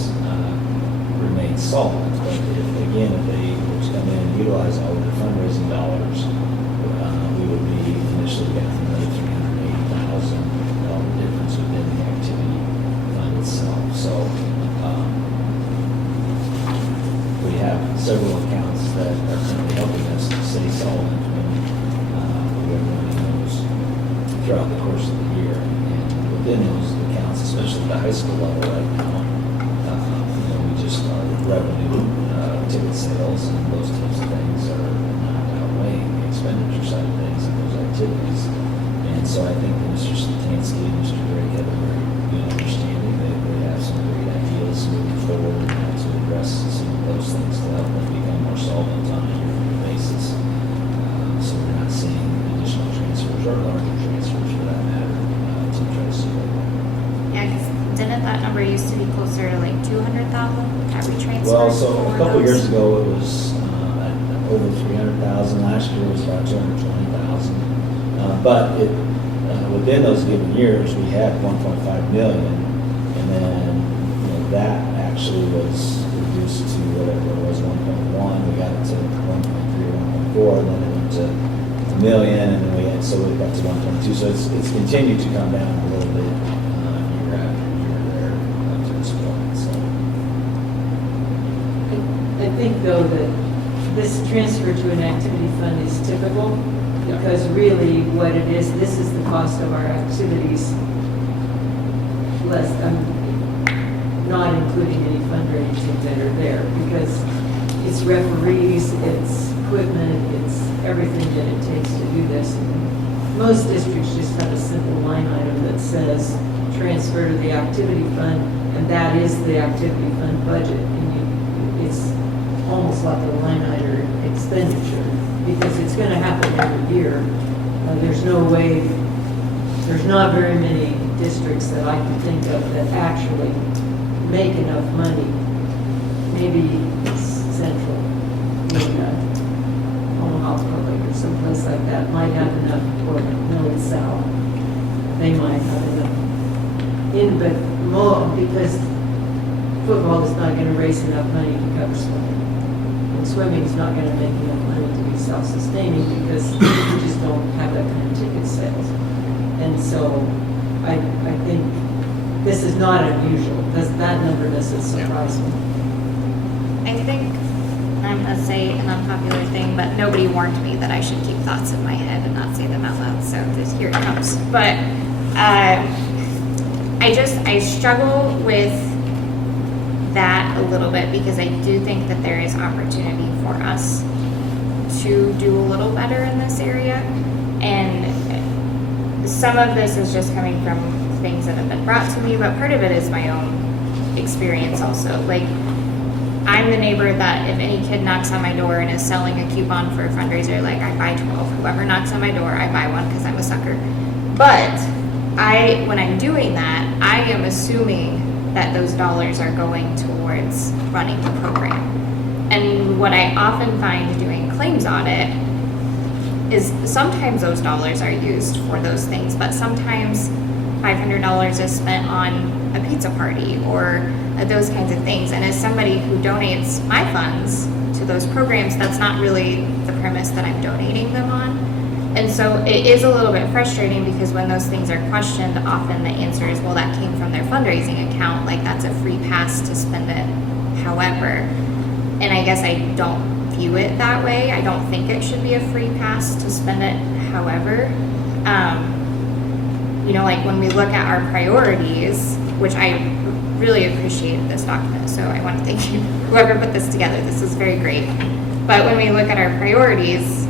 remain solid. But if they were to come in and utilize all of their fundraising dollars, we would be initially down another $380,000 difference within the activity fund itself. So we have several accounts that are currently helping us to stay solvent when we are running those throughout the course of the year. And within those accounts, especially at the high school level right now, we just started revenue, ticket sales, and those types of things are not outweighing the expenditure side of things in those activities. activities. And so I think that Mr. Stansky and Mr. Drake have a very good understanding. They have some great ideas moving forward and how to address some of those things to help them become more solvent on a yearly basis. So we're not seeing additional transfers or larger transfers for that matter to try to support that. Yeah, 'cause didn't that number used to be closer to like 200,000 that we transferred? Well, so a for couple those? years ago, it was over 300,000. Last year was about 220,000. But within those given years, we had 1.5 million, and then that actually was reduced to whatever it was, 1.1. We got it to 1.3 or 1.4, and then it went to a million, and then we got to 1.2. So it's continued to come down a little bit year after year there up to this point. So. I think though that this transfer to an activity fund is typical, because really what it is, this is the cost of our activities, less, not including any fundraising that are there, because it's referees, it's equipment, it's everything that it takes to do this. And most districts just have a simple line item that says transfer to the activity fund, and that is the activity fund budget. And it's almost like a line item expenditure, because it's going to happen every year. There's no way, there's not very many districts that I can think of that actually make enough money. Maybe Central, maybe Omaha Public or someplace like that might have enough, or Millie South, they might have enough. But more, because football is not going to raise enough money to cover swimming. And swimming is not going to make enough money to be self-sustaining, because you just don't have that kind of ticket sales. And so I think this is not unusual. That number doesn't surprise me. I think I'm going to say an unpopular thing, but nobody warned me that I should keep thoughts in my head and not say them out loud, so here it comes. But I struggle with that a little bit, because I do think that there is opportunity for us to do a little better in this area. And some of this is just coming from things that have been brought to me, but part of it is my own experience also. Like, I'm the neighbor that if any kid knocks on my door and is selling a coupon for a fundraiser, like I buy 12. Whoever knocks on my door, I buy one because I'm a sucker. But when I'm doing that, I am assuming that those dollars are going towards running the program. And what I often find doing claims audit is sometimes those dollars are used for those things, but sometimes $500 is spent on a pizza party or those kinds of things. And as somebody who donates my funds to those programs, that's not really the premise that I'm donating them on. And so it is a little bit frustrating, because when those things are questioned, often the answer is, well, that came from their fundraising account, like that's a free pass to spend it however. And I guess I don't view it that way. I don't think it should be a free pass to spend it however. Like when we look at our priorities, which I really appreciated this document, so I want to thank you, whoever put this together. This is very great. But when we look at our priorities,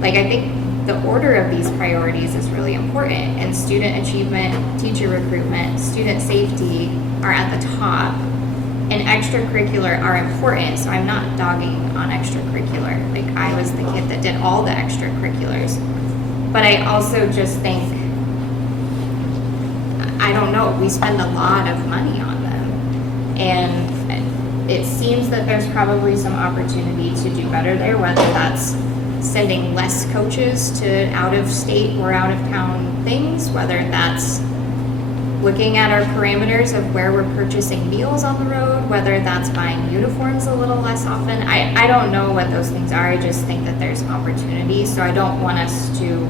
like I think the order of these priorities is really important, and student achievement, teacher recruitment, student safety are at the top, and extracurricular are important. So I'm not dogging on extracurricular. Like, I was the kid that did all the extracurriculars, but I also just think, I don't know, we spend a lot of money on them, and it seems that there's probably some opportunity to do better there, whether that's sending less coaches to out-of-state or out-of-town things, whether that's looking at our parameters of where we're purchasing meals on the road, whether that's buying uniforms a little less often. I don't know what those things are. I just think that there's opportunity, so I don't want us to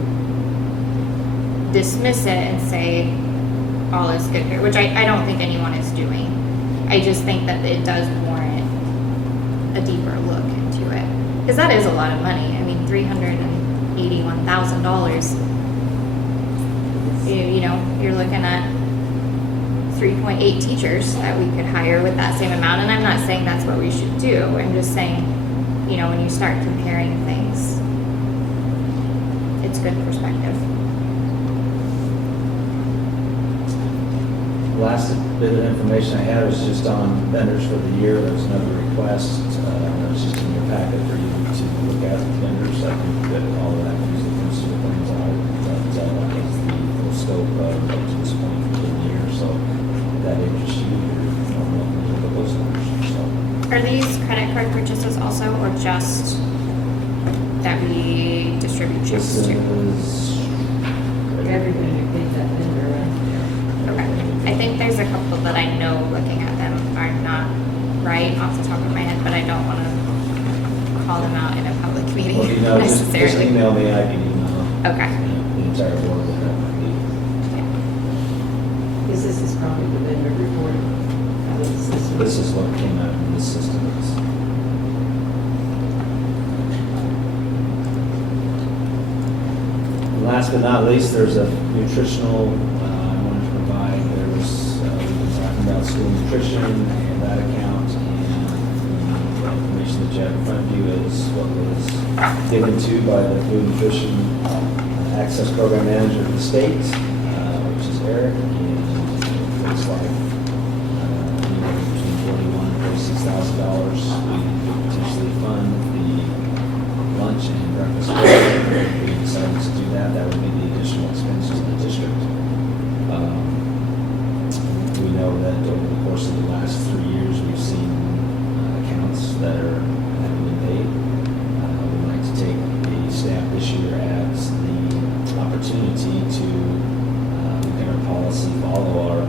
dismiss it and say all is good here, which I don't think anyone is doing. I just think that it does warrant a deeper look into it, because that is a lot of money. I mean, $381,000. You're looking at 3.8 teachers that we could hire with that same amount. And I'm not saying that's what we should do. I'm just saying, when you start comparing things, it's good perspective. Last bit of information I had was just on vendors for the year. There was another request, that was just in your packet for you to look at vendors. I think that all of that usually comes to the things out, but that is the full scope of up to this point for the year. So if that interests you, you're more welcome to look at those numbers. So Are these credit card purchases also, or just that we distribute checks this to? is Everybody who paid that vendor, right? Okay. I think there's a couple that I know, looking at them, are not right off the top of my head, but I don't want to call them out in a public meeting Well, you know, just necessarily. email me, I can email. Okay. The entire board will have my meeting. Because this is probably the vendor report. Out of the system. This is what came out of this system. And last but not least, there's a nutritional, I wanted to provide, there was, we've been talking about school nutrition and that account, and the information that you have in front of you is what was given to by the Food Nutrition Access Program Manager of the state, which is Eric, and it looks like anywhere between $41,000 and $46,000 we could potentially fund the lunch and breakfast program. We decided to do that. That would be the additional expenses in the district. We know that over the course of the last 3 years, we've seen accounts that haven't been paid. We'd like to take the staff this year as the opportunity to look at our policy, follow our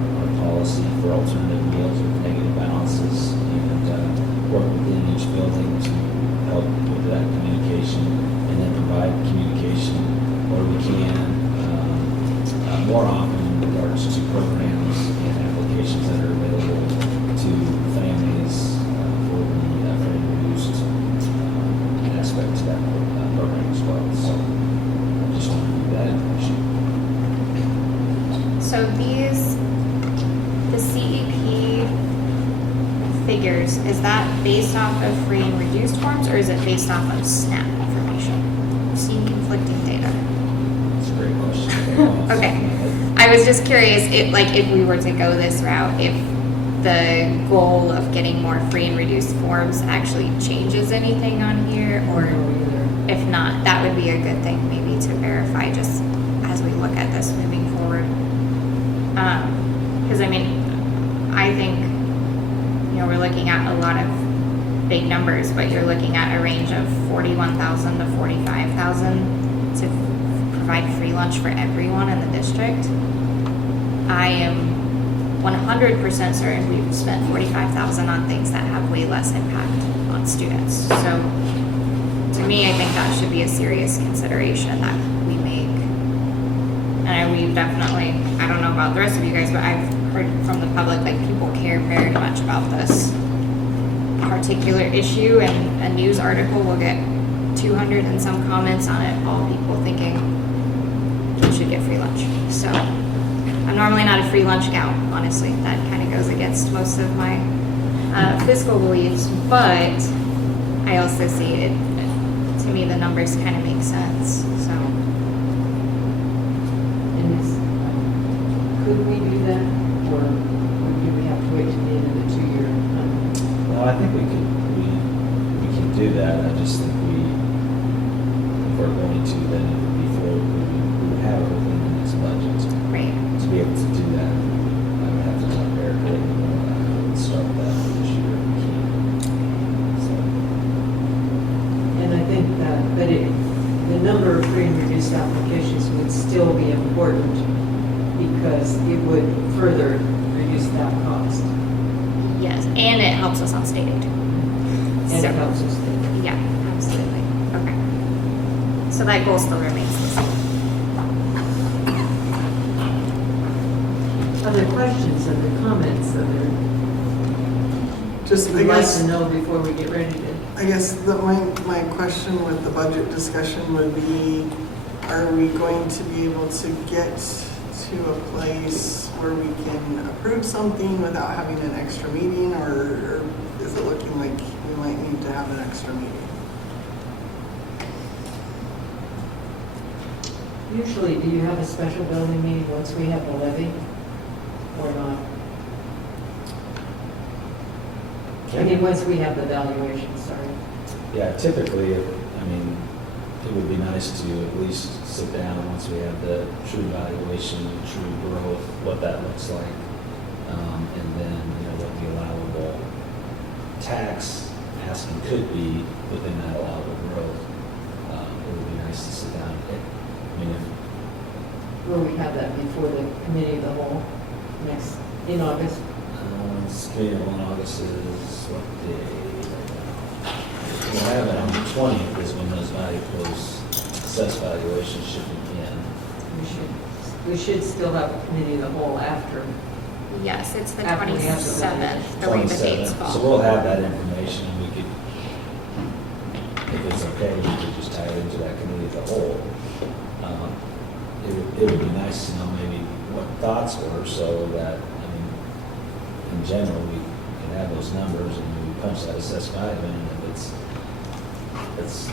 policy for alternative meals with negative balances, and work within each building to help with that communication, and then provide communication where we can more often in regards to programs and applications that are available to families for the free and reduced aspect to that program as well. So I just want to give that information. So the CEP figures, is that based off of free and reduced forms, or is it based off of SNAP information? I've seen conflicting data. That's a great question. Okay. I was just curious, if we were to go this route, if the goal of getting more free and reduced forms actually changes anything on here, or if not, that would be a good thing maybe to verify just as we look at this moving forward. Because I think, we're looking at a lot of big numbers, but you're looking at a range of 41,000 to 45,000 to provide free lunch for everyone in the district. I am 100% certain we've spent 45,000 on things that have way less impact on students. So to me, I think that should be a serious consideration that we make. And we've definitely, I don't know about the rest of you guys, but I've heard from the public, people care very much about this particular issue, and a news article will get 200 and some comments on it, all people thinking we should get free lunch. So I'm normally not a free lunch gal, honestly. That kind of goes against most of my fiscal beliefs, but I also see it, to me, the numbers kind of make sense, so. Could we do that, or do we have to wait to the end of the 2-year? No, I think we can do that. I just think if we're going to, then it would be we would have it within the next budget. Right. To be able to do that, I would have to talk to Eric and start that for this year if we can. So, And I think that, the number of free and reduced applications would still be important, because it would further reduce that cost. Yes, and it helps us on state aid. And So- it helps us think. Yeah, absolutely. Okay. So that goal still remains the same. Other questions, other comments, Just, I we'd like guess, to know before we get ready to. my question with the budget discussion would be, are we going to be able to get to a place where we can approve something without having an extra meeting, or is it looking like we might need to have an extra meeting? Usually, do you have a special building meeting once we have the levy or not? I mean, once we have the valuation, sorry. Yeah, typically, I mean, it would be nice to at least sit down once we have the true valuation, true growth, what that looks like. And then, what the allowable tax asking could be within that allowable growth. It would be nice to sit down. I mean, Will we have that before the committee of the whole in August? This committee in August is what day right now? We'll have it on the 20th is when those assessed valuations should begin. We should still have a committee of the whole after. Yes, it's the After we have the 27th, the way the dates 27th. fall. So we'll have that information, and we could, if it's okay, we could just tie it into that committee of the whole. It would be nice to know maybe what thoughts were, so that, I mean, in general, we can have those numbers, and we punch that assessed value in, and if it's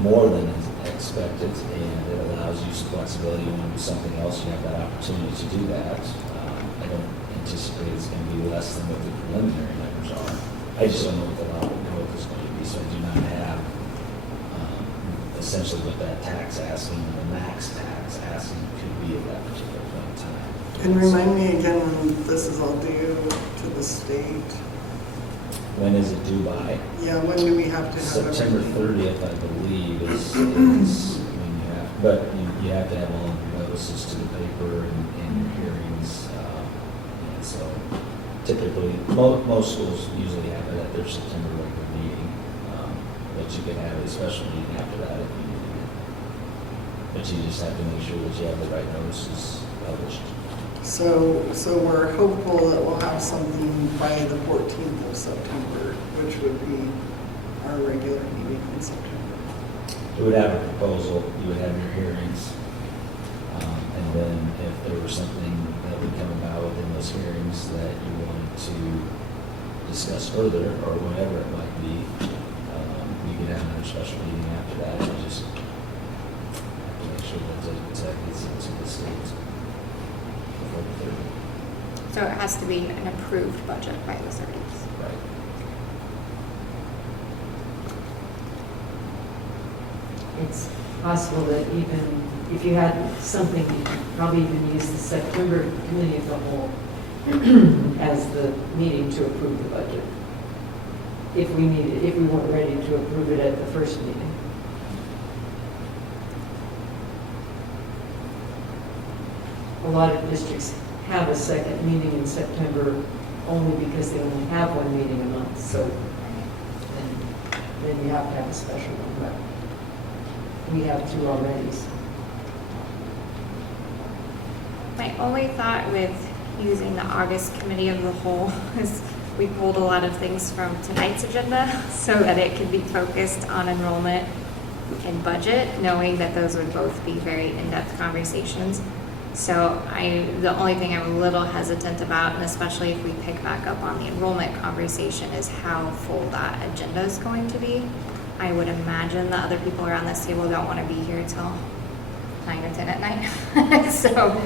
more than expected, and it allows you some flexibility, you want to do something else, you have that opportunity to do that. I don't anticipate it's going to be less than what the preliminary numbers are. I just don't know what the allowable growth is going to be, so I do not have essentially what that tax asking, the max tax asking could be at that particular point in time. And remind me again when this is all due to the state. When is it due by? Yeah, when do we have to have September everything? 30th, I believe, is when you have, but you have to have all of your notices to the paper and your hearings. And so typically, most schools usually have it at their September regular meeting. But you can have a special meeting after that if you need it. But you just have to make sure that you have the right notices published. So we're hopeful that we'll have something by the 14th of September, which would be our regular meeting in September. You would have a proposal, you would have your hearings, and then if there was something that would come about within those hearings that you wanted to discuss further, or whatever it might be, we could have another special meeting after that, and just have to make sure that that gets into the state before the 30th. So it has to be an approved budget by the 30th. Right. It's possible that even if you had something, you could probably even use the September committee of the whole as the meeting to approve the budget. If we needed, if we weren't ready to approve it at the first meeting. A lot of districts have a second meeting in September only because they only have one meeting a month, so then you have to have a special one, but we have two already. So. My only thought with using the August committee of the whole is we pulled a lot of things from tonight's agenda so that it could be focused on enrollment and budget, knowing that those would both be very in-depth conversations. So the only thing I'm a little hesitant about, and especially if we pick back up on the enrollment conversation, is how full that agenda is going to be. I would imagine the other people around this table don't want to be here till 9 or 10 at night. So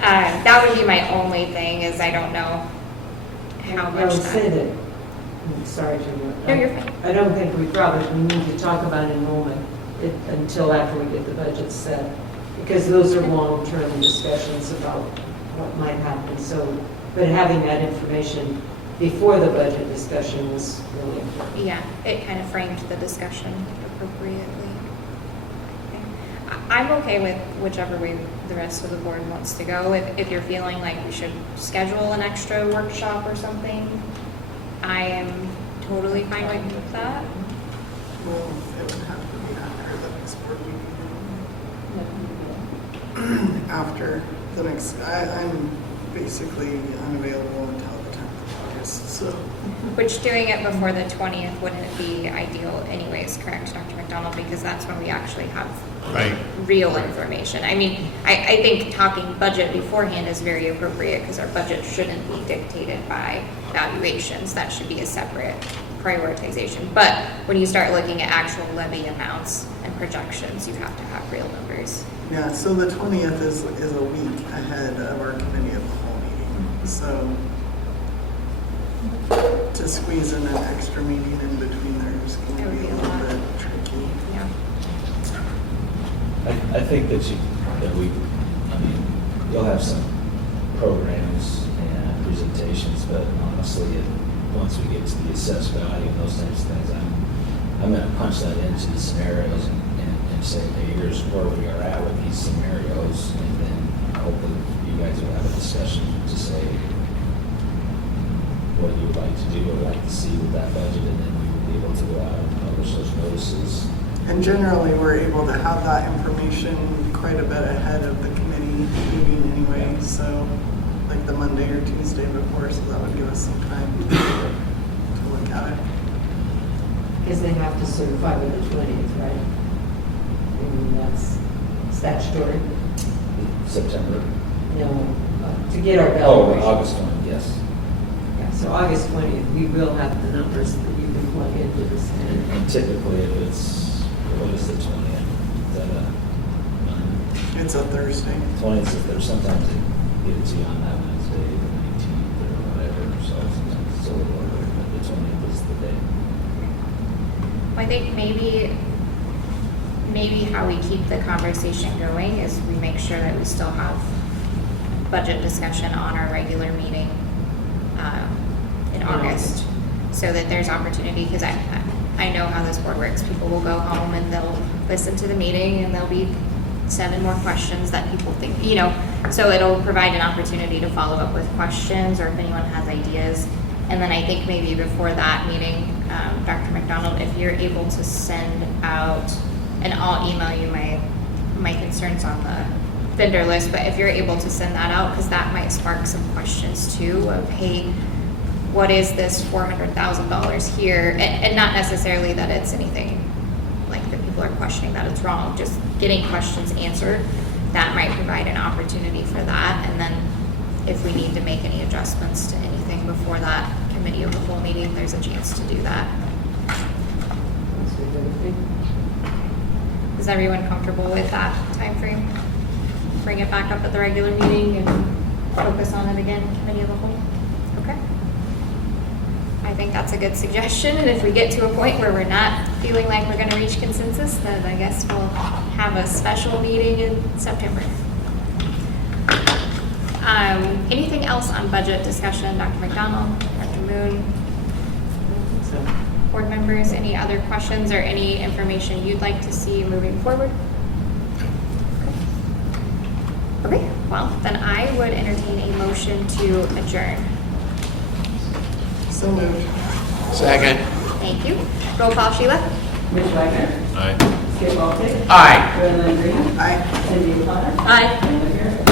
that would be my only thing, is I don't know how I much would say time. that, I'm sorry to interrupt. No, you're fine. I don't think we probably need to talk about enrollment until after we get the budget set, because those are long-term discussions about what might happen. So, but having that information before the budget discussion was really important. Yeah, it kind of framed the discussion appropriately. I'm okay with whichever way the rest of the board wants to go. If you're feeling like we should schedule an extra workshop or something, I am totally fine with that. Well, it would have to be after the next board meeting. After the next, I'm basically unavailable until the 10th of August, so. Which doing it before the 20th wouldn't be ideal anyways, correct, Dr. McDonald? Because that's when we actually have real information. I mean, I think talking budget beforehand is very appropriate because our budget shouldn't be dictated by valuations. That should be a separate prioritization. But when you start looking at actual levy amounts and projections, you have to have real numbers. Yeah, so the 20th is a week ahead of our committee of the whole meeting. So to squeeze in an extra meeting in between there is going to be a little bit tricky. Yeah. I think that you'll have some programs and presentations, but honestly, once we get to the assessed value and those types of things, I'm going to punch that into the scenarios and say, hey, here's where we are at with these scenarios, and then hopefully you guys will have a discussion to say what you would like to do or like to see with that budget, and then we will be able to go out and publish those notices. And generally, we're able to have that information quite a bit ahead of the committee meeting anyway, so like the Monday or Tuesday before, so that would give us some time to look at it. Because they have to certify by the 20th, right? I mean, that's statutory. September. No, to get our Oh, valuation. August 20th, yes. Yeah, so August 20th, we will have the numbers that you can plug into this. And typically, if it's, what is the 20th? Is that a Monday? It's a Thursday. 20th is there, sometimes they give it to you on that Wednesday, the 19th or whatever, so sometimes it's a little earlier, but the 20th is the day. I think maybe how we keep the conversation going is we make sure that we still have budget discussion on our regular meeting in August, so that there's opportunity, because I know how this board works. People will go home and they'll listen to the meeting and there'll be 7 more questions that people think, so it'll provide an opportunity to follow up with questions or if anyone has ideas. And then I think maybe before that meeting, Dr. McDonald, if you're able to send out, and I'll email you my concerns on the vendor list, but if you're able to send that out, because that might spark some questions too of, hey, what is this $400,000 here? And not necessarily that it's anything like that people are questioning that it's wrong, just getting questions answered. That might provide an opportunity for that. And then if we need to make any adjustments to anything before that committee of the whole meeting, there's a chance to do that. Is everyone comfortable with that time frame? Bring it back up at the regular meeting and focus on it again, committee of the whole? Okay. I think that's a good suggestion, and if we get to a point where we're not feeling like we're going to reach consensus, then I guess we'll have a special meeting in September. Anything else on budget discussion? Dr. McDonald, Dr. Moon? Board members, any other questions or any information you'd like to see moving forward? Okay, well, then I would entertain a motion to adjourn. So moved. Second. Thank you. Roll call, Sheila. Mitch Wagner. Aye. Skip Baltic. Aye. Joanne Green. Aye. Cindy O'Connor. Aye. Amanda Garrett.